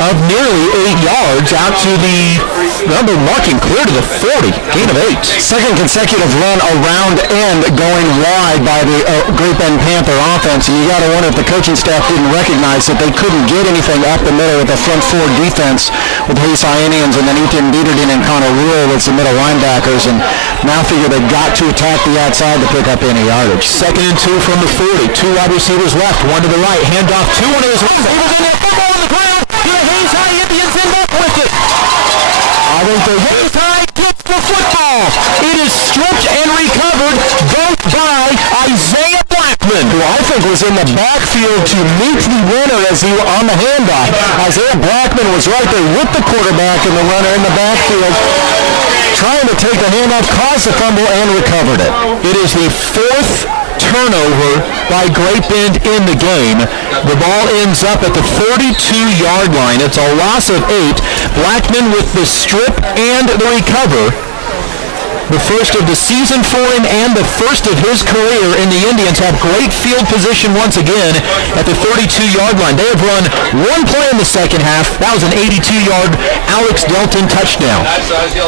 of nearly 8 yards out to the number marking clear to the 40. Gain of 8. Second consecutive run around end going wide by the Great Bend Panther offense, and you got to wonder if the coaching staff didn't recognize that they couldn't get anything up the middle with the front four defense with Hayes High Indians and then Ethan Bieterding and Connor Rule as the middle linebackers, and now figure they've got to attack the outside to pick up any yardage. 2nd and 2 from the 40. Two wide receivers left, one to the right. Handoff to one of his ones. He was in there, football on the ground. The Hayes High Indians end up with it. I think the Hayes High gets the football. It is stripped and recovered both by Isaiah Blackman, who I think was in the backfield to meet the runner as he was on the handoff. Isaiah Blackman was right there with the quarterback and the runner in the backfield, trying to take the handoff, caused the fumble, and recovered it. It is the 4th turnover by Great Bend in the game. The ball ends up at the 32-yard line. It's a loss of 8. Blackman with the strip and the recover. The first of the season for him and the first of his career, and the Indians have great field position once again at the 32-yard line. They have run one play in the second half. That was an 82-yard Alex Delton touchdown.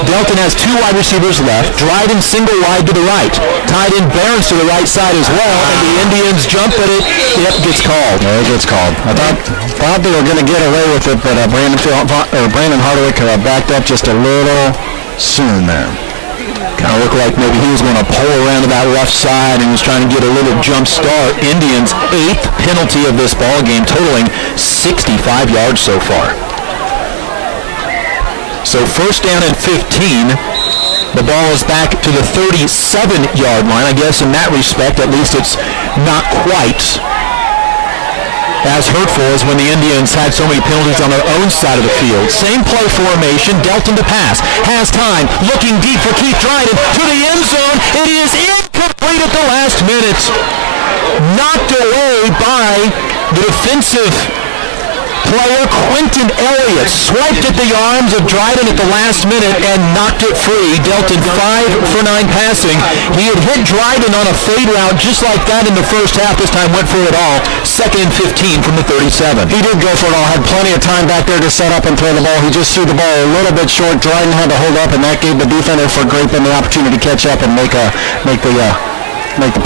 Delton has two wide receivers left. Dryden single wide to the right. Tight end Barnes to the right side as well, and the Indians jump at it. Yep, gets called. Yeah, it gets called. I thought they were going to get away with it, but Brandon Hardwick backed up just a little soon there. Kind of looked like maybe he was going to pull around to that left side and was trying to get a little jump start. Indians' 8th penalty of this ball game, totaling 65 yards so far. So first down and 15. The ball is back to the 37-yard line. I guess in that respect, at least it's not quite as hurtful as when the Indians had so many penalties on their own side of the field. Same play formation, Delton to pass. Has time, looking deep for Keith Dryden to the end zone. It is incomplete at the last minute. Knocked away by the defensive player Quentin Elliott. Swiped at the arms of Dryden at the last minute and knocked it free. Delton 5 for 9 passing. He had hit Dryden on a fade route just like that in the first half. This time went for it all. 2nd and 15 from the 37. He did go for it all. Had plenty of time back there to set up and throw the ball. He just threw the ball a little bit short. Dryden had to hold up, and that gave the defender for Great Bend the opportunity to catch up and make the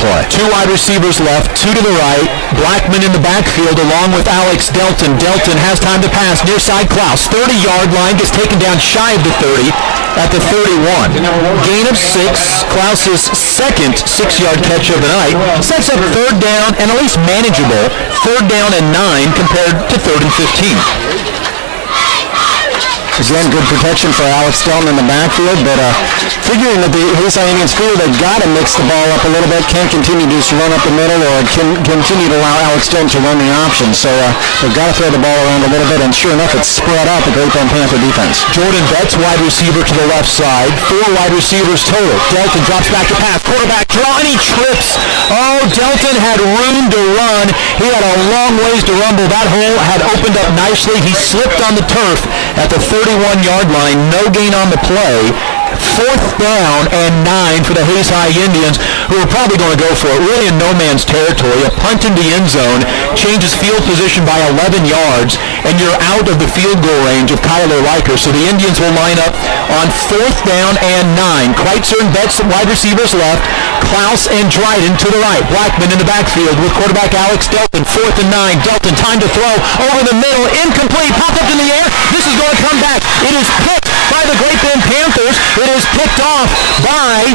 play. Two wide receivers left, two to the right. Blackman in the backfield along with Alex Delton. Delton has time to pass. Near side Klaus. 30-yard line, gets taken down shy of the 30 at the 31. Gain of 6. Klaus's second 6-yard catch of the night. Sets up 3rd down and at least manageable. 3rd down and 9 compared to 3rd and 15. Again, good protection for Alex Delton in the backfield, but figuring that the Hayes High Indians feel they've got to mix the ball up a little bit, can't continue to just run up the middle or continue to allow Alex Delton to run the options. So they've got to throw the ball around a little bit, and sure enough, it's spread out the Great Bend Panther defense. Jordan Betts, wide receiver to the left side. 4 wide receivers total. Delton drops back to pass. Quarterback draw, and he trips. Oh, Delton had room to run. He had a long ways to rumble. That hole had opened up nicely. He slipped on the turf at the 31-yard line. No gain on the play. 4th down and 9 for the Hayes High Indians, who are probably going to go for it. Really in no man's territory. A punt in the end zone changes field position by 11 yards, and you're out of the field goal range of Kyler Riker. So the Indians will line up on 4th down and 9. Kreitzer and Betts, wide receivers left. Klaus and Dryden to the right. Blackman in the backfield with quarterback Alex Delton. 4th and 9. Delton, time to throw over the middle. Incomplete. Pop up in the air. This is going to come back. It is picked by the Great Bend Panthers. It is picked off by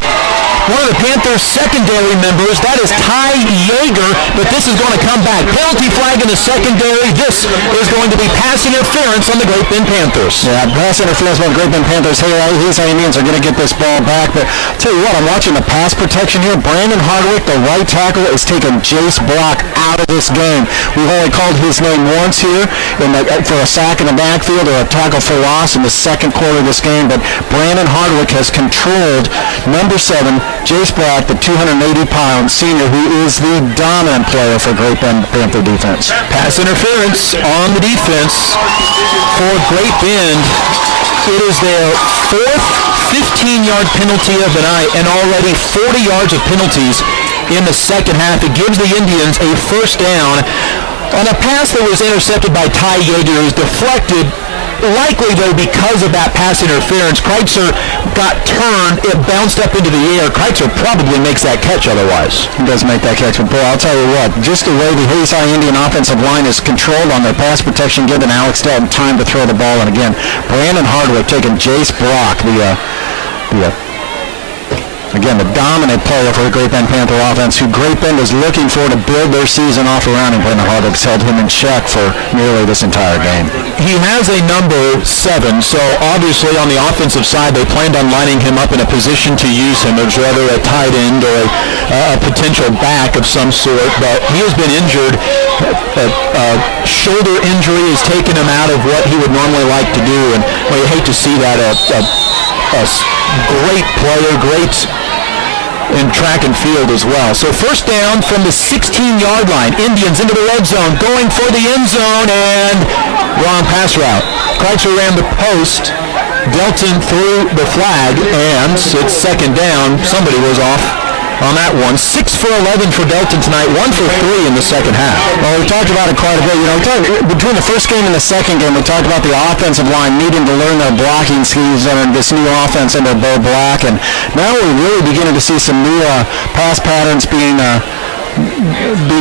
one of the Panthers' secondary members. That is Ty Yeager, but this is going to come back. Penalty flag in the secondary. This is going to be pass interference on the Great Bend Panthers. Yeah, pass interference on the Great Bend Panthers. Hayes High Indians are going to get this ball back, but I'll tell you what, I'm watching the pass protection here. Brandon Hardwick, the right tackle, is taking Jace Block out of this game. We've only called his name once here for a sack in the backfield or a tackle for loss in the second quarter of this game, but Brandon Hardwick has controlled number 7, Jace Brock, the 280-pound senior, who is the dominant player for Great Bend Panther defense. Pass interference on the defense for Great Bend. It is their fourth 15-yard penalty of the night and already 40 yards of penalties in the second half. It gives the Indians a first down on a pass that was intercepted by Ty Yeager. It was deflected, likely though because of that pass interference. Kreitzer got turned, it bounced up into the air. Kreitzer probably makes that catch otherwise. He does make that catch, but boy, I'll tell you what, just the way the Hayes High Indian offensive line is controlled on their pass protection, giving Alex Delton time to throw the ball. And again, Brandon Hardwick taking Jace Brock, again, the dominant player for the Great Bend Panther offense, who Great Bend is looking for to build their season off around, and Brandon Hardwick's held him in check for nearly this entire game. He has a number 7, so obviously on the offensive side, they planned on lining him up in a position to use him as whether a tight end or a potential back of some sort, but he has been injured. A shoulder injury has taken him out of what he would normally like to do, and well, you hate to see that. A great player, great in track and field as well. So first down from the 16-yard line. Indians into the red zone, going for the end zone, and wrong pass route. Kreitzer ran the post. Delton threw the flag, and it's second down. Somebody was off on that one. 6 for 11 for Delton tonight, 1 for 3 in the second half. Well, we talked about it quite a bit. Between the first game and the second game, we talked about the offensive line needing to learn their blocking schemes and this new offense under Bo Black, and now we're really beginning to see some new pass patterns being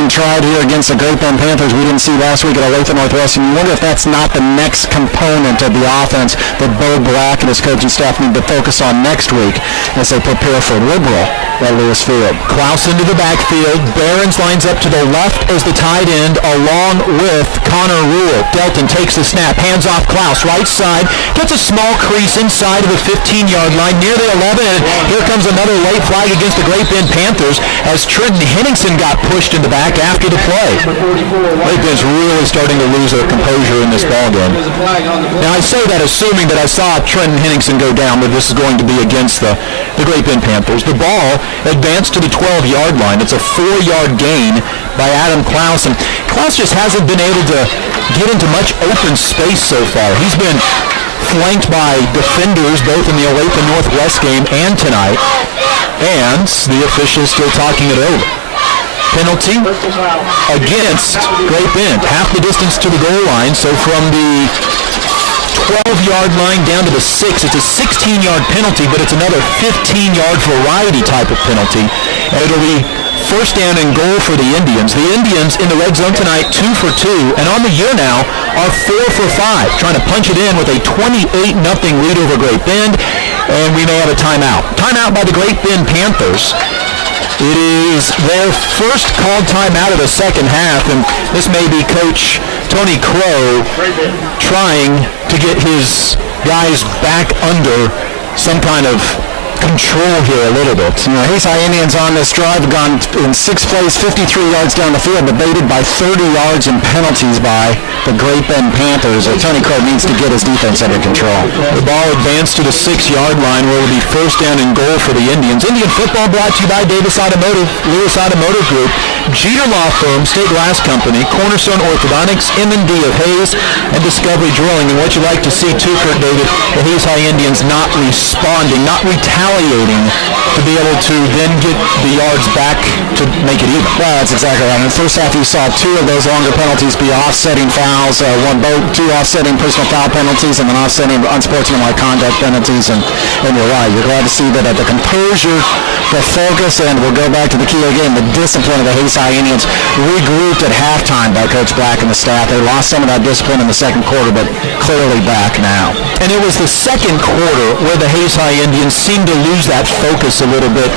tried here against the Great Bend Panthers we didn't see last week at Olathe Northwestern. You wonder if that's not the next component of the offense that Bo Black and his coaching staff need to focus on next week as they prepare for Liberal at Lewis Field. Klaus into the backfield. Behrens lines up to the left as the tight end along with Connor Rule. Delton takes the snap, hands off Klaus, right side, gets a small crease inside of the 15-yard line near the 11, and here comes another late flag against the Great Bend Panthers as Trenton Henningsen got pushed in the back after the play. Great Bend's really starting to lose their composure in this ballgame. Now I say that assuming that I saw Trenton Henningsen go down, but this is going to be against the Great Bend Panthers. The ball advanced to the 12-yard line. It's a 4-yard gain by Adam Klaus, and Klaus just hasn't been able to get into much open space so far. He's been flanked by defenders both in the Olathe Northwest game and tonight, and the officials still talking it over. Penalty against Great Bend. Half the distance to the goal line, so from the 12-yard line down to the 6. It's a 16-yard penalty, but it's another 15-yard variety type of penalty. And it'll be first down and goal for the Indians. The Indians in the red zone tonight, 2 for 2, and on the year now are 4 for 5, trying to punch it in with a 28-0 lead over Great Bend, and we may have a timeout. Timeout by the Great Bend Panthers. It is their first called timeout of the second half, and this may be Coach Tony Crow trying to get his guys back under some kind of control here a little bit. You know, Hayes High Indians on this drive have gone in 6 plays, 53 yards down the field, but baited by 30 yards in penalties by the Great Bend Panthers. Tony Crow needs to get his defense under control. The ball advanced to the 6-yard line where it will be first down and goal for the Indians. Indian football brought to you by Davis Automotive, Lewis Automotive Group, Jeter Law Firm, State Glass Company, Cornerstone Orthodontics, M&D of Hayes, and Discovery Drilling. And what you like to see too, Kurt David, the Hayes High Indians not responding, not retaliating to be able to then get the yards back to make it even. Well, that's exactly right. In the first half, you saw 2 of those longer penalties be offsetting fouls, 2 offsetting personal foul penalties, and then offsetting unsportsmanlike conduct penalties. And you're right. You're glad to see that the composure, the focus, and we'll go back to the key of the game, the discipline of the Hayes High Indians regrouped at halftime by Coach Black and the staff. They lost some of that discipline in the second quarter, but clearly back now. And it was the second quarter where the Hayes High Indians seemed to lose that focus a little bit.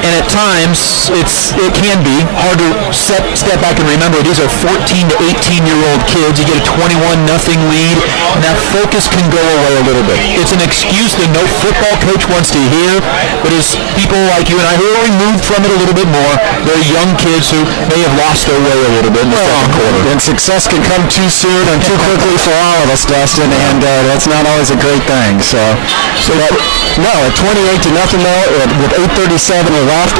And at times, it can be hard to step back and remember these are 14 to 18-year-old kids. You get a 21-0 lead, and that focus can go away a little bit. It's an excuse that no football coach wants to hear, but as people like you and I who are removed from it a little bit more, they're young kids who may have lost their way a little bit in the second quarter. And success can come too soon and too quickly for all of us, Dustin, and that's not always a great thing. So No, at 28-0 though, with 8:37 left.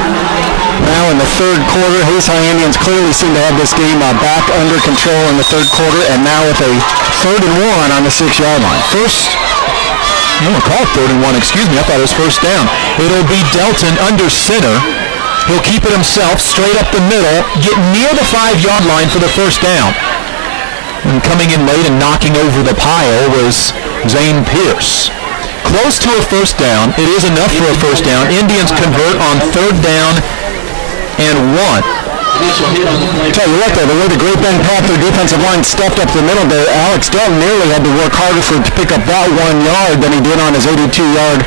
Now in the third quarter, Hayes High Indians clearly seem to have this game back under control in the third quarter, and now with a 3rd and 1 on the 6-yard line. I don't call it 3rd and 1, excuse me, I thought it was first down. It'll be Delton under center. He'll keep it himself, straight up the middle, get near the 5-yard line for the first down. And coming in late and knocking over the pile was Zane Pierce. Close to a first down. It is enough for a first down. Indians convert on 3rd down and 1. Tell you what, though, the way the Great Bend Panther defensive line stepped up the middle there, Alex Delton nearly had to work harder to pick up that 1 yard than he did on his 82-yard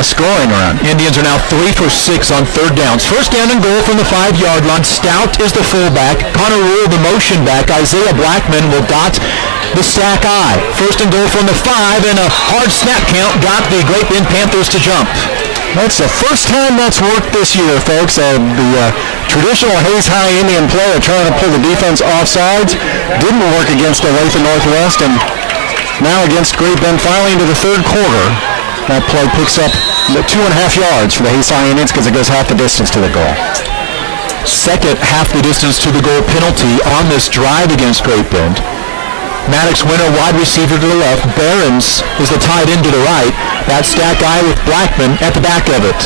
scoring run. Indians are now 3 for 6 on 3rd downs. First down and goal from the 5-yard line. Stout is the fullback. Connor Rule, the motion back. Isaiah Blackman will dot the sack eye. First and goal from the 5, and a hard snap count got the Great Bend Panthers to jump. That's the first time that's worked this year, folks. The traditional Hayes High Indian player trying to pull the defense off sides didn't work against Olathe Northwest, and now against Great Bend finally into the third quarter. That play picks up 2.5 yards for the Hayes High Indians because it goes half the distance to the goal. Second half the distance to the goal penalty on this drive against Great Bend. Maddox Winter, wide receiver to the left. Behrens is the tight end to the right. That stack eye with Blackman at the back of it.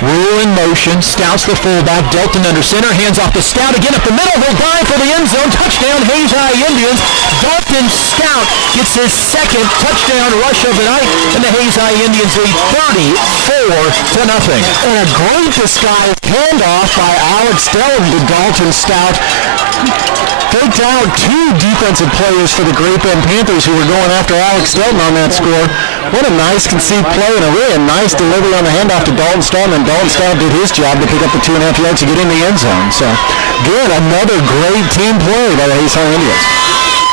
Rule in motion. Stout's the fullback. Delton under center. Hands off to Stout again up the middle. He'll dive for the end zone. Touchdown, Hayes High Indians. Dalton Stout gets his second touchdown rush of the night, and the Hayes High Indians lead 34-0. And a great disguised handoff by Alex Delton to Dalton Stout. Faked out 2 defensive players for the Great Bend Panthers who were going after Alex Delton on that score. What a nice conceived play and a really nice delivery on the handoff to Dalton Stout, and Dalton Stout did his job to pick up the 2.5 yards to get in the end zone. So, good, another great team play by the Hayes High Indians.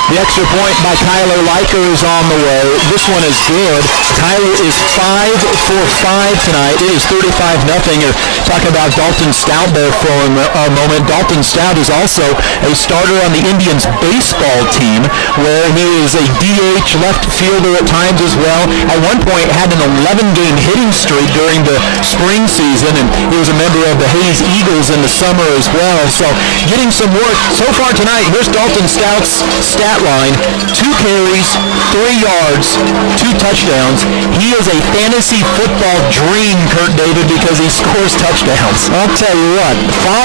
The extra point by Kyler Liker is on the way. This one is good. Kyler is 5 for 5 tonight. It is 35-0. You're talking about Dalton Stout there for a moment. Dalton Stout is also a starter on the Indians baseball team, where he is a DH left fielder at times as well. At one point had an 11-game hitting streak during the spring season, and he was a member of the Hayes Eagles in the summer as well. So getting some work so far tonight. Here's Dalton Stout's stat line: 2 carries, 3 yards, 2 touchdowns. He is a fantasy football dream, Kurt David, because he scores touchdowns. I'll tell you what,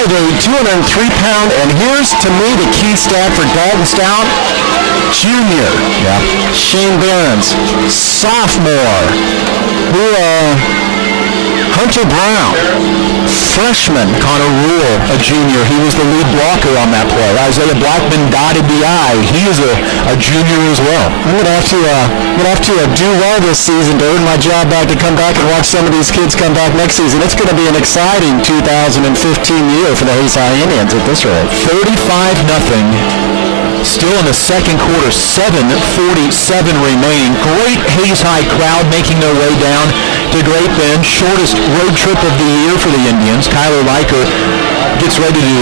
5'8", 203-pound, and here's to me the key stat for Dalton Stout. Junior, Shane Behrens, sophomore, Hunter Brown, freshman Connor Rule, a junior. He was the lead blocker on that play. Isaiah Blackman dotted the I. He is a junior as well. I'm gonna have to do well this season to earn my job back, to come back and watch some of these kids come back next season. It's going to be an exciting 2015 year for the Hayes High Indians at this rate. 35-0. Still in the second quarter, 7:47 remaining. Great Hayes High crowd making their way down to Great Bend. Shortest road trip of the year for the Indians. Kyler Liker gets ready to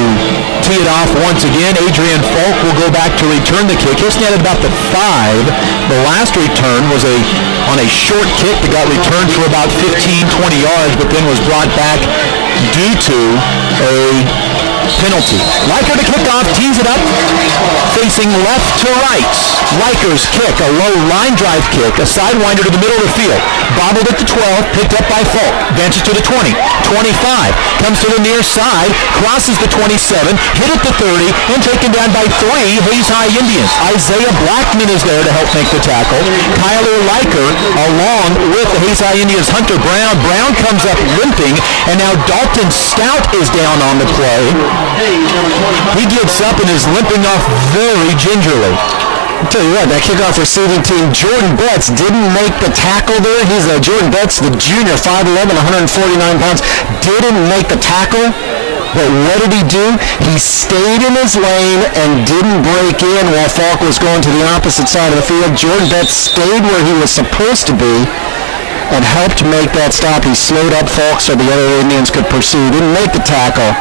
tee it off once again. Adrian Falk will go back to return the kick. He'll stand at about the 5. The last return was on a short kick that got returned for about 15-20 yards, but then was brought back due to a penalty. Liker to kick off, tees it up, facing left to right. Liker's kick, a low line drive kick, a sidewinder to the middle of the field. Bobbled at the 12, picked up by Falk. Benches to the 20, 25, comes to the near side, crosses the 27, hit at the 30, and taken down by 3 Hayes High Indians. Isaiah Blackman is there to help make the tackle. Kyler Liker, along with the Hayes High Indians' Hunter Brown. Brown comes up limping, and now Dalton Stout is down on the play. He gets up and is limping off very gingerly. I'll tell you what, that kickoff receiving team, Jordan Betts didn't make the tackle there. He's Jordan Betts, the junior, 5'11", 149 pounds, didn't make the tackle. But what did he do? He stayed in his lane and didn't break in while Falk was going to the opposite side of the field. Jordan Betts stayed where he was supposed to be and helped make that stop. He slowed up Falk so the other Indians could pursue. He didn't make the tackle.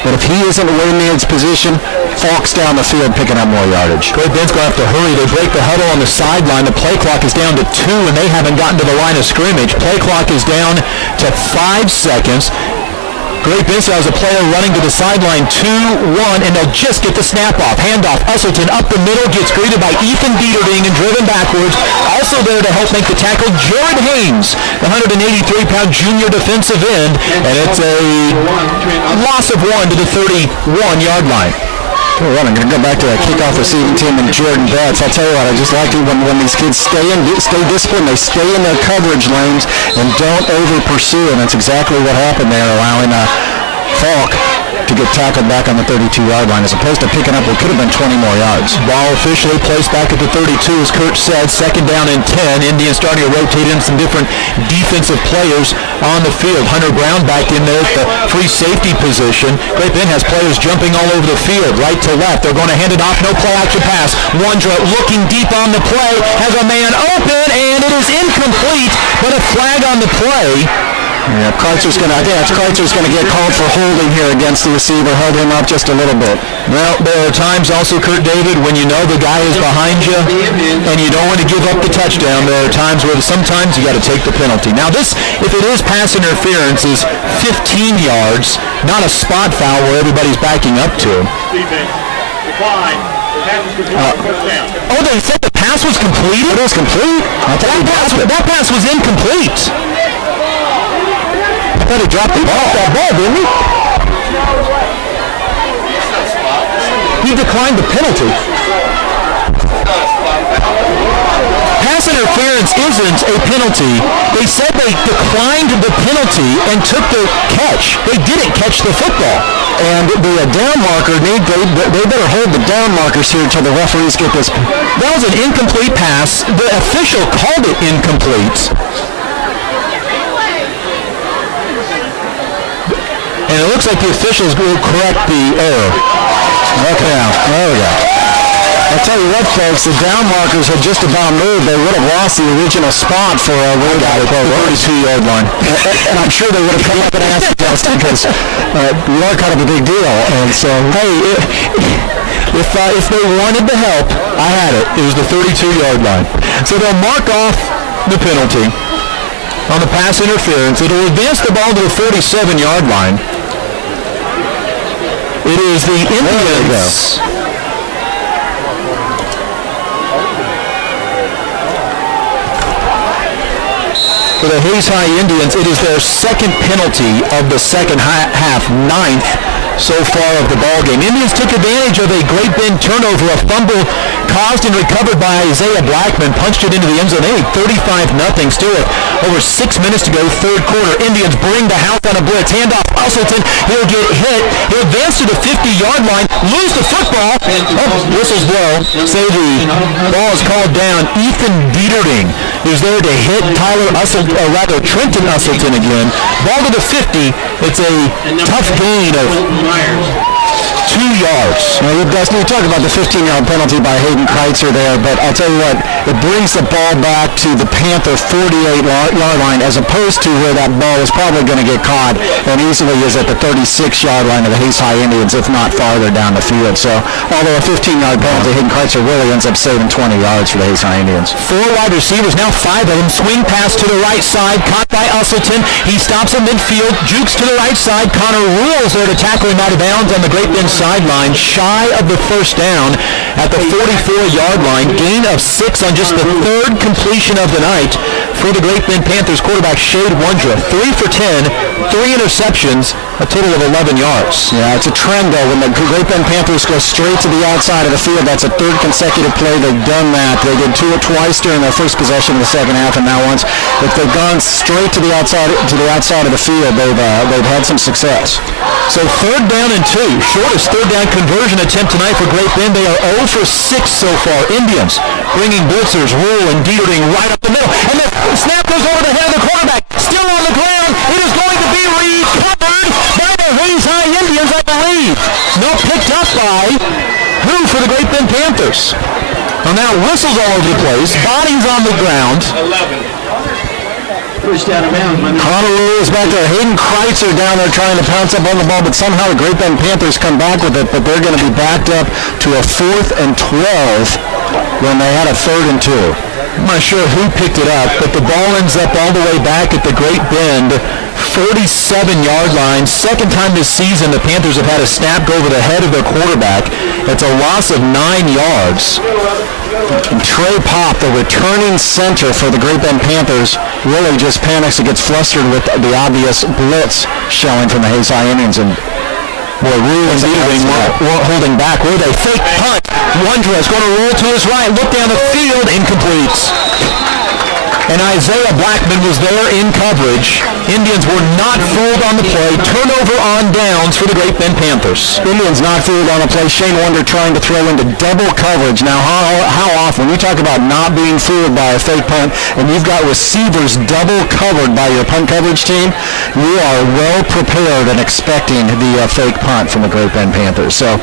But if he isn't winning his position, Falk's down the field picking up more yardage. Great Bend's going to have to hurry. They break the huddle on the sideline. The play clock is down to 2, and they haven't gotten to the line of scrimmage. Play clock is down to 5 seconds. Great Bend has a player running to the sideline, 2-1, and they'll just get the snap off. Handoff, Usselton up the middle, gets greeted by Ethan Dieterding and driven backwards. Also there to help make the tackle, Jared Haynes, the 183-pound junior defensive end, and it's a loss of 1 to the 31-yard line. I'm going to go back to that kickoff receiving team and Jordan Betts. I'll tell you what, I just like it when these kids stay disciplined, they stay in their coverage lanes and don't over-pursue, and that's exactly what happened there, allowing Falk to get tackled back on the 32-yard line as opposed to picking up what could have been 20 more yards. Ball officially placed back at the 32, as Kurt said, 2nd down and 10. Indians starting to rotate in some different defensive players on the field. Hunter Brown back in there at the free safety position. Great Bend has players jumping all over the field, right to left. They're going to hand it off, no play action pass. Wondra looking deep on the play, has a man open, and it is incomplete, but a flag on the play. Yeah, Kreitzer's going to get called for holding here against the receiver. Held him up just a little bit. Well, there are times also, Kurt David, when you know the guy is behind you and you don't want to give up the touchdown. There are times where sometimes you got to take the penalty. Now this, if it is pass interference, is 15 yards, not a spot foul where everybody's backing up to. They said the pass was completed? It was complete? That pass was incomplete. I thought he dropped the ball. That ball, didn't he? He declined the penalty. Pass interference isn't a penalty. They said they declined the penalty and took the catch. They didn't catch the football. And the down marker, they better hold the down markers here until the referees get this. That was an incomplete pass. The official called it incomplete. And it looks like the officials will correct the error. Okay, there we go. I'll tell you what, folks, the down markers had just about moved. They would have lost the original spot for a 32-yard line. And I'm sure they would have come up and asked us because we are kind of a big deal. And so, hey, if they wanted the help, I had it. It was the 32-yard line. So they'll mark off the penalty on the pass interference. It'll advance the ball to the 47-yard line. It is the Indians. For the Hayes High Indians, it is their second penalty of the second half, 9th so far of the ball game. Indians took advantage of a Great Bend turnover, a fumble caused and recovered by Isaiah Blackman, punched it into the end zone. They lead 35-0. Still over 6 minutes to go, third quarter. Indians bring the house on a blitz. Handoff, Usselton. He'll get hit. He'll advance to the 50-yard line, lose the football. Whistles blow. Say the ball is called down. Ethan Dieterding is there to hit Trenton Usselton again. Ball to the 50. It's a tough gain of 2 yards. Now, Dustin, you talked about the 15-yard penalty by Hayden Kreitzer there, but I'll tell you what, it brings the ball back to the Panther 48-yard line as opposed to where that ball is probably going to get caught and easily is at the 36-yard line of the Hayes High Indians, if not farther down the field. So, although a 15-yard penalty, Hayden Kreitzer really ends up saving 20 yards for the Hayes High Indians. 4 wide receivers, now 5 of them. Swing pass to the right side, caught by Usselton. He stops in midfield, jukes to the right side. Connor Rules there to tackle him out of bounds on the Great Bend sideline, shy of the first down at the 44-yard line. Gain of 6 on just the third completion of the night for the Great Bend Panthers quarterback Shade Wondra. 3 for 10, 3 interceptions, a total of 11 yards. Yeah, it's a trend though. When the Great Bend Panthers go straight to the outside of the field, that's a third consecutive play. They've done that. They did twice during their first possession of the second half, and now once. If they've gone straight to the outside of the field, they've had some success. So 3rd down and 2, shortest 3rd down conversion attempt tonight for Great Bend. They are 0 for 6 so far. Indians bringing blitzers, Rule and Dieterding right up the middle. And the snap goes over the head of the quarterback. Still on the ground. It is going to be recovered by the Hayes High Indians, I believe. No, picked up by who for the Great Bend Panthers? Well, now whistles all over the place. Bodies on the ground. Pushed out of bounds. Honolulu is back there. Hayden Kreitzer down there trying to pounce up on the ball, but somehow the Great Bend Panthers come back with it, but they're going to be backed up to a 4th and 12 when they had a 3rd and 2. I'm not sure who picked it up, but the ball ends up all the way back at the Great Bend 47-yard line. Second time this season the Panthers have had a snap go over the head of their quarterback. It's a loss of 9 yards. And Trey Pop, the returning center for the Great Bend Panthers, really just panics and gets flustered with the obvious blitz showing from the Hayes High Indians. And boy, we're holding back. Where they fake punt. Wondrous going to roll to his right, look down the field, incomplete. And Isaiah Blackman was there in coverage. Indians were not fooled on the play. Turnover on downs for the Great Bend Panthers. Indians not fooled on the play. Shane Wonder trying to throw into double coverage. Now, how often, when you talk about not being fooled by a fake punt, and you've got receivers double covered by your punt coverage team, you are well prepared and expecting the fake punt from the Great Bend Panthers. So,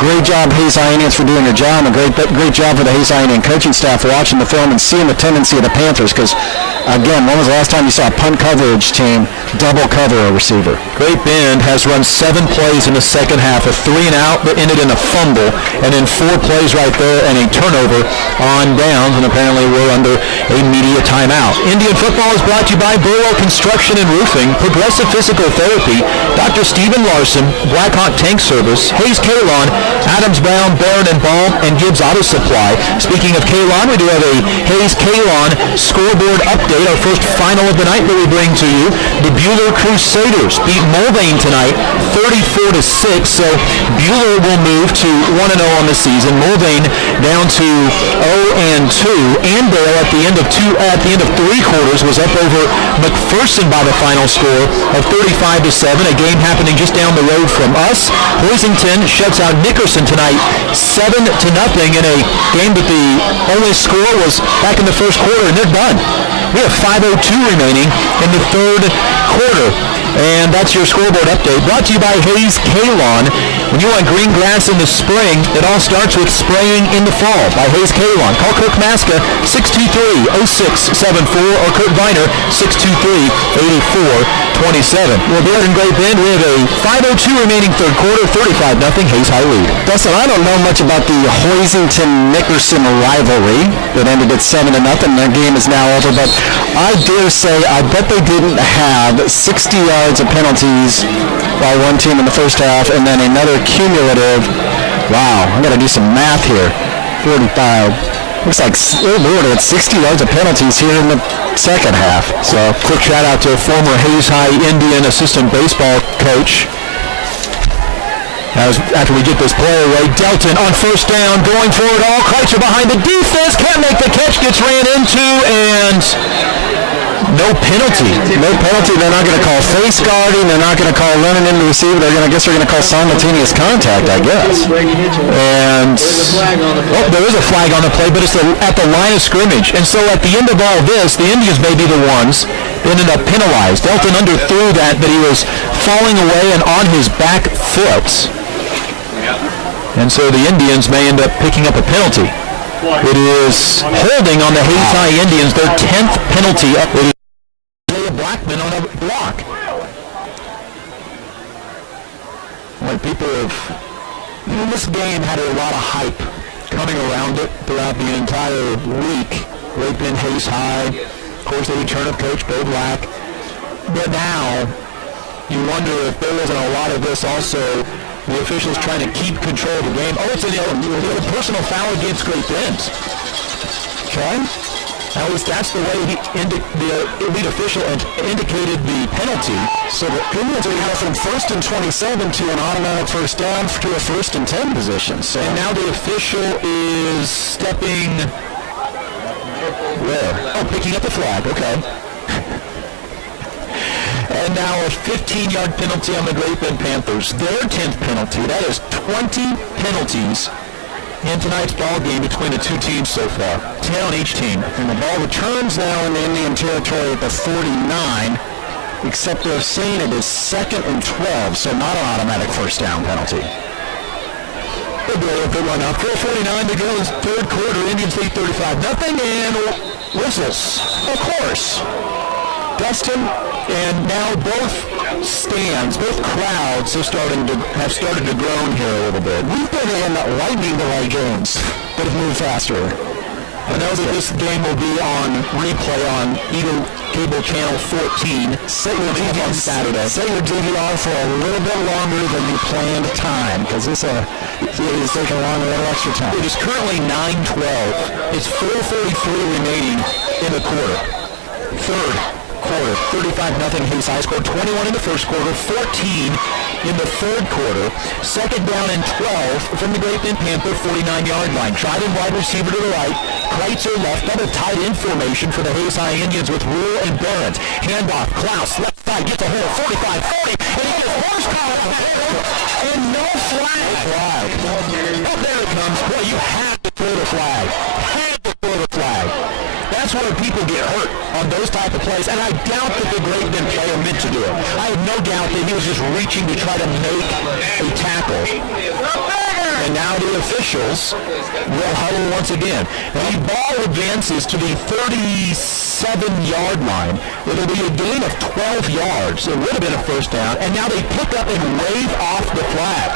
great job, Hayes High Indians, for doing your job, and great job for the Hayes High Indian coaching staff for watching the film and seeing the tendency of the Panthers, because again, when was the last time you saw a punt coverage team double cover a receiver? Great Bend has run 7 plays in the second half, a 3 and out that ended in a fumble, and then 4 plays right there and a turnover on downs, and apparently we're under a media timeout. Indian football is brought to you by Burrow Construction and Roofing, Progressive Physical Therapy, Dr. Stephen Larson, Blackhawk Tank Service, Hayes Kalon, Adams Brown, Barron and Baum, and Gibbs Auto Supply. Speaking of Kalon, we do have a Hayes Kalon scoreboard update, our first final of the night that we bring to you. The Buhler Crusaders beat Mulvane tonight 34-6, so Buhler will move to 1-0 on the season. Mulvane down to 0-2. Andale at the end of 3 quarters was up over McPherson by the final score of 35-7, a game happening just down the road from us. Hoisington shuts out Nickerson tonight 7-0 in a game that the only score was back in the first quarter, and they're done. We have 5:02 remaining in the third quarter. And that's your scoreboard update, brought to you by Hayes Kalon. When you want green grass in the spring, it all starts with spraying in the fall by Hayes Kalon. Call Kirk Maska 623-0674 or Kurt Viner 623-8427. Well, there in Great Bend, we have a 5:02 remaining third quarter, 35-0 Hayes High lead. Dustin, I don't know much about the Hoisington-Nickerson rivalry that ended at 7-0. Their game is now over, but I dare say I bet they didn't have 60 yards of penalties by one team in the first half, and then another cumulative. Wow, I got to do some math here. 45. Looks like Lord had 60 yards of penalties here in the second half. So, quick shout out to a former Hayes High Indian assistant baseball coach. After we get this play away, Delton on first down, going for it all. Kreitzer behind the defense, can't make the catch, gets ran into, and no penalty. No penalty. They're not going to call face guarding. They're not going to call running into the receiver. I guess they're going to call simultaneous contact, I guess. And there is a flag on the play, but it's at the line of scrimmage. And so at the end of all this, the Indians may be the ones that ended up penalized. Delton underthrew that, but he was falling away and on his back foot. And so the Indians may end up picking up a penalty. It is holding on the Hayes High Indians, their 10th penalty. It is Blackman on a block. Well, people have, this game had a lot of hype coming around it throughout the entire week. Great Bend Hayes High, of course the return of Coach Bo Black. But now, you wonder if there wasn't a lot of this also, the officials trying to keep control of the game. Oh, it's a personal foul against Great Bend. Okay? That's the way the elite official indicated the penalty. So the Indians are now from 1st and 27 to an automatic first down to a 1st and 10 position. So and now the official is stepping where? Oh, picking up the flag. Okay. And now a 15-yard penalty on the Great Bend Panthers. Their 10th penalty. That is 20 penalties in tonight's ball game between the two teams so far. 10 on each team. And the ball returns now in the Indian territory at the 49, except they're saying it is 2nd and 12, so not an automatic first down penalty. Good run out. 4:49 to go in third quarter. Indians lead 35-0, and whistles. Of course. Dustin, and now both stands, both crowds have started to groan here a little bit. We've been in lightning delay games that have moved faster. I know that this game will be on replay on Eagle Cable Channel 14 Set your on Saturday. Set your DVR for a little bit longer than you planned time, because this is taking a little extra time. It is currently 9:12. It's 4:43 remaining in the quarter. Third quarter, 35-0 Hayes High. Scored 21 in the first quarter, 14 in the third quarter. Second down and 12 from the Great Bend Panther 49-yard line. Tried and wide receiver to the right. Kreitzer left. Double tight end formation for the Hayes High Indians with Rule and Barrett. Handoff. Klaus left side gets a hole. 45-40. And he gets horsepower and no flag. Oh, there it comes. Boy, you had to throw the flag. Had to throw the flag. That's where people get hurt on those type of plays, and I doubt that the Great Bend player meant to do it. I have no doubt that he was just reaching to try to make a tackle. And now the officials will huddle once again. The ball advances to the 37-yard line. It'll be a gain of 12 yards. It would have been a first down, and now they pick up and wave off the flag.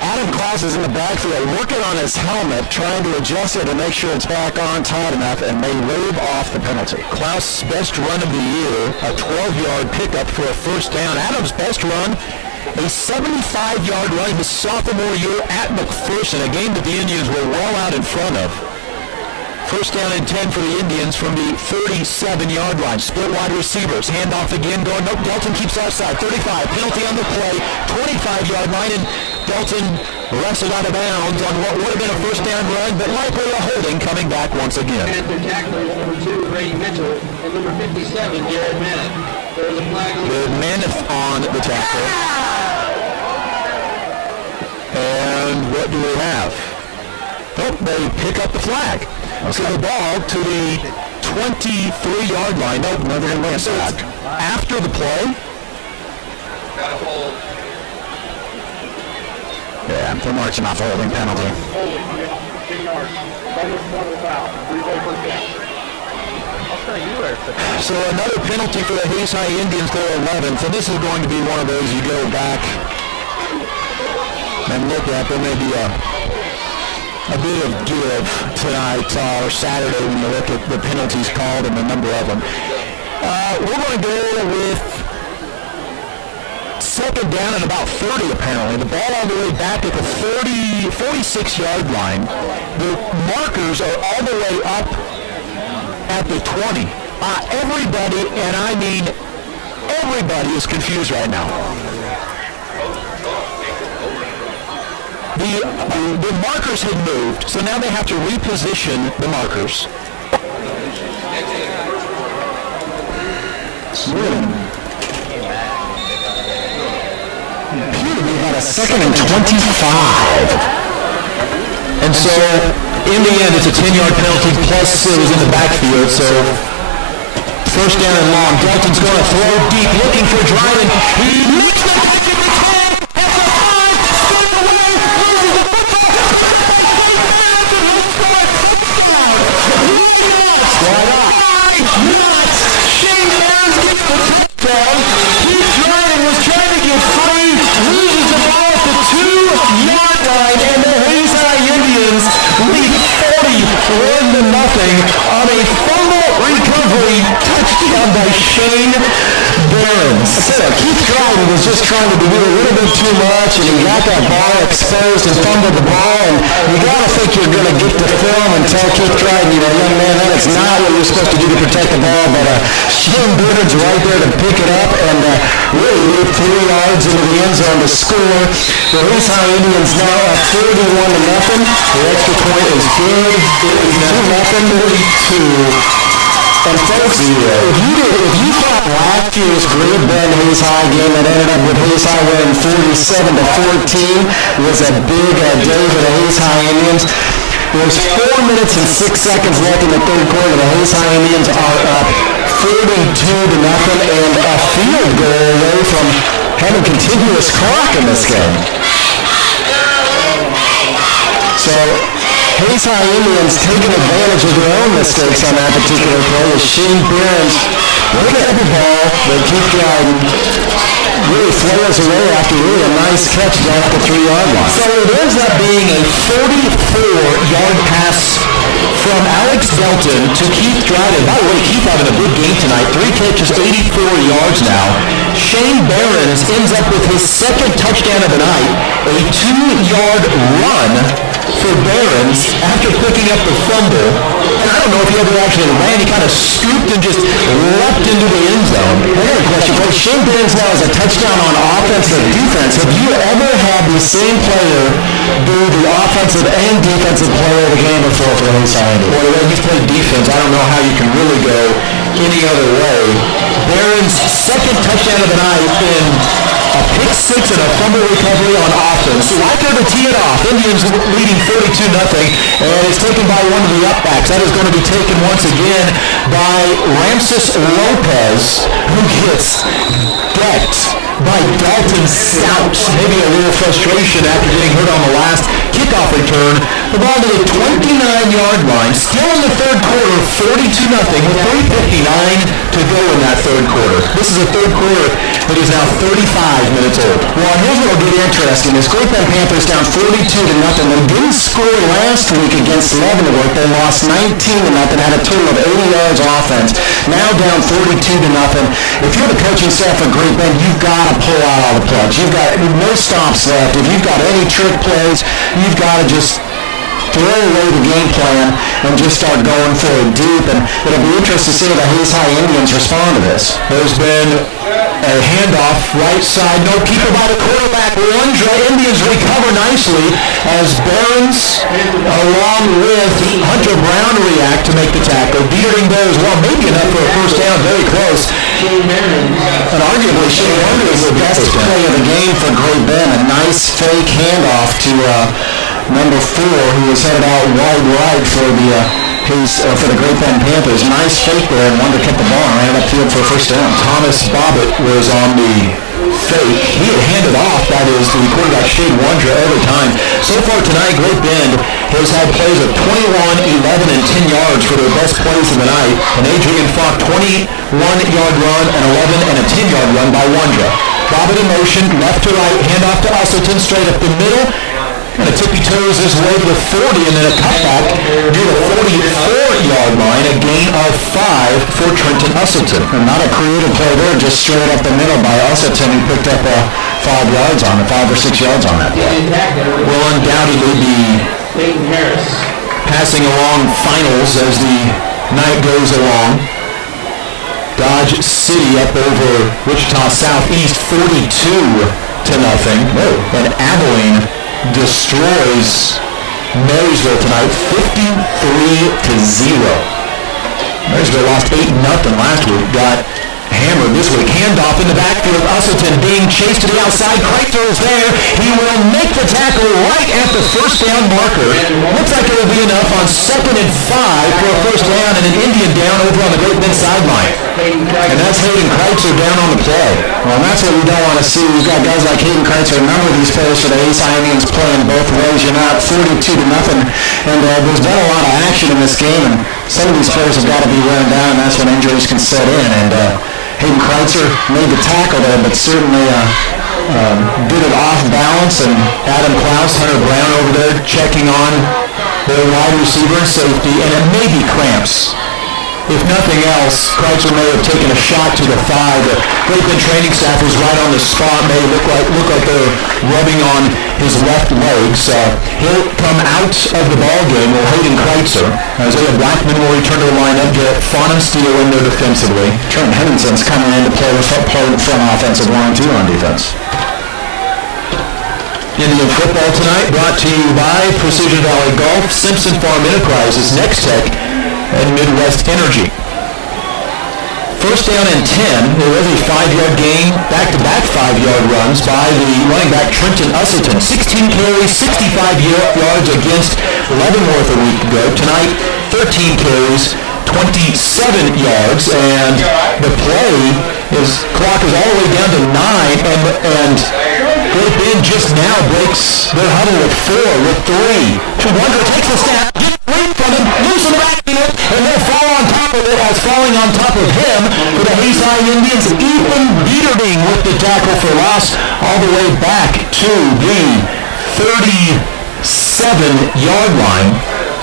Adam Klaus is in the backfield working on his helmet, trying to adjust it to make sure it's back on tight enough, and they wave off the penalty. Klaus' best run of the year, a 12-yard pickup for a first down. Adams' best run, a 75-yard run in his sophomore year at McPherson, a game that the Indians were well out in front of. First down and 10 for the Indians from the 37-yard line. Split wide receivers. Handoff again going. Nope, Delton keeps offside. 35. Penalty on the play. 25-yard line, and Delton wrestled out of bounds on what would have been a first down run, but likely a holding coming back once again. Panther tackler number 2, Brady Mitchell, and number 57, Jared Maniff. There's a flag on With Maniff on the tackle. And what do we have? Oh, they pick up the flag. So the ball to the 23-yard line. Nope, never going to miss that. After the play. got a hold. Yeah, they're marching off a holding penalty. So another penalty for the Hayes High Indians, their 11th. And this is going to be one of those you go back and look at. There may be a bit of give tonight or Saturday when you look at the penalties called and the number of them. We're going to go with second down and about 30 apparently. The ball all the way back at the 46-yard line. The markers are all the way up at the 20. Everybody, and I mean everybody, is confused right now. The markers had moved, so now they have to reposition the markers. We had a second and 25. And so, in the end, it's a 10-yard penalty, plus it was in the backfield, so first down and long. Dalton's going to throw deep, looking for Dryden. He makes the catch at the 10, at the 5, straight away, loses the football, nuts! Shane Barnes gets the touchdown. Keith Dryden was trying to get free, loses the ball at the 2-yard line, and the Hayes High Indians lead 41-0 on a fumble recovery touchdown by Shane Barnes. Keith Dryden was just trying to do a little bit too much, and he got that ball exposed and fumbled the ball, and you got to think you're going to get the film and tell Keith Dryden, young man, that is not what you're supposed to do to protect the ball, but Shane Barnes right there to pick it up and really move 3 yards into the end zone to score. The Hayes High Indians now at 31-0. The extra point is good. It is 2-0. And folks, if you thought last year's Great Bend Hayes High game that ended up with Hayes High winning 47-14 was a big day for the Hayes High Indians, there's 4 minutes and 6 seconds left in the third quarter. The Hayes High Indians are up 42-0 and a field goal away from having continuous clock in this game. So Hayes High Indians taking advantage of their own mistakes on that particular play as Shane Behrens looking at the ball, they keep driving. Really flares away after really a nice catch down at the 3-yard line. So it ends up being a 44-yard pass from Alex Delton to Keith Dryden. By the way, Keith having a good game tonight. 3 catches, 84 yards now. Shane Behrens ends up with his second touchdown of the night, a 2-yard run for Behrens after picking up the fumble. And I don't know if he ever actually ran. He kind of scooped and just leapt into the end zone. I got a question. Coach, Shane Behrens now has a touchdown on offense or defense. Have you ever had the same player do the offensive and defensive player of the game before for Hayes High Indians? Well, the way he's played defense, I don't know how you can really go any other way. Behrens' second touchdown of the night in a pick six and a fumble recovery on offense. So after the tee it off, Indians leading 42-0, and it's taken by one of the upbacks. That is going to be taken once again by Ramses Lopez, who gets decked by Dalton Stout. Maybe a little frustration after getting hurt on the last kickoff return. The ball to the 29-yard line. Still in the third quarter, 42-0 with 3:59 to go in that third quarter. This is a third quarter that is now 35 minutes old. Well, here's what will be interesting. This Great Bend Panthers down 42-0. They didn't score last week against Leavenworth. They lost 19-0, had a total of 80 yards offense. Now down 42-0. If you're the coaching staff of Great Bend, you've got to pull out all the plugs. You've got no stops left. If you've got any trick plays, you've got to just throw away the game plan and just start going for it deep. And it'll be interesting to see how the Hayes High Indians respond to this. There's been a handoff, right side, no keeper by the quarterback. Wondra Indians recover nicely as Behrens, along with Hunter Brown, react to make the tackle. Dietering there as well, maybe enough for a first down, very close. And arguably, Shane Behrens is the best play of the game for Great Bend. A nice fake handoff to number 4, who was headed out wide for the Great Bend Panthers. Nice fake there, and Wonder kept the ball and ran upfield for a first down. Thomas Bobbitt was on the fake. He had handed off, that is, the quarterback Shane Wondra every time. So far tonight, Great Bend has had plays of 21, 11, and 10 yards for their best plays of the night. And Adrian Falk, 21-yard run, an 11, and a 10-yard run by Wondra. Bobbitt in motion, left to right, handoff to Usselton, straight up the middle. And a tippy-toes his way to the 40, and then a cutback near the 44-yard line, a gain of 5 for Trenton Usselton. And not a creative play there, just straight up the middle by Usselton, who picked up 5 or 6 yards on that play. Will undoubtedly be passing along finals as the night goes along. Dodge City up over Wichita Southeast, 42-0, and Abilene destroys Marysville tonight, 53-0. Marysville lost 8-0 last week, got hammered this week. Handoff in the backfield, Usselton being chased to the outside. Kreitzer is there. He will make the tackle right at the first down marker. Looks like it will be enough on 2nd and 5 for a first down and an Indian down over on the Great Bend sideline. And that's Hayden Kreitzer down on the play. Well, that's what we don't want to see. We've got guys like Hayden Kreitzer. A number of these players for the Hayes High Indians playing both ways. You're not 42-0. And there's been a lot of action in this game. And some of these players have got to be wearing down. And that's when injuries can set in. And Hayden Kreitzer made the tackle there, but certainly did it off balance. And Adam Klaus, Hunter Brown over there checking on their wide receiver and safety. And it may be cramps. If nothing else, Kreitzer may have taken a shot to the thigh. The Great Bend training staff is right on the spot. May look like they're rubbing on his left leg. So he'll come out of the ball game with Hayden Kreitzer. Isaiah Blackman will return to the lineup. Get Fawn still in there defensively. Trent Henningson's coming in to play with part of the front offensive line too on defense. Indian football tonight brought to you by Precision Valley Golf, Simpson Farm Enterprises, Next Tech, and Midwest Energy. First down and 10. There was a 5-yard gain, back-to-back 5-yard runs by the running back Trenton Usselton. 16 carries, 65 yards against Leavenworth a week ago. Tonight, 13 carries, 27 yards, and the play clock is all the way down to 9, and Great Bend just now breaks their huddle with 4, with 3. Wonder takes the snap, gets away from him, loose in the backfield, and they'll fall on top of it as falling on top of him for the Hayes High Indians. Ethan Bieterding with the tackle for loss all the way back to the 37-yard line.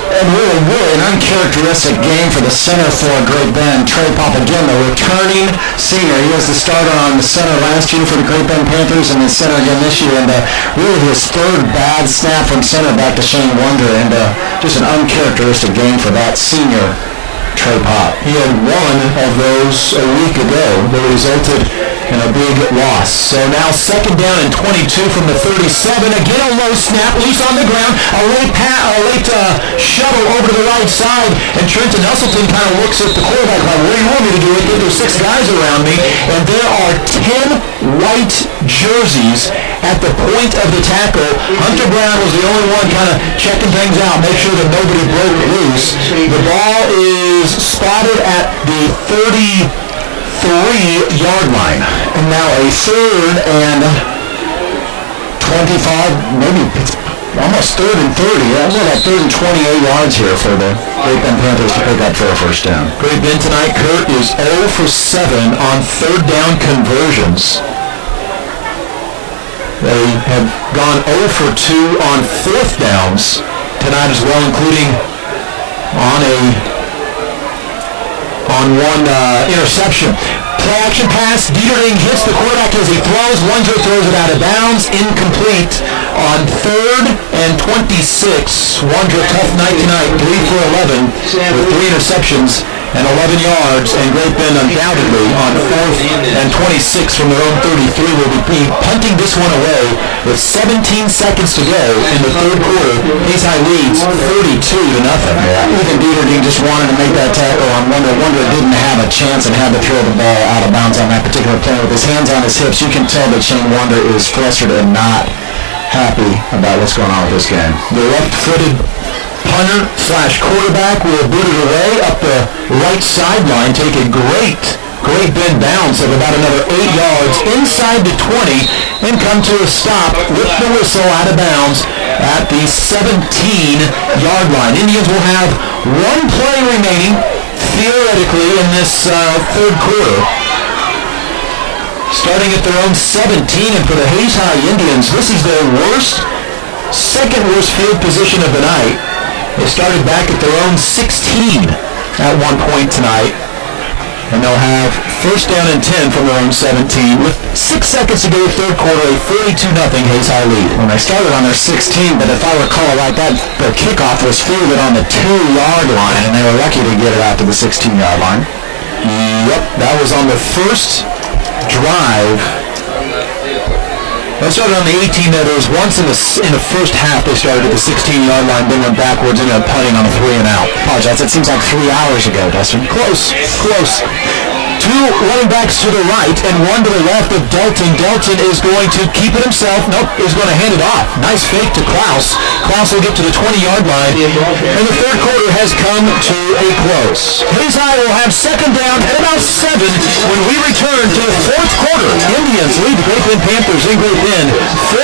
And really an uncharacteristic game for the center for Great Bend. Trey Papageno, returning senior. He was the starter on the center last year for the Great Bend Panthers and the center again this year. And really his third bad snap from center back to Shane Wonder. And just an uncharacteristic game for that senior Trey Pop. He had one of those a week ago that resulted in a big loss. So now second down and 22 from the 37. Again a low snap, loose on the ground. A late shuttle over to the right side. And Trenton Hustleton kind of looks at the quarterback like, what do you want me to do? There's 6 guys around me. And there are 10 white jerseys at the point of the tackle. Hunter Brown was the only one kind of checking things out, make sure that nobody broke loose. The ball is spotted at the 33-yard line. And now a third and 25, maybe almost third and 30. That was like third and 28 yards here for the Great Bend Panthers to pick up for a first down. Great Bend tonight, Kurt, is 0 for 7 on third down conversions. They have gone 0 for 2 on fourth downs tonight as well, including on one interception. Play action pass. Bieterding hits the quarterback as he throws. Wonder throws it out of bounds. Incomplete on 3rd and 26. Wonder, tough night tonight. 3 for 11 with 3 interceptions and 11 yards. And Great Bend undoubtedly on 4th and 26 from their own 33 will be punting this one away with 17 seconds to go in the third quarter. Hayes High leads 32-0. Yeah, even Bieterding just wanted to make that tackle on Wonder. Wonder didn't have a chance and had to throw the ball out of bounds on that particular play with his hands on his hips. You can tell that Shane Wonder is frustrated and not happy about what's going on with this game. The left-footed punter / quarterback will boot it away up the right sideline, take a great Bend bounce of about another 8 yards inside the 20 and come to a stop with the whistle out of bounds at the 17-yard line. Indians will have one play remaining theoretically in this third quarter. Starting at their own 17, and for the Hayes High Indians, this is their second worst field position of the night. They started back at their own 16 at one point tonight. And they'll have first down and 10 from their own 17 with 6 seconds to go third quarter, a 42-0 Hayes High lead. When they started on their 16, but if I recall right, that the kickoff was fielded on the 2-yard line, and they were lucky to get it out to the 16-yard line. Yep, that was on the first drive. They started on the 18. There was once in the first half they started at the 16-yard line, then went backwards, ended up punting on a 3 and out. Apologize, it seems like 3 hours ago, Dustin. Close. 2 running backs to the right and 1 to the left of Dalton. Dalton is going to keep it himself. Nope, is going to hand it off. Nice fake to Klaus. Klaus will get to the 20-yard line. And the third quarter has come to a close. Hayes High will have second down at about 7 when we return to the fourth quarter. Indians lead the Great Bend Panthers in Great Bend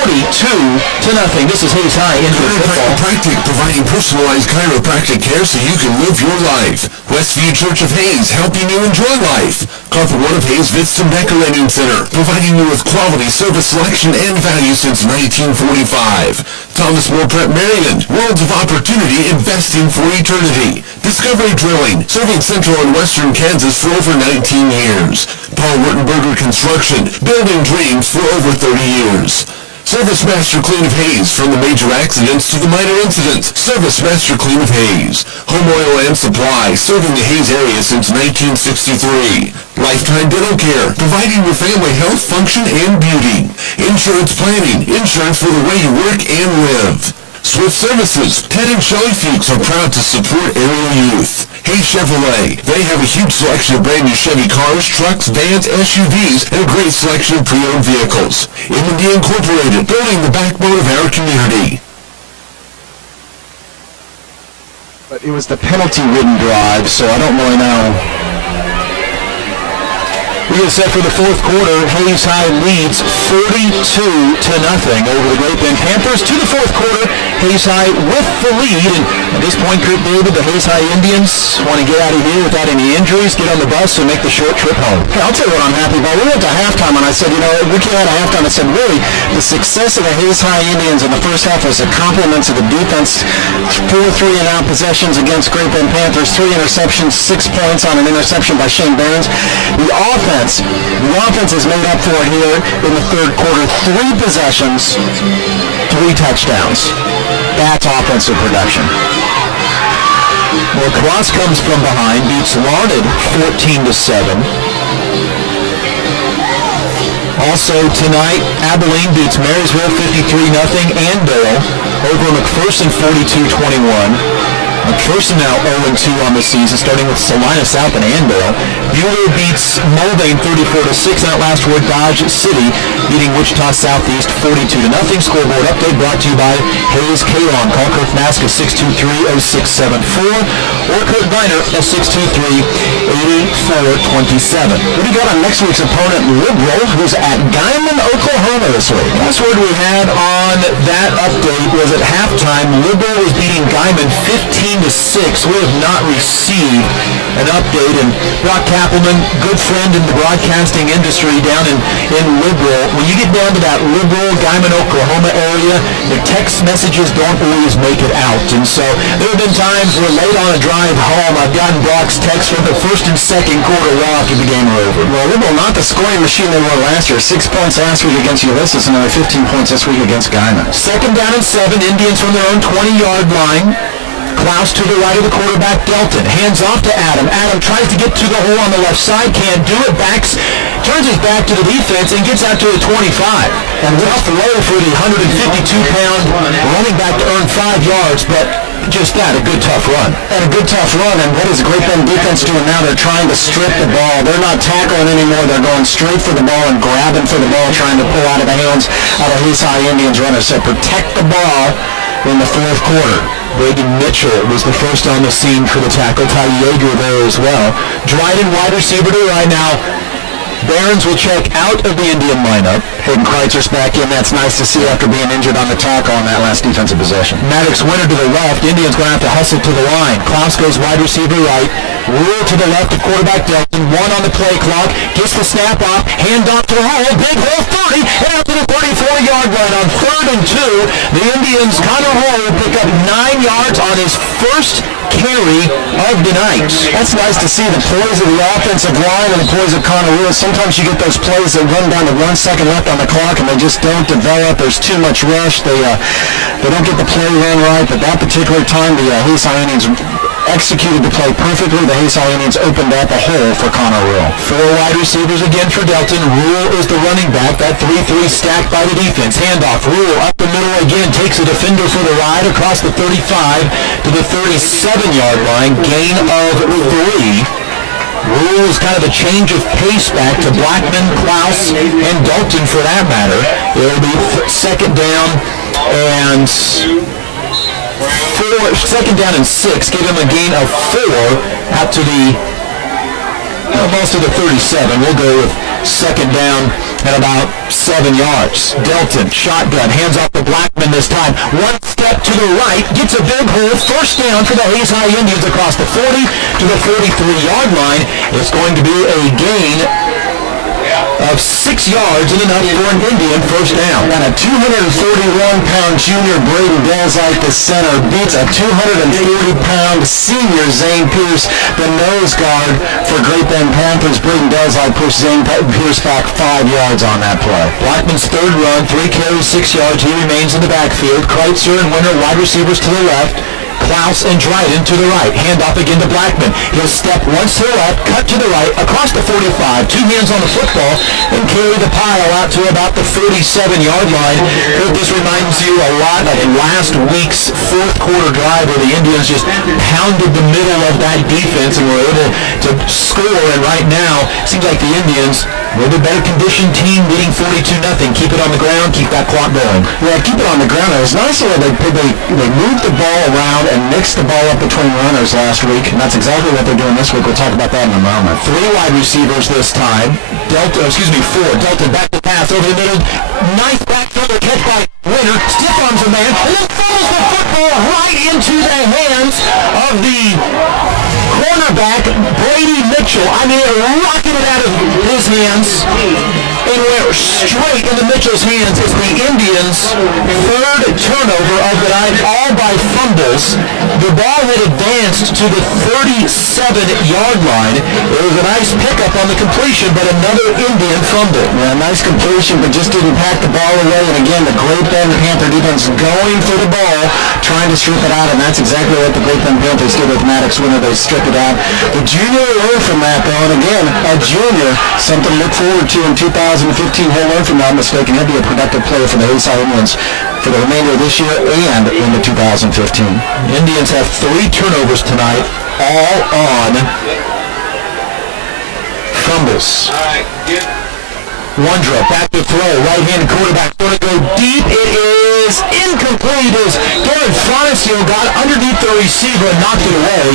42-0. This is Hayes High Indians football. Chiropractic, providing personalized chiropractic care so you can live your life. Westview Church of Hayes, helping you enjoy life. Carpet One of Hayes Vitsum Decorating Center, providing you with quality service selection and value since 1945. Thomas More Prep Marion, Worlds of Opportunity, investing for eternity. Discovery Drilling, serving central and western Kansas for over 19 years. Paul Wurtenberger Construction, building dreams for over 30 years. Service Master Clean of Hayes, from the major accidents to the minor incidents. Service Master Clean of Hayes. Home Oil and Supply, serving the Hayes area since 1963. Lifetime Dental Care, providing your family health, function, and beauty. Insurance Planning, insurance for the way you work and live. Swift Services, Ted and Shelley Fuchs are proud to support area youth. Hayes Chevrolet, they have a huge selection of brand new Chevy cars, trucks, vans, SUVs, and a great selection of pre-owned vehicles. M&D Incorporated, building the backbone of our community. But it was the penalty-ridden drive, so I don't really know We get set for the fourth quarter. Hayes High leads 42-0 over the Great Bend Panthers. To the fourth quarter, Hayes High with the lead. And at this point, Kurt David, the Hayes High Indians want to get out of here without any injuries, get on the bus, and make the short trip home. Hey, I'll tell you what I'm happy about. We went to halftime, and I said, we came out of halftime and said, really, the success of the Hayes High Indians in the first half was a compliment to the defense. 4 3-and-out possessions against Great Bend Panthers, 3 interceptions, 6 points on an interception by Shane Barons. The offense is made up for it here in the third quarter. 3 possessions, 3 touchdowns. That's offensive production. Well, Cross comes from behind, beats Larned 14-7. Also tonight, Abilene beats Marysville 53-0, and Dale over McPherson 42-21. McPherson now 0-2 on the season, starting with Salina South and Andale. Bueller beats Mulvane 34-6. That last word, Dodge City beating Wichita Southeast 42-0. Scoreboard update brought to you by Hayes Kalon. Call Kirk Mask at 623-0674 or Kurt Viner at 623-8427. What do you got on next week's opponent, Liberal, who's at Guyman, Oklahoma this week? Last word we had on that update was at halftime, Liberal was beating Guyman 15-6. We have not received an update. And Brock Kappelman, good friend in the broadcasting industry down in Liberal. When you get down to that Liberal, Guyman, Oklahoma area, the text messages don't always make it out. And so there have been times where late on a drive home, I've gotten Brock's text from the first and second quarter walk and the game are over. Well, Liberal, not the scoring machine they were last year. 6 points last week against Ulysses and another 15 points this week against Guyman. Second down and 7, Indians from their own 20-yard line. Klaus to the right of the quarterback, Delton. Hands off to Adam. Adam tries to get to the hole on the left side. Can't do it. Turns his back to the defense and gets out to the 25. And off the roll for the 152-pound running back to earn 5 yards. But just that, a good tough run. And a good tough run. And what is the Great Bend defense doing now? They're trying to strip the ball. They're not tackling anymore. They're going straight for the ball and grabbing for the ball, trying to pull out of the hands of the Hayes High Indians runners. So protect the ball in the fourth quarter. Braden Mitchell was the first on the scene for the tackle. Ty Yeager there as well. Dryden wide receiver to right now. Barons will check out of the Indian lineup. Hayden Kreitzer's back in. That's nice to see after being injured on the tackle on that last defensive possession. Maddox Winter to the left. Indians going to have to hustle to the line. Klaus goes wide receiver right. Rule to the left of quarterback Delton. 1 on the play clock. Gets the snap off. Hand off to the hole. Big hole 30. And out to the 34-yard line on 3rd and 2. The Indians, Connor Hall, pick up 9 yards on his first carry of the night. That's nice to see the poise of the offensive line and the poise of Connor Lewis. Sometimes you get those plays that run down to 1 second left on the clock and they just don't develop. There's too much rush. They don't get the play run right. But that particular time, the Hayes High Indians executed the play perfectly. The Hayes High Indians opened up a hole for Connor Rule. 4 wide receivers again for Delton. Rule is the running back. That 3-3 stacked by the defense. Handoff. Rule up the middle again. Takes a defender for the ride across the 35 to the 37-yard line. Gain of 3. Rule is kind of a change of pace back to Blackman, Klaus, and Dalton for that matter. It'll be second down and 6. Give him a gain of 4 out to the almost to the 37. We'll go with second down at about 7 yards. Delton, shotgun, hands off to Blackman this time. 1 step to the right, gets a big hole. First down for the Hayes High Indians across the 40 to the 43-yard line. It's going to be a gain of 6 yards and enough for an Indian first down. And a 241-pound junior Braden Delzite, the center, beats a 240-pound senior Zane Pierce, the nose guard for Great Bend Panthers. Braden Delzite pushed Zane Pierce back 5 yards on that play. Blackman's third run, 3 carries, 6 yards. He remains in the backfield. Kreitzer and Winter wide receivers to the left. Klaus and Dryden to the right. Hand off again to Blackman. He'll step once to the left, cut to the right, across the 45, 2 hands on the football, and carry the pile out to about the 37-yard line. This reminds you a lot of last week's fourth quarter drive where the Indians just pounded the middle of that defense and were able to score. And right now, it seems like the Indians, a little bit better conditioned team, leading 42-0. Keep it on the ground, keep that clock going. Yeah, keep it on the ground. It was nice that they moved the ball around and mixed the ball up between runners last week, and that's exactly what they're doing this week. We'll talk about that in a moment. 3 wide receivers this time. 4. Delta back to pass over the middle. Nice back shoulder catch by Winter. Stiff arms a man, and then throws the football right into the hands of the cornerback, Brady Mitchell. I mean, rocking it out of his hands and went straight into Mitchell's hands as the Indians' third turnover of the night, all by fumbles. The ball had advanced to the 37-yard line. It was a nice pickup on the completion, but another Indian fumble. Yeah, nice completion, but just didn't pack the ball away. And again, the Great Bend Panther defense going for the ball, trying to strip it out, and that's exactly what the Great Bend Panthers did with Maddox Winter. They stripped it out. The junior learned from that, though, and again, a junior, something to look forward to in 2015. He'll learn from that mistake, and he'll be a productive player for the Hayes High Indians for the remainder of this year and into 2015. Indians have 3 turnovers tonight, all on fumbles. Wondra back to throw, right-handed quarterback, going to go deep. It is incomplete as Garrett Fonisio got underneath the receiver and knocked it away.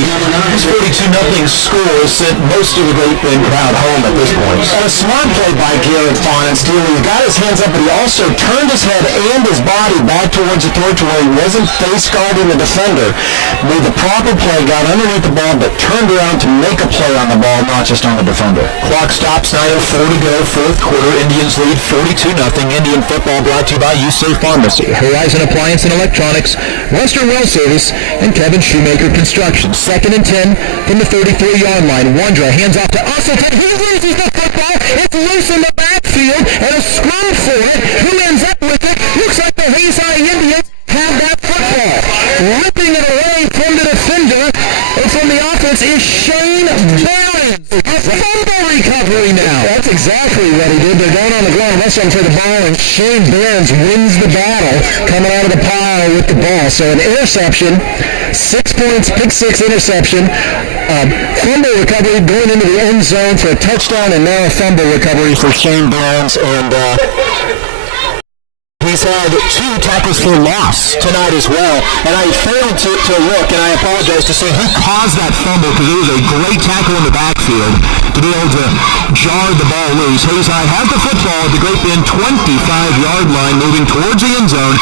This 42-0 score sent most of the Great Bend crowd home at this point. And a smart play by Garrett Fonisio. He got his hands up, but he also turned his head and his body back towards the throat to where he wasn't face guarding the defender. Made the proper play, got underneath the ball, but turned around to make a play on the ball, not just on the defender. Clock stops, 9:04 to go, fourth quarter. Indians lead 42-0. Indian football brought to you by USAFE Pharmacy, Horizon Appliance and Electronics, Western Well Service, and Kevin Shoemaker Construction. 2nd and 10 from the 33-yard line. Wondra hands off to Usselton. He loses the football. It's loose in the backfield, and a scrum for it. Who ends up with it? Looks like the Hayes High Indians have that football. Ripping it away from the defender and from the offense is Shane Barron. A fumble recovery now. That's exactly what he did. They're down on the ground, wrestling for the ball, and Shane Barron wins the battle coming out of the pile with the ball. So an interception, 6 points, pick 6 interception, fumble recovery going into the end zone for a touchdown, and now a fumble recovery for Shane Barron. And he's had 2 tackles for loss tonight as well, and I failed to look, and I apologize to say who caused that fumble, because it was a great tackle in the backfield to be able to jar the ball loose. Hayes High has the football at the Great Bend 25-yard line, moving towards the end zone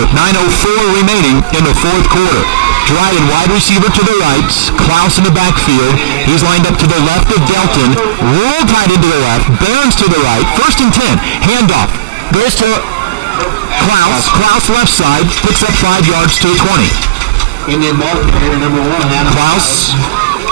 with 9:04 remaining in the fourth quarter. Dryden, wide receiver to the right, Klaus in the backfield. He's lined up to the left of Delton, roll tight into the left, Barnes to the right, 1st and 10, handoff, goes to Klaus left side, picks up 5 yards to the 20. Indian ball carrier number 1. Klaus,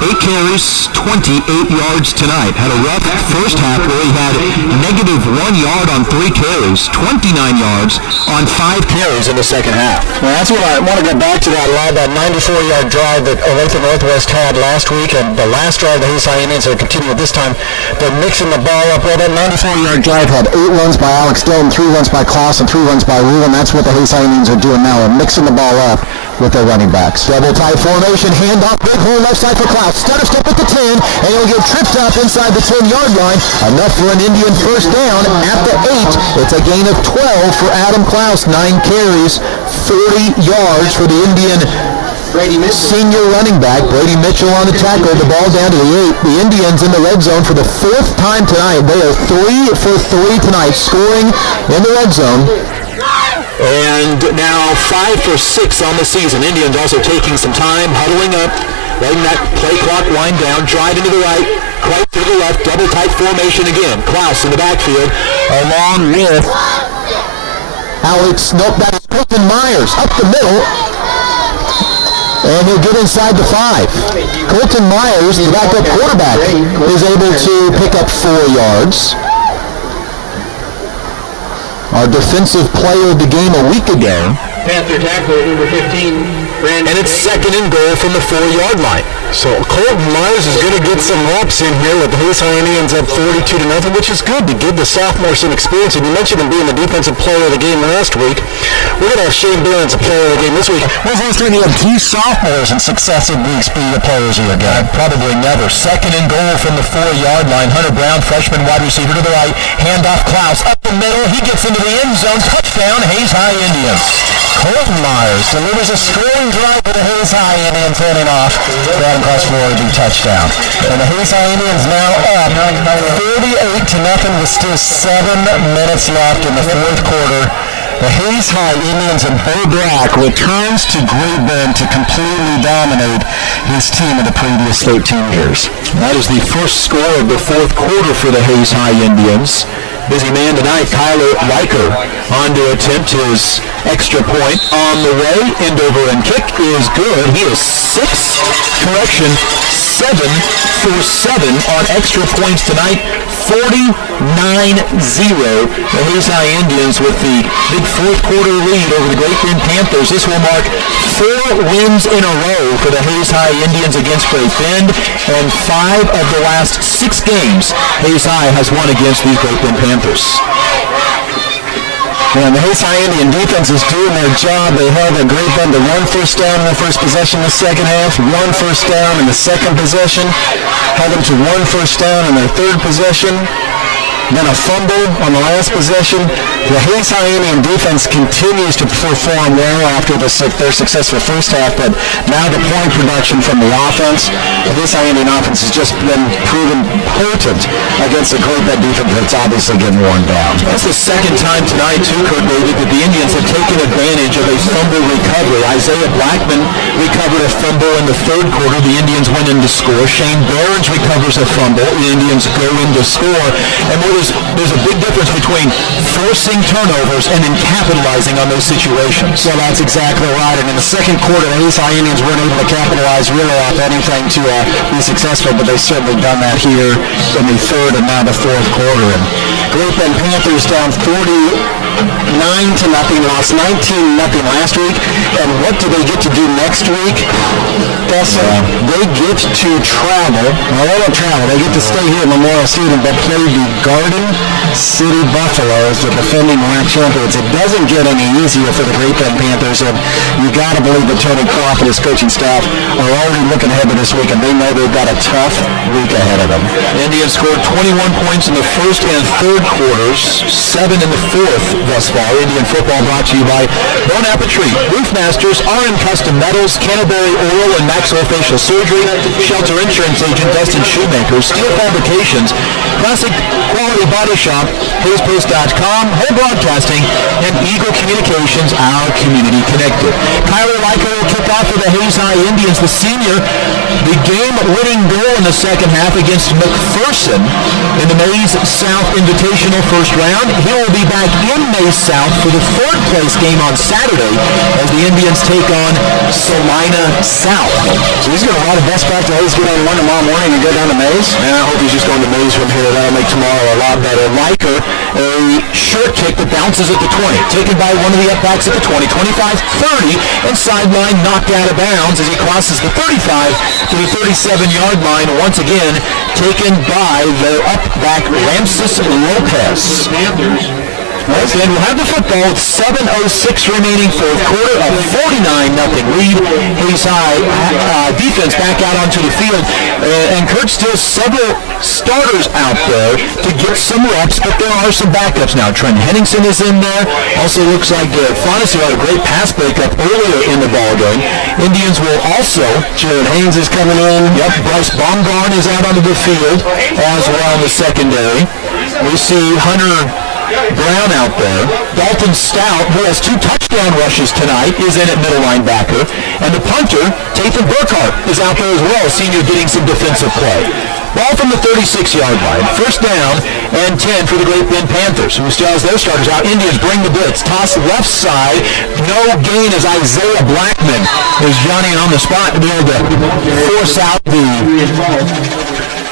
8 carries, 28 yards tonight. Had a rough first half where he had -1 yard on 3 carries, 29 yards on 5 carries in the second half. well, that's what I want to get back to that 94-yard drive that Olathe Northwest had last week, and the last drive the Hayes High Indians are continuing this time. They're mixing the ball up. Well, that 94-yard drive had 8 runs by Alex Dillon, 3 runs by Klaus, and 3 runs by Rue, and that's what the Hayes High Indians are doing now. They're mixing the ball up with their running backs. Double tight formation, handoff, big hole left side for Klaus. Stutter step at the 10, and he'll get tripped up inside the 10-yard line. Enough for an Indian first down at the 8. It's a gain of 12 for Adam Klaus. 9 carries, 40 yards for the Indian senior running back. Brady Mitchell on the tackle. The ball down to the 8. The Indians in the red zone for the 4th time tonight. They are 3 for 3 tonight, scoring in the red zone. And now 5 for 6 on the season. Indians also taking some time, huddling up, letting that play clock wind down, driving to the right, right to the left, double tight formation again. Klaus in the backfield, along with That's Colton Myers up the middle. And he'll get inside the 5. Colton Myers, the backup quarterback, is able to pick up 4 yards. Our defensive player of the game a week ago. Panther tackle number 15. And it's 2nd and goal from the 4-yard line. So Colton Myers is going to get some reps in here with the Hayes High Indians up 42-0, which is good to give the sophomore some experience. And you mentioned him being the defensive player of the game last week. We're going to have Shane Barron a player of the game this week. When's the last time you had 2 sophomores in successive weeks being the players of your game? Probably never. 2nd and goal from the 4-yard line. Hunter Brown, freshman wide receiver to the right. Handoff Klaus up the middle. He gets into the end zone. Touchdown, Hayes High Indians. Colton Myers delivers a scoring drive for the Hayes High Indians, handing off. Right across the would be touchdown. And the Hayes High Indians now up 38-0 with still 7 minutes left in the fourth quarter. The Hayes High Indians and Bo Black returns to Great Bend to completely dominate his team of the previous 13 years. That is the first score of the fourth quarter for the Hayes High Indians. Busy man tonight, Kyler Riker, on to attempt his extra point on the way. End over and kick is good. He is 7 for 7 on extra points tonight. 49-0. The Hayes High Indians with the big fourth quarter lead over the Great Bend Panthers. This will mark 4 wins in a row for the Hayes High Indians against Great Bend, and 5 of the last 6 games Hayes High has won against the Great Bend Panthers. And the Hayes High Indian defense is doing their job. They held a Great Bend to 1 first down in the first possession in the second half, 1 first down in the second possession, held them to 1 first down in their third possession, then a fumble on the last possession. The Hayes High Indian defense continues to perform well after their successful first half, but now the point production from the offense, the Hayes High Indian offense has just been proven potent against a Great Bend defense that's obviously getting worn down. That's the second time tonight, too, Kurt David, that the Indians have taken advantage of a fumble recovery. Isaiah Blackman recovered a fumble in the third quarter. The Indians went in to score. Shane Behrens recovers a fumble. The Indians go in to score. And there's a big difference between forcing turnovers and then capitalizing on those situations. Well, that's exactly right. And in the second quarter, the Hayes High Indians weren't able to capitalize really off anything to be successful, but they've certainly done that here in the third and now the fourth quarter. And Great Bend Panthers down 49-0, lost 19-0 last week. And what do they get to do next week? They get to travel. Well, they don't travel. They get to stay here at Memorial Stadium, but play the Garden City Buffaloes, the defending MAC champions. It doesn't get any easier for the Great Bend Panthers, and you got to believe that Tony Croft and his coaching staff are already looking ahead to this week, and they know they've got a tough week ahead of them. Indians scored 21 points in the first and third quarters, 7 in the fourth thus far. Indian football brought to you by Bon Appetit, Roof Masters, RM Custom Metals, Canterbury Oral and Maxillofacial Surgery, Shelter Insurance Agent Dustin Shoemaker, Steel Fabrications, Classic Quality Body Shop, HillsPost.com, Home Broadcasting, and Eagle Communications, our community connected. Kyler Riker will kick off for the Hayes High Indians, the senior. The game-winning goal in the second half against McPherson in the Mays South Invitational first round. He will be back in Mays South for the third place game on Saturday as the Indians take on Salina South. So he's going to ride a bus back to Hayes, get on one tomorrow morning and go down to Mays? And I hope he's just going to Mays from here. That'll make tomorrow a lot better. Riker, a short kick that bounces at the 20, taken by one of the up-backs at the 20, 25, 30, and sideline knocked out of bounds as he crosses the 35 to the 37-yard line. Once again, taken by the up-back Ramses Lopez. And we'll have the football with 7:06 remaining fourth quarter, a 49-0 lead. Hayes High defense back out onto the field. And Kurt, still several starters out there to get some reps, but there are some backups now. Trent Henningsen is in there. Also looks like Fontaine had a great pass breakup earlier in the ballgame. Indians will also, Jared Haynes is coming in. Yep, Bryce Baumgarn is out onto the field as well in the secondary. We see Hunter Brown out there. Dalton Stout, who has 2 touchdown rushes tonight, is in at middle linebacker. And the punter, Tathan Burkhart, is out there as well, senior, getting some defensive play. Ball from the 36-yard line. First down and 10 for the Great Bend Panthers, who still has their starters out. Indians bring the blitz. Toss left side. No gain as Isaiah Blackman is Johnny on the spot to be able to force out the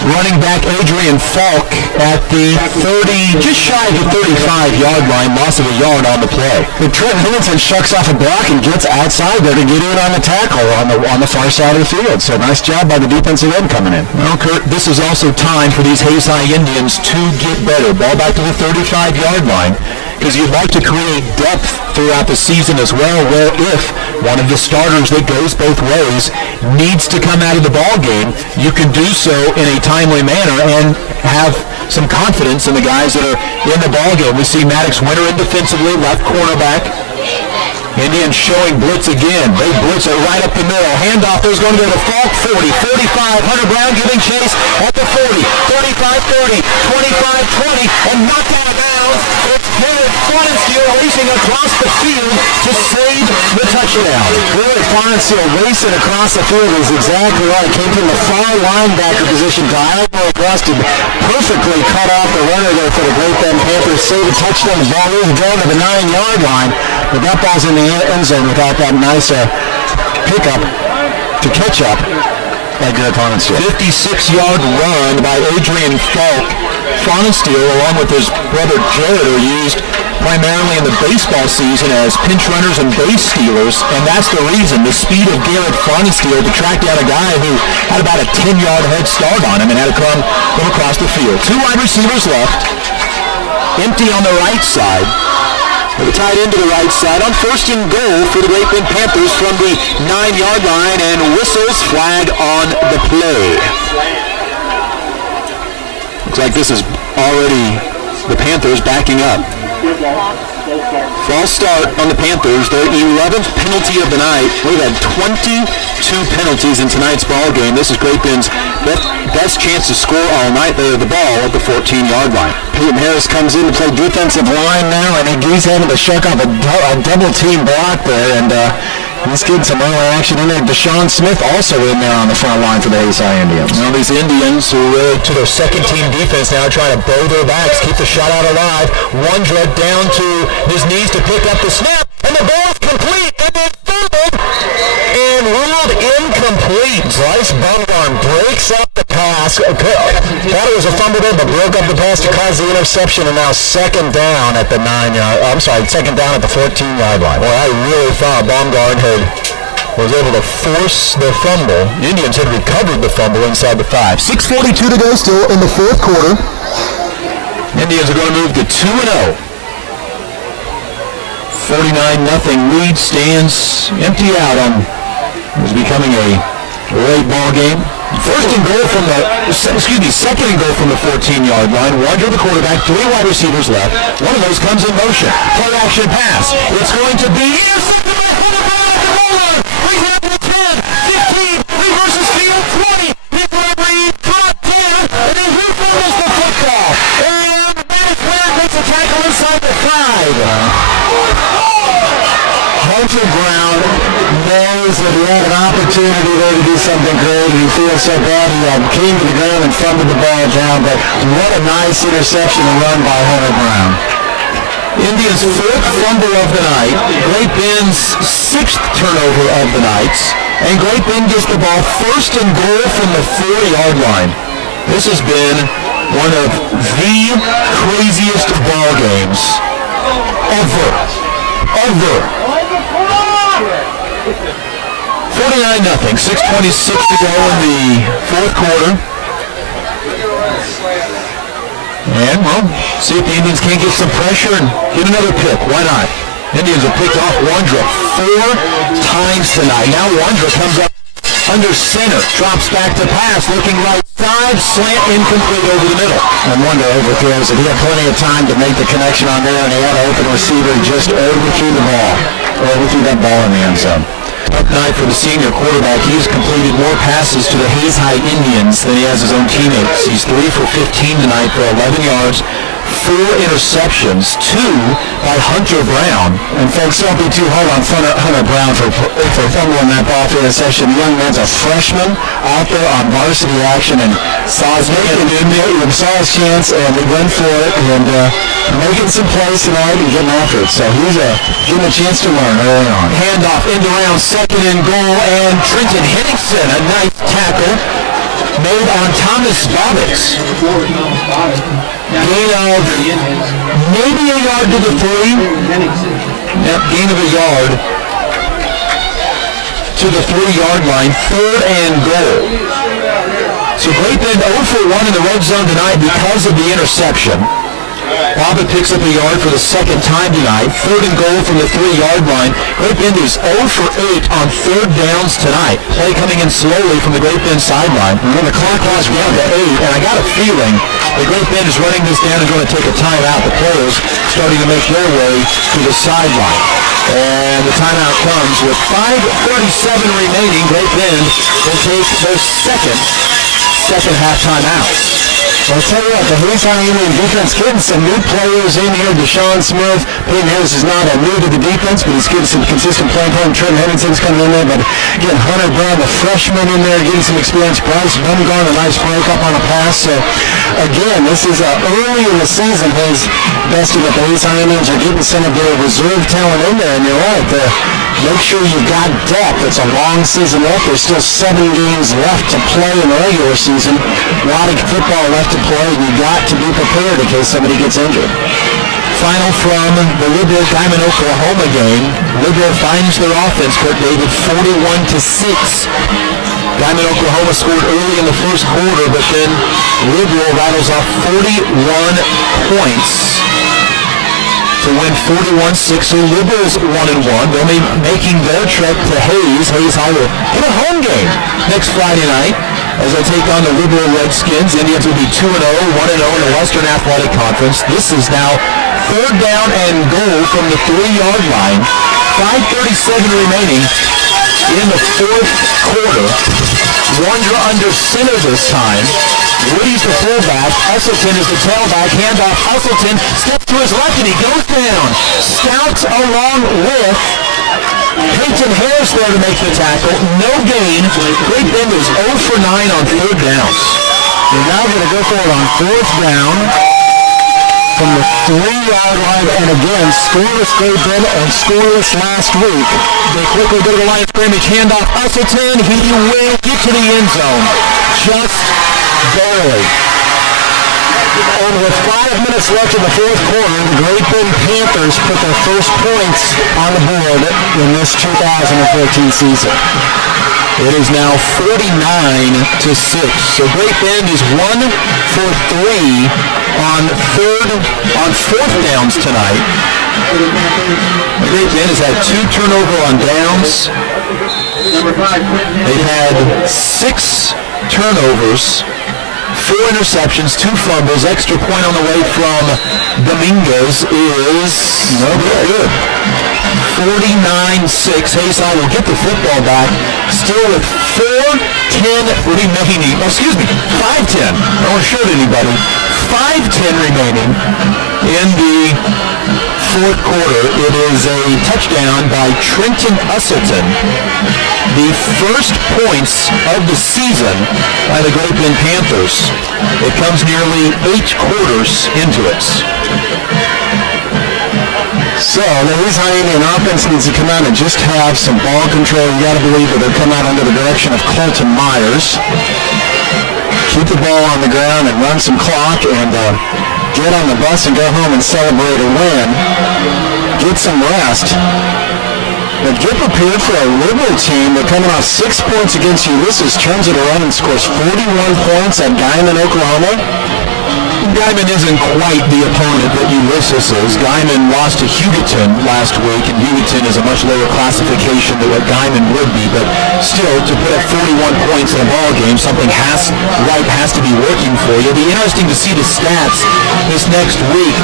running back Adrian Falk at the 30, just shy of the 35-yard line, loss of a yard on the play. But Trent Henningsen shucks off a block and gets outside there to get in on the tackle on the far side of the field. So nice job by the defensive end coming in. Well, Kurt, this is also time for these Hayes High Indians to get better. Ball back to the 35-yard line, because you'd like to create depth throughout the season as well, where if one of the starters that goes both ways needs to come out of the ball game, you can do so in a timely manner and have some confidence in the guys that are in the ball game. We see Maddox Winter in defensively, left cornerback. Indians showing blitz again. They blitz it right up the middle. Handoff is going to go to Falk, 40, 45. Hunter Brown giving chase at the 40, 35, 30, 25, 20, and knocked out of bounds. It's Garrett Fonensteele racing across the field to save the touchdown. Garrett Fonensteele racing across the field is exactly right. Came from the far linebacker position, diagonal across to perfectly cut off the runner there for the Great Bend Panthers. Save a touchdown. The ball is going to the 9-yard line, but that ball's in the end zone without that nice pickup to catch up by Garrett Fonensteele. 56-yard run by Adrian Falk. Fonensteele, along with his brother Jared, are used primarily in the baseball season as pinch runners and base stealers, and that's the reason, the speed of Garrett Fonensteele to track down a guy who had about a 10-yard head start on him and had to come from across the field. 2 wide receivers left, empty on the right side. They're tied into the right side on 1st and goal for the Great Bend Panthers from the 9-yard line, and whistles, flag on the play. Looks like this is already the Panthers backing up. False start on the Panthers, their 11th penalty of the night. We've had 22 penalties in tonight's ball game. This is Great Bend's best chance to score all night. They have the ball at the 14-yard line. Peyton Harris comes in to play defensive line now, and he's having to shuck off a double-team block there, and he's getting some early action in there. Deshaun Smith also in there on the front line for the Hayes High Indians. Now these Indians who really to their second-team defense now trying to bow their backs, keep the shutout alive. Wondrek down to his knees to pick up the snap, and the ball is complete, and it's fumbled, and ruled incomplete. Bryce Bumgarn breaks up the pass. Thought it was a fumble there, but broke up the pass to cause the interception, and now second down at the 9-yard, second down at the 14-yard line. Well, I really thought Bumgarn was able to force the fumble. Indians had recovered the fumble inside the 5. 6:42 to go still in the fourth quarter. Indians are going to move to 2-0. 49-0 lead stands empty out on what's becoming a late ball game. Second and goal from the 14-yard line. Wonder the quarterback, 3 wide receivers left. One of those comes in motion. Play action pass. It's going to be intercepted by Hunter Brown. Brings it up to the 10, 15, reverses field, 20. People Reed caught 10, and then who fumbles the football? And Matt Clark makes a tackle inside the 5. Hunter Brown knows that he had an opportunity there to do something great. He feels so bad he came to the ground and fumbled the ball down, but what a nice interception and run by Hunter Brown. Indians' 4th fumble of the night, Great Bend's 6th turnover of the night, and Great Bend gets the ball 1st and goal from the 4-yard line. This has been one of the craziest ball games ever. 49-0, 6:26 to go in the 4th quarter. And, well, see if the Indians can't get some pressure and get another pick. Why not? Indians have picked off Wondrek 4 times tonight. Now Wondrek comes up under center, drops back to pass, looking right side, slant incomplete over the middle. And Wonder overthrows it. He had plenty of time to make the connection on there, and he had an open receiver just overthrew that ball in the end zone. Tough night for the senior quarterback. He's completed more passes to the Hayes High Indians than he has his own teammates. He's 3 for 15 tonight for 11 yards, 4 interceptions, 2 by Hunter Brown. And folks, don't be too hard on Hunter Brown for fumbling that ball for interception. The young man's a freshman out there on varsity action and saw his chance and he went for it and making some plays tonight and getting after it. So he's getting a chance to learn early on. Handoff into round 2nd and goal, and Trenton Henningsen, a nice tackle made on Thomas Bobbitts. Gain of maybe a yard to the 3. Yep, gain of a yard to the 3-yard line, 3rd and goal. So Great Bend 0 for 1 in the red zone tonight because of the interception. Bobbitt picks up a yard for the second time tonight. 3rd and goal from the 3-yard line. Great Bend is 0 for 8 on 3rd downs tonight. Play coming in slowly from the Great Bend sideline. And the clock was down to 8, and I got a feeling the Great Bend is running this down and going to take a timeout. The players starting to make their way to the sideline. And the timeout comes with 5:37 remaining. Great Bend will take their second half timeout. Well, I'll tell you what, the Hayes High Indian defense getting some new players in here. Deshaun Smith, Peyton Harris is not new to the defense, but he's getting some consistent playing time. Trent Henningson's coming in there, but again, Hunter Brown, the freshman in there, getting some experience. Bryce Bumgarn, a nice break up on a pass. So, again, this is early in the season. His best of the Hayes High Indians are getting some of their reserve talent in there, and you're right, make sure you've got depth. It's a long season left. There's still 7 games left to play in the regular season. A lot of football left to play, and you got to be prepared in case somebody gets injured. Final from the Liberal Diamond, Oklahoma game. Liberal finds their offense, Kurt David, 41-6. Diamond, Oklahoma scored early in the first quarter, but then Liberal rattles off 41 points to win 41-6. So Liberals 1-1. They'll be making their trek to Hayes. Hayes High will hit a home game next Friday night as they take on the Liberal Redskins. Indians will be 2-0, 1-0 in the Western Athletic Conference. This is now 3rd down and goal from the 3-yard line. 5:37 remaining in the 4th quarter. Wander under center this time. Woody's the fullback. Usselton is the tailback. Handoff. Usselton steps to his left and he goes down. Stout along with Peyton Harris there to make the tackle. No gain. Great Bend is 0 for 9 on 3rd downs. They're now going to go for it on 4th down from the 3-yard line, and again, scoreless Great Bend and scoreless last week. They quickly go to the line of scrimmage. Handoff. Usselton. He will get to the end zone. Just barely. And with 5 minutes left in the 4th quarter, the Great Bend Panthers put their first points on the board in this 2014 season. It is now 49-6. So Great Bend is 1 for 3 on 4th downs tonight. Great Bend has had 2 turnover on downs. They've had 6 turnovers, 4 interceptions, 2 fumbles. Extra point on the way from Dominguez is no good. 49-6. Hayes High will get the football back. Still with 4:10 remaining. 5:10. I don't shoot anybody. 5:10 remaining in the 4th quarter. It is a touchdown by Trenton Usselton. The first points of the season by the Great Bend Panthers. It comes nearly 8 quarters into it. So the Hayes High Indian offense needs to come out and just have some ball control. You got to believe that they'll come out under the direction of Colton Myers. Keep the ball on the ground and run some clock and get on the bus and go home and celebrate a win. Get some rest. But get prepared for a Liberal team. They're coming off 6 points against Ulysses. Turns it around and scores 41 points at Guyman, Oklahoma. Guyman isn't quite the opponent that Ulysses is. Guyman lost to Hugoton last week, and Hugoton is a much lower classification than what Guyman would be, but still, to put up 41 points in a ball game, something has to be working for you. It'll be interesting to see the stats this next week.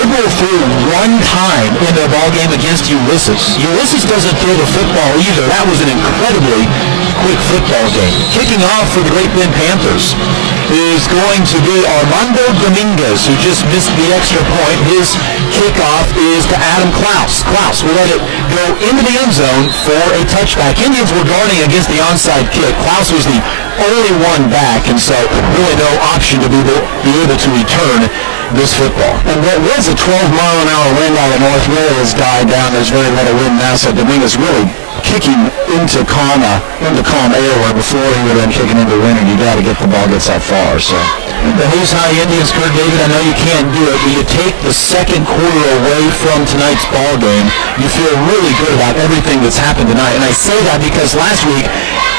Liberal threw 1 time in their ball game against Ulysses. Ulysses doesn't throw the football either. That was an incredibly quick football game. Kicking off for the Great Bend Panthers is going to be Armando Dominguez, who just missed the extra point. His kickoff is to Adam Klaus. Klaus will let it go into the end zone for a touchback. Indians were guarding against the onside kick. Klaus was the only one back, and so really no option to be able to return this football. And there was a 12-mile-an-hour wind out of north. Really has died down. There's very little wind now, so Dominguez really kicking into calm air where before he would have been kicking into wind, and you got to get the ball gets that far. So the Hayes High Indians, Kurt David, I know you can't do it, but you take the second quarter away from tonight's ball game, you feel really good about everything that's happened tonight. And I say that because last week,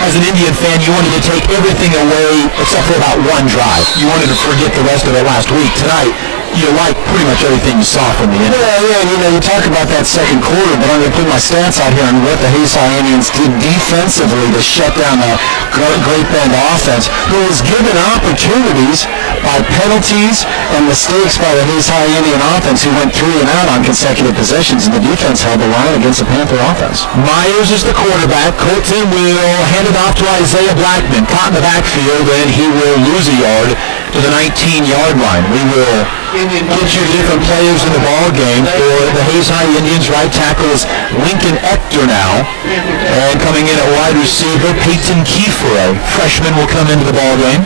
as an Indian fan, you wanted to take everything away except for about 1 drive. You wanted to forget the rest of it last week. Tonight, you like pretty much everything you saw from the Indians. Yeah, you talk about that second quarter, but I'm going to put my stats out here on what the Hayes High Indians did defensively to shut down the Great Bend offense, who was given opportunities by penalties and mistakes by the Hayes High Indian offense, who went 3 and out on consecutive possessions, and the defense held the line against the Panther offense. Myers is the quarterback. Colton will hand it off to Isaiah Blackman. Caught in the backfield, and he will lose a yard to the 19-yard line. We will get you different players in the ball game. For the Hayes High Indians, right tackle is Lincoln Ector now. And coming in at wide receiver, Peyton Kiefer, a freshman, will come into the ball game.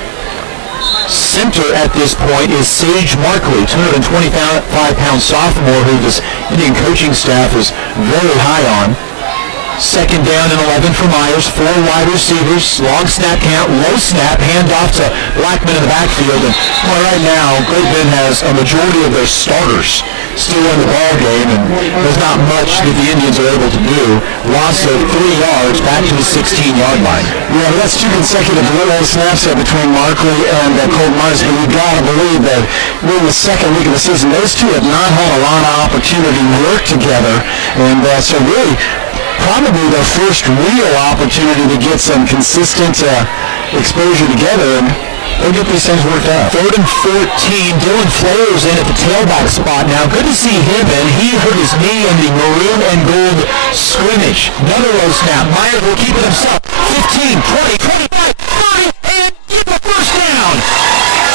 Center at this point is Sage Markley, 225-pound sophomore, who this Indian coaching staff is very high on. Second down and 11 for Myers. 4 wide receivers. Long snap count. Low snap. Handoff to Blackman in the backfield. And right now, Great Bend has a majority of their starters still in the ball game, and there's not much that the Indians are able to do. Loss of 3 yards back to the 16-yard line. Yeah, that's 2 consecutive low snaps there between Markley and Colton Myers, but we've got to believe that we're in the second week of the season. Those two have not had a lot of opportunity to work together, and so really probably their first real opportunity to get some consistent exposure together, and they'll get these things worked out. 3rd and 14. Dylan Flair's in at the tailback spot now. Good to see him in. He hurt his knee in the maroon and gold scrimmage. Another low snap. Myers will keep it himself. 15, 20, 25, 30, and get the first down.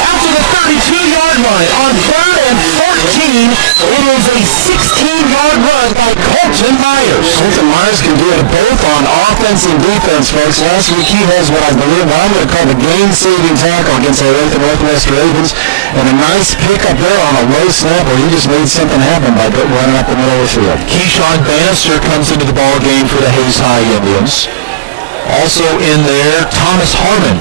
After the 32-yard line on 3rd and 14, it is a 16-yard run by Colton Myers. Colton Myers can do it both on offense and defense, folks. Last week he has what I believe I'm going to call the game-saving tackle against the Northwest Ravens, and a nice pickup there on a low snap where he just made something happen by running up the middle of the field. Keyshawn Bannister comes into the ball game for the Hayes High Indians. Also in there, Thomas Harmon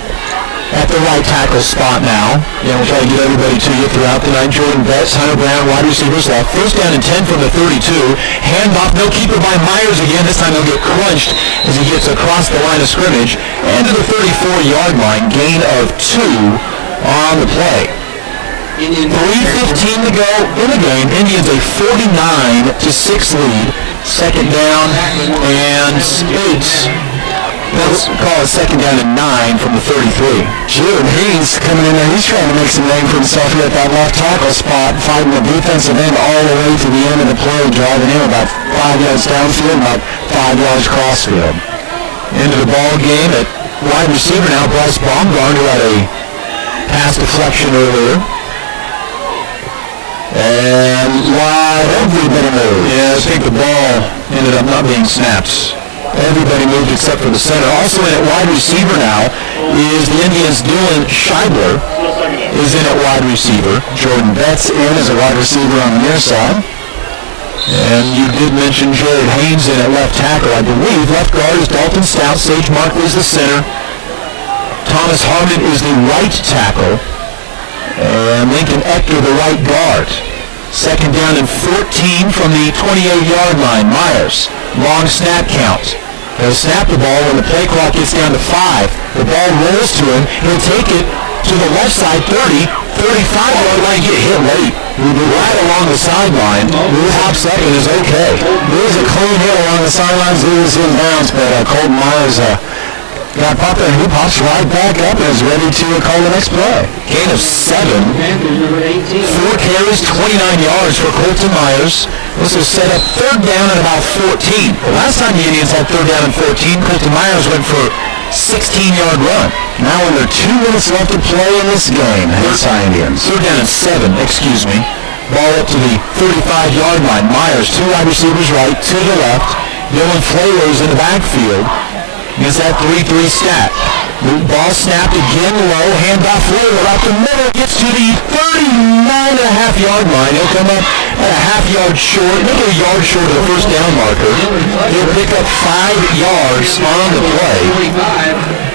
at the right tackle spot now. Yeah, we'll try to get everybody to you throughout the night. Jordan Betts, Hunter Brown, wide receivers left. First down and 10 from the 32. Handoff, no keeper by Myers again. This time he'll get crunched as he gets across the line of scrimmage and to the 34-yard line. Gain of 2 on the play. 3:15 to go in the game. Indians a 49-6 lead. Second down and 8. Let's call it second down and 9 from the 33. Jared Hayes coming in there. He's trying to make some name for himself here at that left tackle spot, fighting the defensive end all the way to the end of the play, driving in about 5 yards downfield, about 5 yards crossfield. Into the ball game at wide receiver now, Bryce Baumgartner had a pass deflection earlier. And wide, everybody moved. Yeah, I think the ball ended up not being snapped. Everybody moved except for the center. Also in at wide receiver now is the Indians' Dylan Scheibler is in at wide receiver. Jordan Betts in as a wide receiver on the near side. And you did mention Jared Haynes in at left tackle. I believe left guard is Dalton Stout. Sage Markley is the center. Thomas Harmon is the right tackle. And Lincoln Ector the right guard. Second down and 14 from the 28-yard line. Myers, long snap count. He'll snap the ball when the play clock gets down to 5. The ball rolls to him. He'll take it to the left side, 30, 35-yard line. Get hit late. Right along the sideline. Pops up and is okay. There was a clean hit along the sidelines. He was in bounds, but Colton Myers got popped there, and he pops right back up and is ready to call the next play. Gain of 7. 4 carries, 29 yards for Colton Myers. This is set up third down at about 14. The last time the Indians had third down and 14, Colton Myers went for 16-yard run. Now under 2 minutes left to play in this game, Hayes High Indians. Third down and 7, excuse me. Ball up to the 35-yard line. Myers, 2 wide receivers right, to the left. Dylan Flair's in the backfield. Against that 3-3 stat. Ball snapped again low. Handoff Flair out the middle. Gets to the 39.5-yard line. He'll come up at a half yard short. Maybe a yard short of the first down marker. He'll pick up 5 yards on the play.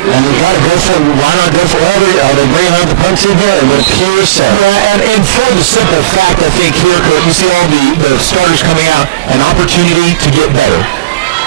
And we got to go for, why not go for every, they bring out the punch in here, and it appears so. And for the simple fact, I think here, Kurt, you see all the starters coming out, an opportunity to get better.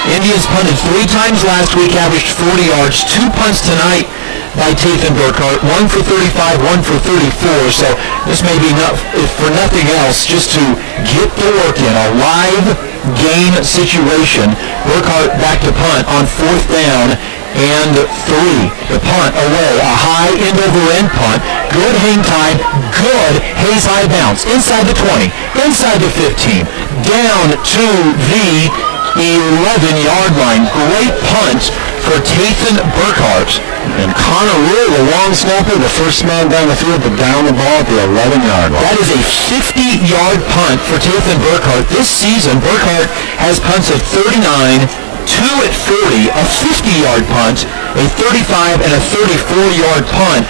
Indians punted 3 times last week, averaged 40 yards. 2 punts tonight. by Tathan Burkhart. 1 for 35, 1 for 34. So this may be enough, if for nothing else, just to get the work in. A live game situation. Burkhart back to punt on 4th down and 3. The punt away. A high end-over-end punt. Good hang time. Good Hayes High bounce. Inside the 20. Inside the 15. Down to the 11-yard line. Great punt for Tathan Burkhart. And Connor Rule, the long snapper, the first man down the field, but down the ball at the 11-yard line. That is a 50-yard punt for Tathan Burkhart. This season, Burkhart has punts of 39, 2 at 40, a 50-yard punt, a 35, and a 34-yard punt.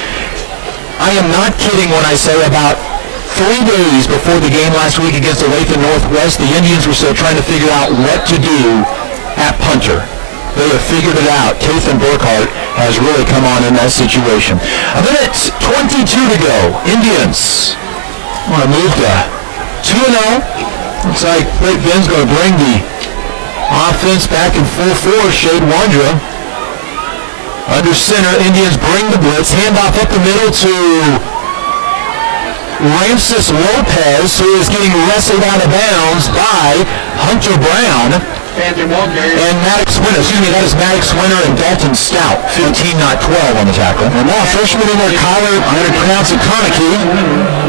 I am not kidding when I say about 3 days before the game last week against the Olathe Northwest, the Indians were still trying to figure out what to do at punter. They have figured it out. Tathan Burkhart has really come on in that situation. 1:22 to go. Indians want to move to 2-0. Looks like Blake Ben's going to bring the offense back in full force. Shade Wandra under center. Indians bring the blitz. Handoff up the middle to Ramses Lopez, who is getting wrestled out of bounds by Hunter Brown. Panther ball carrier. And Maddox Winter, that is Maddox Winter and Dalton Stout. 15, not 12 on the tackle. And now freshman in there, Kyler, I'm going to pronounce it Konecki.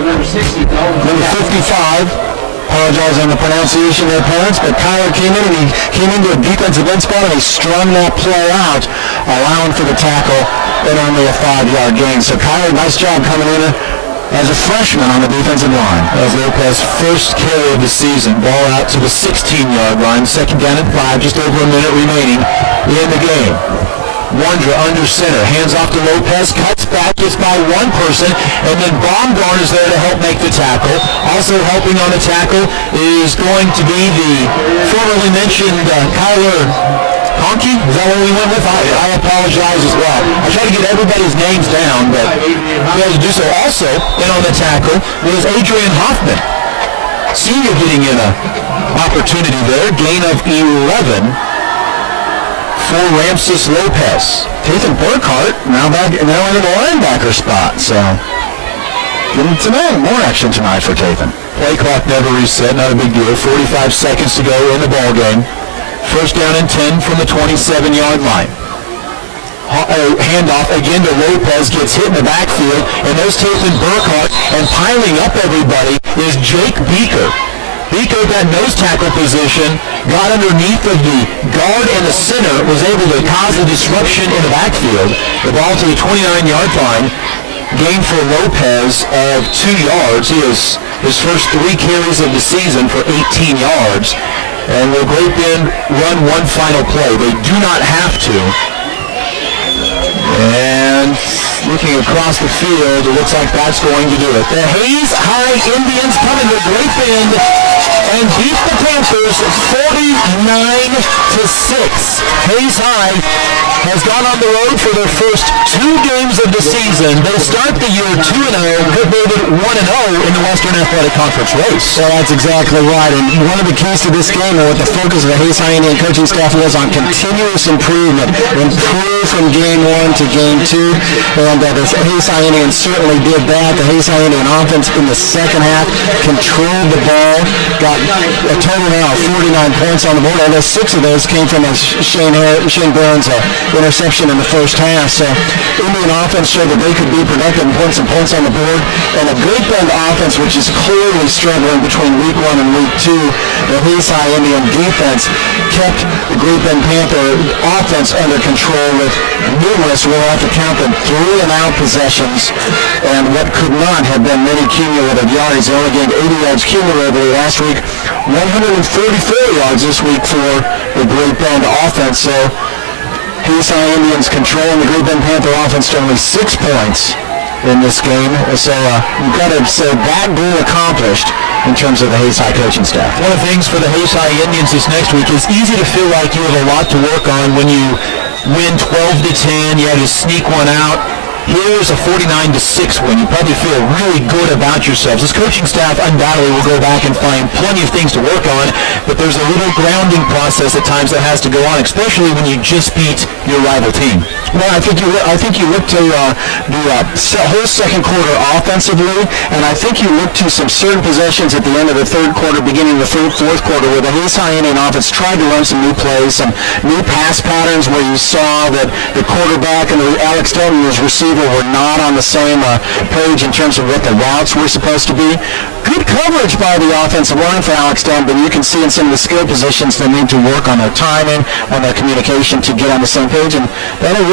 Number 60, Number 55. Apologize on the pronunciation there, parents, but Kyler came in and he came into a defensive end spot and he strung that play out, allowing for the tackle and only a 5-yard gain. So Kyler, nice job coming in as a freshman on the defensive line. As Lopez first carry of the season, ball out to the 16-yard line, 2nd down and 5, just over a minute remaining in the game. Wandra under center, hands off to Lopez, cuts back, gets by one person, and then Baumgarn is there to help make the tackle. Also helping on the tackle is going to be the formerly mentioned Kyler Konecki. Is that what we went with? I apologize as well. I try to get everybody's names down, but I had to do so. Also, and on the tackle was Adrian Hoffman, senior, getting in an opportunity there. Gain of 11 for Ramses Lopez. Tathan Burkhart now in the linebacker spot, so getting some more action tonight for Tathan. Play clock never reset, not a big deal. 45 seconds to go in the ball game. 1st down and 10 from the 27-yard line. Handoff again to Lopez, gets hit in the backfield, and there's Tathan Burkhart, and piling up everybody is Jake Beaker. Beaker, that nose tackle position, got underneath of the guard and the center, was able to cause a disruption in the backfield. The ball to the 29-yard line. Gain for Lopez of 2 yards. He has his first 3 carries of the season for 18 yards. And will Great Bend run one final play? They do not have to. And looking across the field, it looks like that's going to do it. The Hayes High Indians coming to Great Bend and beat the Panthers 49-6. Hayes High has gone on the road for their first 2 games of the season. They start the year 2-0, good David 1-0 in the Western Athletic Conference race. So that's exactly right. And one of the keys to this game, and what the focus of the Hayes High Indian coaching staff was on continuous improvement. Improve from game 1 to game 2. And the Hayes High Indians certainly did that. The Hayes High Indian offense in the second half controlled the ball, got a total now of 49 points on the board, although 6 of those came from a Shane Burns interception in the first half. So Indian offense showed that they could be productive and put some points on the board. And the Great Bend offense, which is clearly struggling between week 1 and week 2, the Hayes High Indian defense kept the Great Bend Panther offense under control with numerous, we'll have to count them, 3-and-out possessions, and what could not have been many cumulative yards. They only gained 80 yards cumulatively last week, 134 yards this week for the Great Bend offense. So Hayes High Indians controlling the Great Bend Panther offense to only 6 points in this game. So you've got to say that goal accomplished in terms of the Hayes High coaching staff. One of the things for the Hayes High Indians this next week is easy to feel like you have a lot to work on when you win 12-10. You had to sneak one out. Here's a 49-6 win. You probably feel really good about yourselves. This coaching staff undoubtedly will go back and find plenty of things to work on, but there's a little grounding process at times that has to go on, especially when you just beat your rival team. No, I think you look to the whole second quarter offensively, and I think you look to some certain possessions at the end of the third quarter, beginning of the fourth quarter, where the Hayes High Indian offense tried to run some new plays, some new pass patterns, where you saw that the quarterback and the Alex Delton's receiver were not on the same page in terms of what the routes were supposed to be. Good coverage by the offensive line for Alex Delton, but you can see in some of the skill positions they need to work on their timing, on their communication to get on the same page, and that'll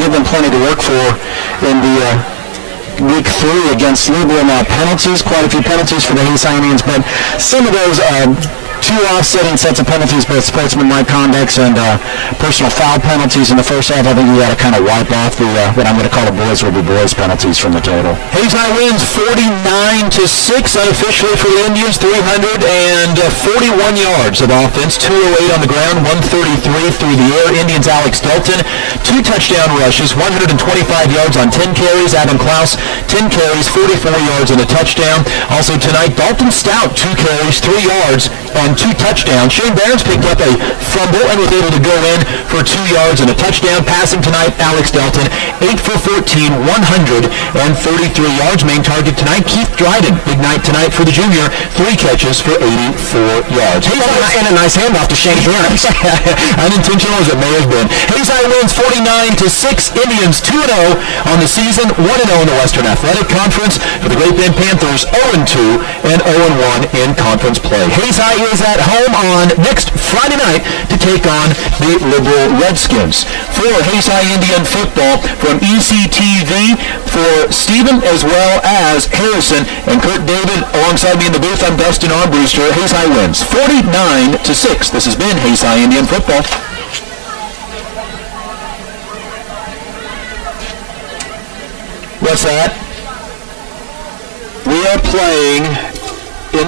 give them plenty to work for in the week 3 against Liberal. Penalties, quite a few penalties for the Hayes High Indians, but some of those two offsetting sets of penalties, both sportsmanlike conducts and personal foul penalties in the first half. I think we got to kind of wipe off the what I'm going to call the boys will be boys penalties from the total. Hayes High wins 49-6 unofficially for the Indians. 341 yards of offense, 208 on the ground, 133 through the air. Indians Alex Delton, 2 touchdown rushes, 125 yards on 10 carries. Adam Klaus, 10 carries, 44 yards and a touchdown. Also tonight, Dalton Stout, 2 carries, 3 yards on 2 touchdowns. Shane Barnes picked up a fumble and was able to go in for 2 yards and a touchdown. Passing tonight, Alex Delton, 8 for 14, 133 yards. Main target tonight, Keith Dryden. Big night tonight for the junior, 3 catches for 84 yards. And a nice handoff to Shane Barnes. Unintentional as it may have been. Hayes High wins 49-6. Indians 2-0 on the season, 1-0 in the Western Athletic Conference. For the Great Bend Panthers, 0-2 and 0-1 in conference play. Hayes High is at home on next Friday night to take on the Liberal Redskins. For Hayes High Indian football from ECTV, for Stephen as well as Harrison and Kurt David alongside me in the booth, I'm Dustin Armbruster. Hayes High wins 49-6. This has been Hayes High Indian football. What's that? We are playing in the